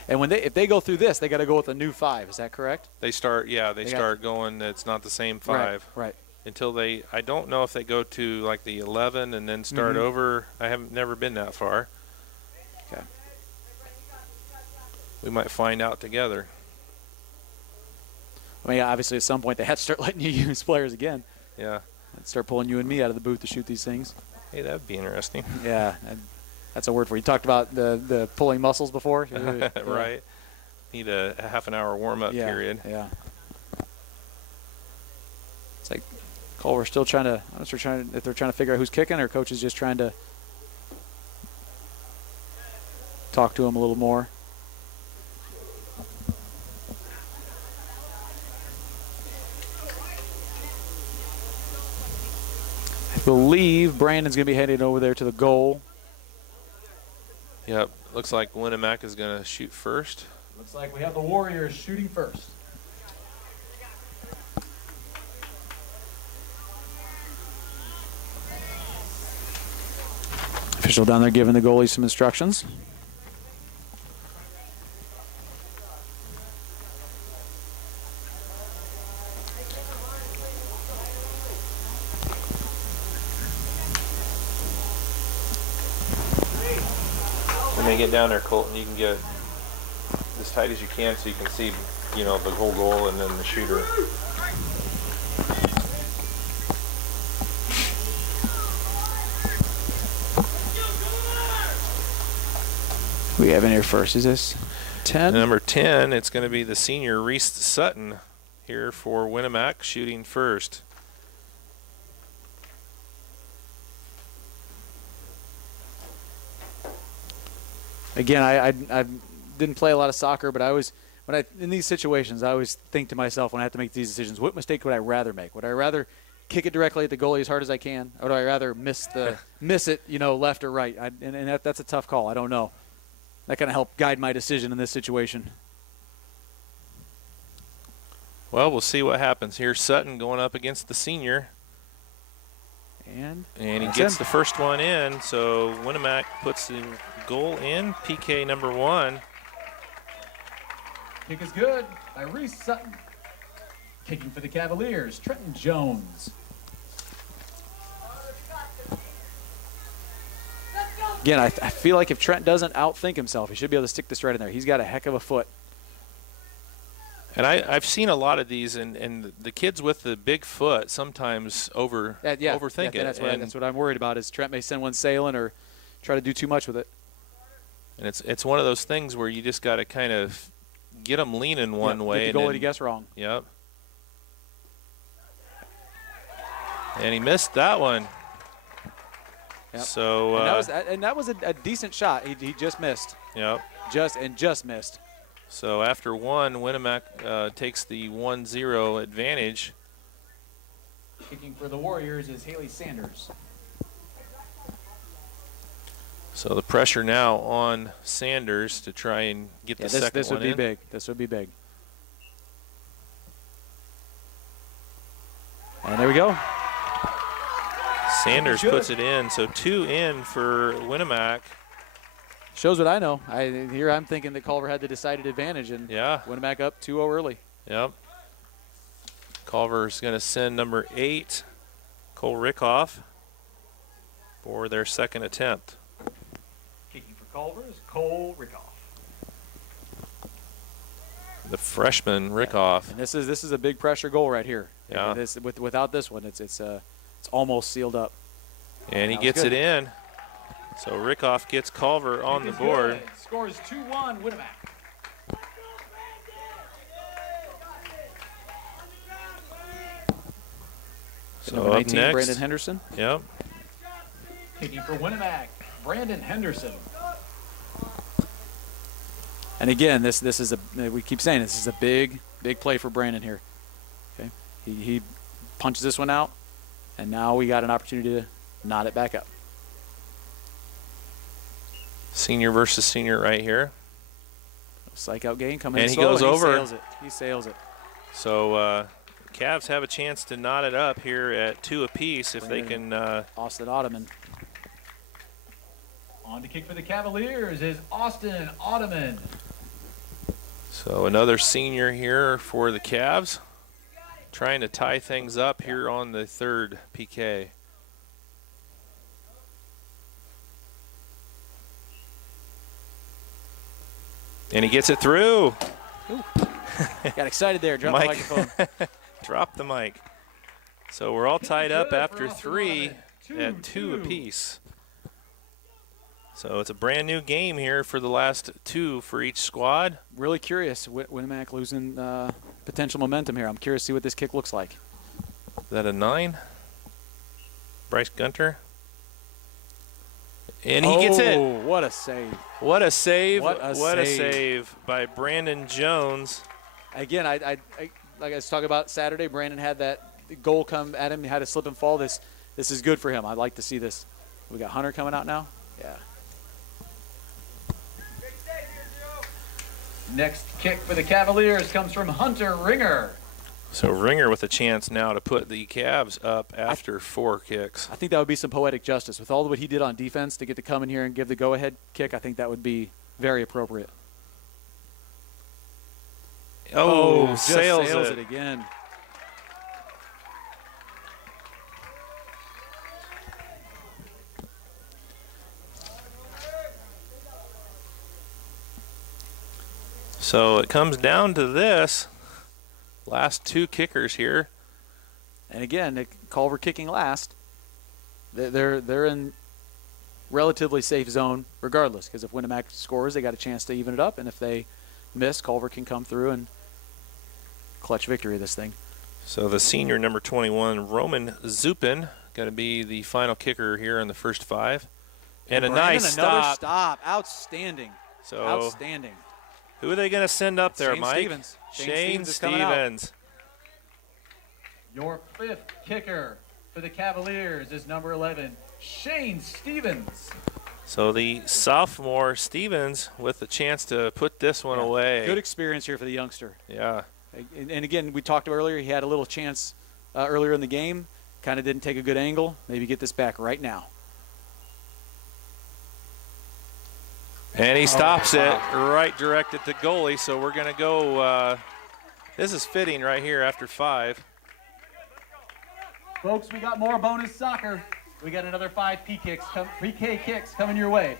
And if they go through this, they got to go with a new 5. Is that correct? They start, yeah, they start going, it's not the same 5. Right. Until I don't know if they go to like the 11 and then start over. I haven't never been that far. Okay. We might find out together. I mean, obviously, at some point, they have to start letting you use players again. Yeah. And start pulling you and me out of the booth to shoot these things. Hey, that would be interesting. Yeah, that's a word for you. You talked about the pulling muscles before. Right. Need a half an hour warm-up period. Yeah. It's like Culver's still trying to. I'm not sure if they're trying to figure out who's kicking, or coach is just trying to talk to him a little more. I believe Brandon's going to be heading over there to the goal. Yep. Looks like Winamac is going to shoot first. Looks like we have the Warriors shooting first. Official down there giving the goalie some instructions. When they get down there, Colton, you can get as tight as you can so you can see, the whole goal and then the shooter. Who we have in here first? Is this 10? Number 10, it's going to be the senior Reese Sutton here for Winamac, shooting first. Again, I didn't play a lot of soccer, but in these situations, I always think to myself when I have to make these decisions, what mistake would I rather make? Would I rather kick it directly at the goalie as hard as I can, or would I rather miss it, left or right? That's a tough call. I don't know. That kind of helped guide my decision in this situation. Well, we'll see what happens. Here's Sutton going up against the senior. And he gets the first one in, so Winamac puts the goal in, PK number 1. Kick is good by Reese Sutton. Kicking for the Cavaliers, Trenton Jones. Again, I feel like if Trent doesn't outthink himself, he should be able to stick this right in there. He's got a heck of a foot. And I've seen a lot of these, and the kids with the big foot sometimes overthink it. That's what I'm worried about is Trent may send one sailing or try to do too much with it. And it's one of those things where you just got to kind of get them leaning one way. Get the goalie to guess wrong. Yep. And he missed that one. Yep. So and that was a decent shot. He just missed. Yep. Just missed. So after one, Winamac takes the 1-0 advantage. Kicking for the Warriors is Haley Sanders. So the pressure now on Sanders to try and get the second one in. This would be big. This would be big. And there we go. Sanders puts it in. So 2 in for Winamac. Shows what I know. I'm thinking that Culver had the decided advantage, and Winamac up 2-0 early. Yep. Culver's going to send number 8, Cole Rickoff, for their second attempt. Kicking for Culver is Cole Rickoff. The freshman Rickoff. And this is a big pressure goal right here. Yeah. Without this one, it's almost sealed up. And he gets it in. So Rickoff gets Culver on the board. Good. Scores 2-1 Winamac. So number 19, up next, Brandon Henderson. Yep. Kicking for Winamac, Brandon Henderson. And again, this is we keep saying this is a big play for Brandon here. Okay. He punches this one out, and now we got an opportunity to knot it back up. Senior versus senior right here. Psych out gain coming in And he slow, goes and over. He sails it. He sails it. So Cavs have a chance to knot it up here at 2 apiece if they can. Austin Ottoman. On to kick for the Cavaliers is Austin Ottoman. So another senior here for the Cavs, trying to tie things up here on the 3rd PK. And he gets it through. Got excited there. Dropped the microphone. Drop the mic. So we're all tied up after 3 at 2 apiece. So it's a brand new game here for the last 2 for each squad. Really curious. Winamac losing potential momentum here. I'm curious to see what this kick looks like. Is that a 9? Bryce Gunter. And he gets it. What a save. What a save. What a save by Brandon Jones. Again, I like I was talking about Saturday, Brandon had that goal come at him. He had to slip and fall. This is good for him. I'd like to see this. We got Hunter coming out now. Yeah. Next kick for the Cavaliers comes from Hunter Ringer. So Ringer with a chance now to put the Cavs up after 4 kicks. I think that would be some poetic justice. With all what he did on defense to get to come in here and give the go-ahead kick, I think that would be very appropriate. Just sails it again. So it comes down to this. Last 2 kickers here. And again, Culver kicking last. They're in relatively safe zone regardless, because if Winamac scores, they got a chance to even it up, and if they miss, Culver can come through and clutch victory of this thing. So the senior number 21, Roman Zupin, going to be the final kicker here in the first 5. And a nice another stop. Outstanding. So Outstanding. who are they going to send up there, Shane Mike? Stevens. Shane is coming out. Stevens. Your 5th kicker for the Cavaliers is number 11, Shane Stevens. So the sophomore Stevens with a chance to put this one away. Good experience here for the youngster. Yeah. And again, we talked earlier, he had a little chance earlier in the game, kind of didn't take a good angle. Maybe get this back right now. And he stops it right directed to goalie. So we're going to go. This is fitting right here after 5. Folks, we got more bonus soccer. We got another 5 PK kicks coming your way.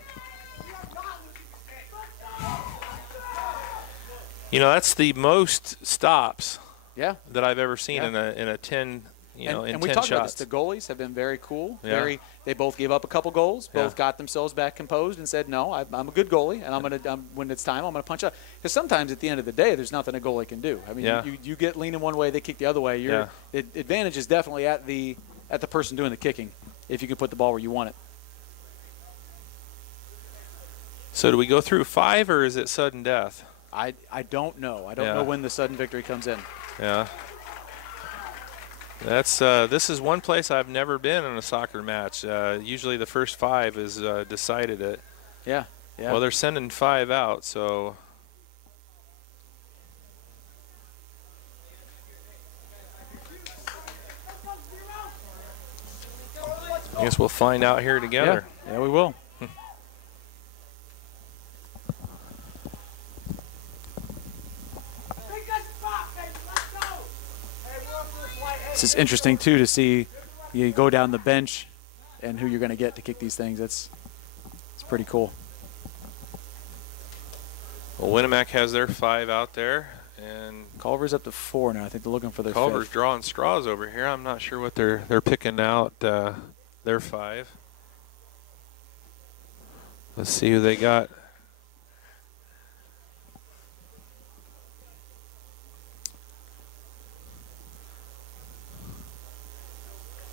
You know, that's the most stops Yeah. that I've ever seen in a 10, in and we 10 talked about shots. this. The goalies have been very cool. Yeah. They both gave up a couple goals. Both Yeah. got themselves back composed and said, "No, I'm a good goalie, and when it's time, I'm gonna punch up." Because sometimes at the end of the day, there's nothing a goalie can do. I mean, Yeah. you get leaning one way, they kick the other way. The advantage is definitely at the person doing the kicking, if you can put the ball where you want it. So do we go through 5 or is it sudden death? I don't know. I don't know when the sudden victory comes in. Yeah. That's this is one place I've never been in a soccer match. Usually the first 5 is decided it. Yeah. Well, they're sending 5 out, so I guess we'll find out here together. Yeah, we will. This is interesting, too, to see you go down the bench and who you're going to get to kick these things. It's pretty cool. Well, Winamac has their 5 out there, and Culver's up to 4 now. I think they're looking for their Culver's 5th. drawing straws over here. I'm not sure what they're picking out their 5. Let's see who they got.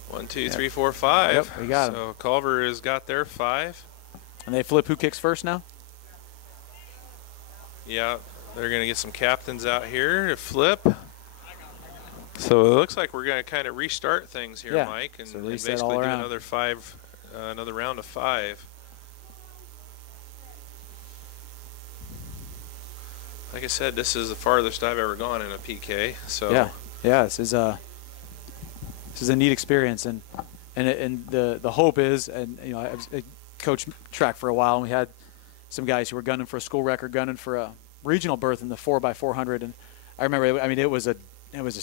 One, two, 3, 4, 5. Yep, we got 'em. So Culver has got their 5. And they flip who kicks first now? Yeah, they're going to get some captains out here to flip. So it looks like we're going to kind of restart things here, Yeah. Mike, and, So and reset basically all do around. another round of 5. Like I said, this is the farthest I've ever gone in a PK. So yeah, this is a neat experience, and the hope is, and I coached track for a while, and we had some guys who were gunning for a school record, gunning for a regional berth in the 4x400, and I remember, I mean, it was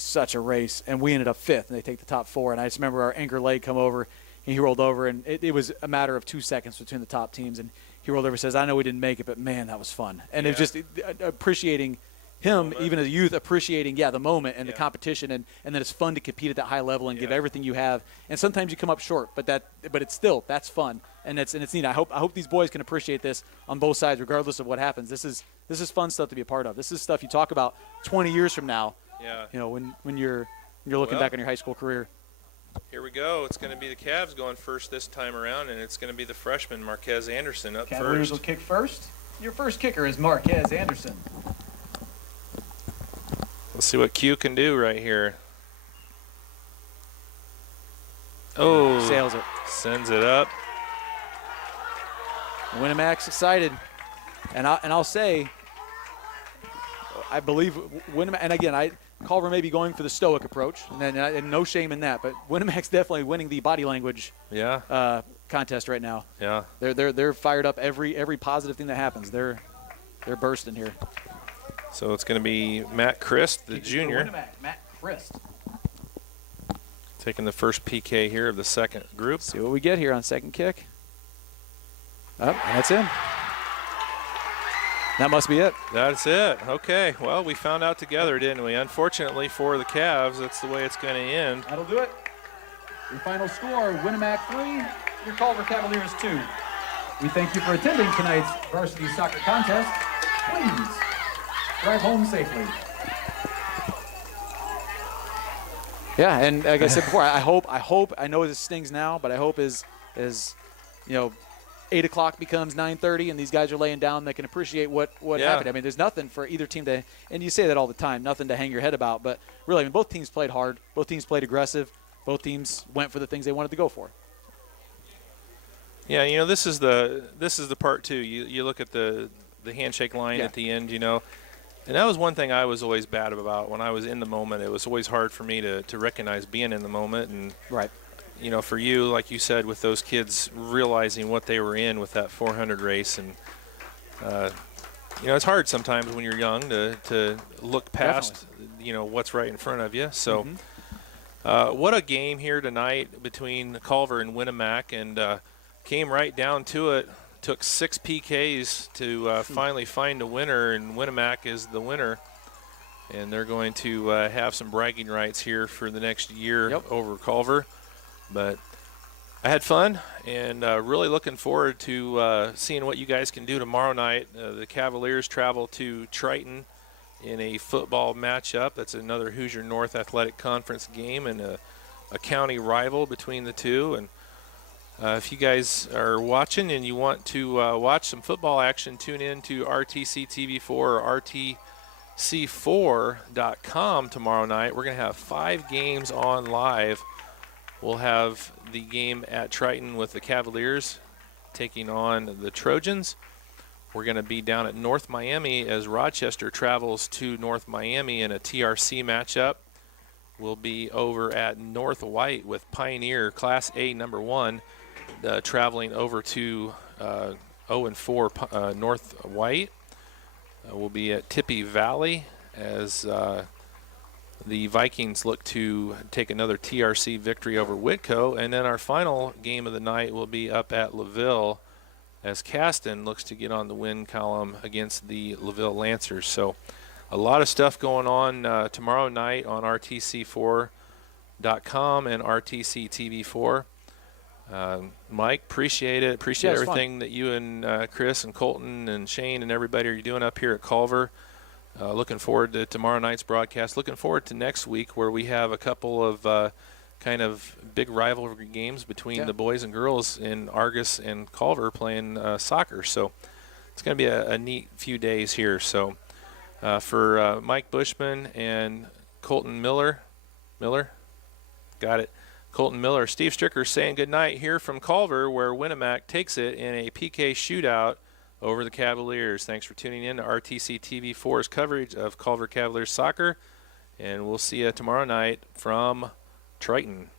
such a race, and we ended up 5th, and they take the top 4, and I just remember our anchor leg come over, and he rolled over, and it was a matter of 2 seconds between the top teams, and he rolled over and says, "I know we didn't make it, but man, that was fun." And it was just appreciating him, even as a youth, appreciating the moment and the competition, and then it's fun to compete at that high level and give everything you have. And sometimes you come up short, but it's still, that's fun, and it's neat. I hope these boys can appreciate this on both sides, regardless of what happens. This is fun stuff to be a part of. This is stuff you talk about 20 years from now. Yeah. When you're looking back on your high school career. Here we go. It's going to be the Cavs going first this time around, and it's going to be the freshman Marquez Anderson up Cavaliers first. will kick first. Your first kicker is Marquez Anderson. Let's see what Q can do right here. Oh, Sails it. Sends it up. Winamac's excited, and I'll say, I believe Winamac, and again, Culver may be going for the stoic approach, and no shame in that, but Winamac's definitely winning the body language contest right now. Yeah. They're fired up. Every positive thing that happens, they're bursting here. So it's going to be Matt Christ, the junior, Winamac, Matt Christ. taking the first PK here of the second group. See what we get here on second kick. And that's in. That must be it. That's it. Okay. Well, we found out together, didn't we? Unfortunately for the Cavs, that's the way it's going to end. That'll do it. Your final score, Winamac 3, your Culver Cavaliers 2. We thank you for attending tonight's varsity soccer contest. Please drive home safely. Yeah, and like I said before, I hope, I know this stings now, but I hope as 8 o'clock becomes 9:30 and these guys are laying down, they can appreciate what happened. I mean, there's nothing for either team to, and you say that all the time, nothing to hang your head about, but really, I mean, both teams played hard, both teams played aggressive, both teams went for the things they wanted to go for. Yeah, this is the part too. You look at the handshake line at the end, and that was one thing I was always bad about when I was in the moment. It was always hard for me to recognize being in the moment, and right. For you, like you said, with those kids realizing what they were in with that 400 race, and it's hard sometimes when you're young to look past what's right in front of you. So what a game here tonight between Culver and Winamac, and came right down to it. Took 6 PKs to finally find a winner, and Winamac is the winner, and they're going to have some bragging rights here for the next year over Culver. But I had fun, and really looking forward to seeing what you guys can do tomorrow night. The Cavaliers travel to Triton in a football matchup. That's another Hoosier North Athletic Conference game, and a county rival between the two. And if you guys are watching and you want to watch some football action, tune in to RTC TV4 or RTC4.com tomorrow night. We're going to have 5 games on live. We'll have the game at Triton with the Cavaliers taking on the Trojans. We're going to be down at North Miami as Rochester travels to North Miami in a TRC matchup. We'll be over at North White with Pioneer Class A number 1 traveling over to 0-4 North White. We'll be at Tippy Valley as the Vikings look to take another TRC victory over Whitco. And then our final game of the night will be up at LaVille as Caston looks to get on the win column against the LaVille Lancers. So a lot of stuff going on tomorrow night on RTC4.com and RTC TV4. Mike, appreciate it. Appreciate everything that you and Chris and Colton and Shane and everybody are doing up here at Culver. Looking forward to tomorrow night's broadcast. Looking forward to next week where we have a couple of kind of big rivalry games between the boys and girls in Argus and Culver playing soccer. So it's going to be a neat few days here. So for Mike Bushman and Colton Miller, Miller? Got it. Colton Miller. Steve Stricker saying goodnight here from Culver, where Winamac takes it in a PK shootout over the Cavaliers. Thanks for tuning in to RTC TV4's coverage of Culver Cavaliers soccer, and we'll see you tomorrow night from Triton.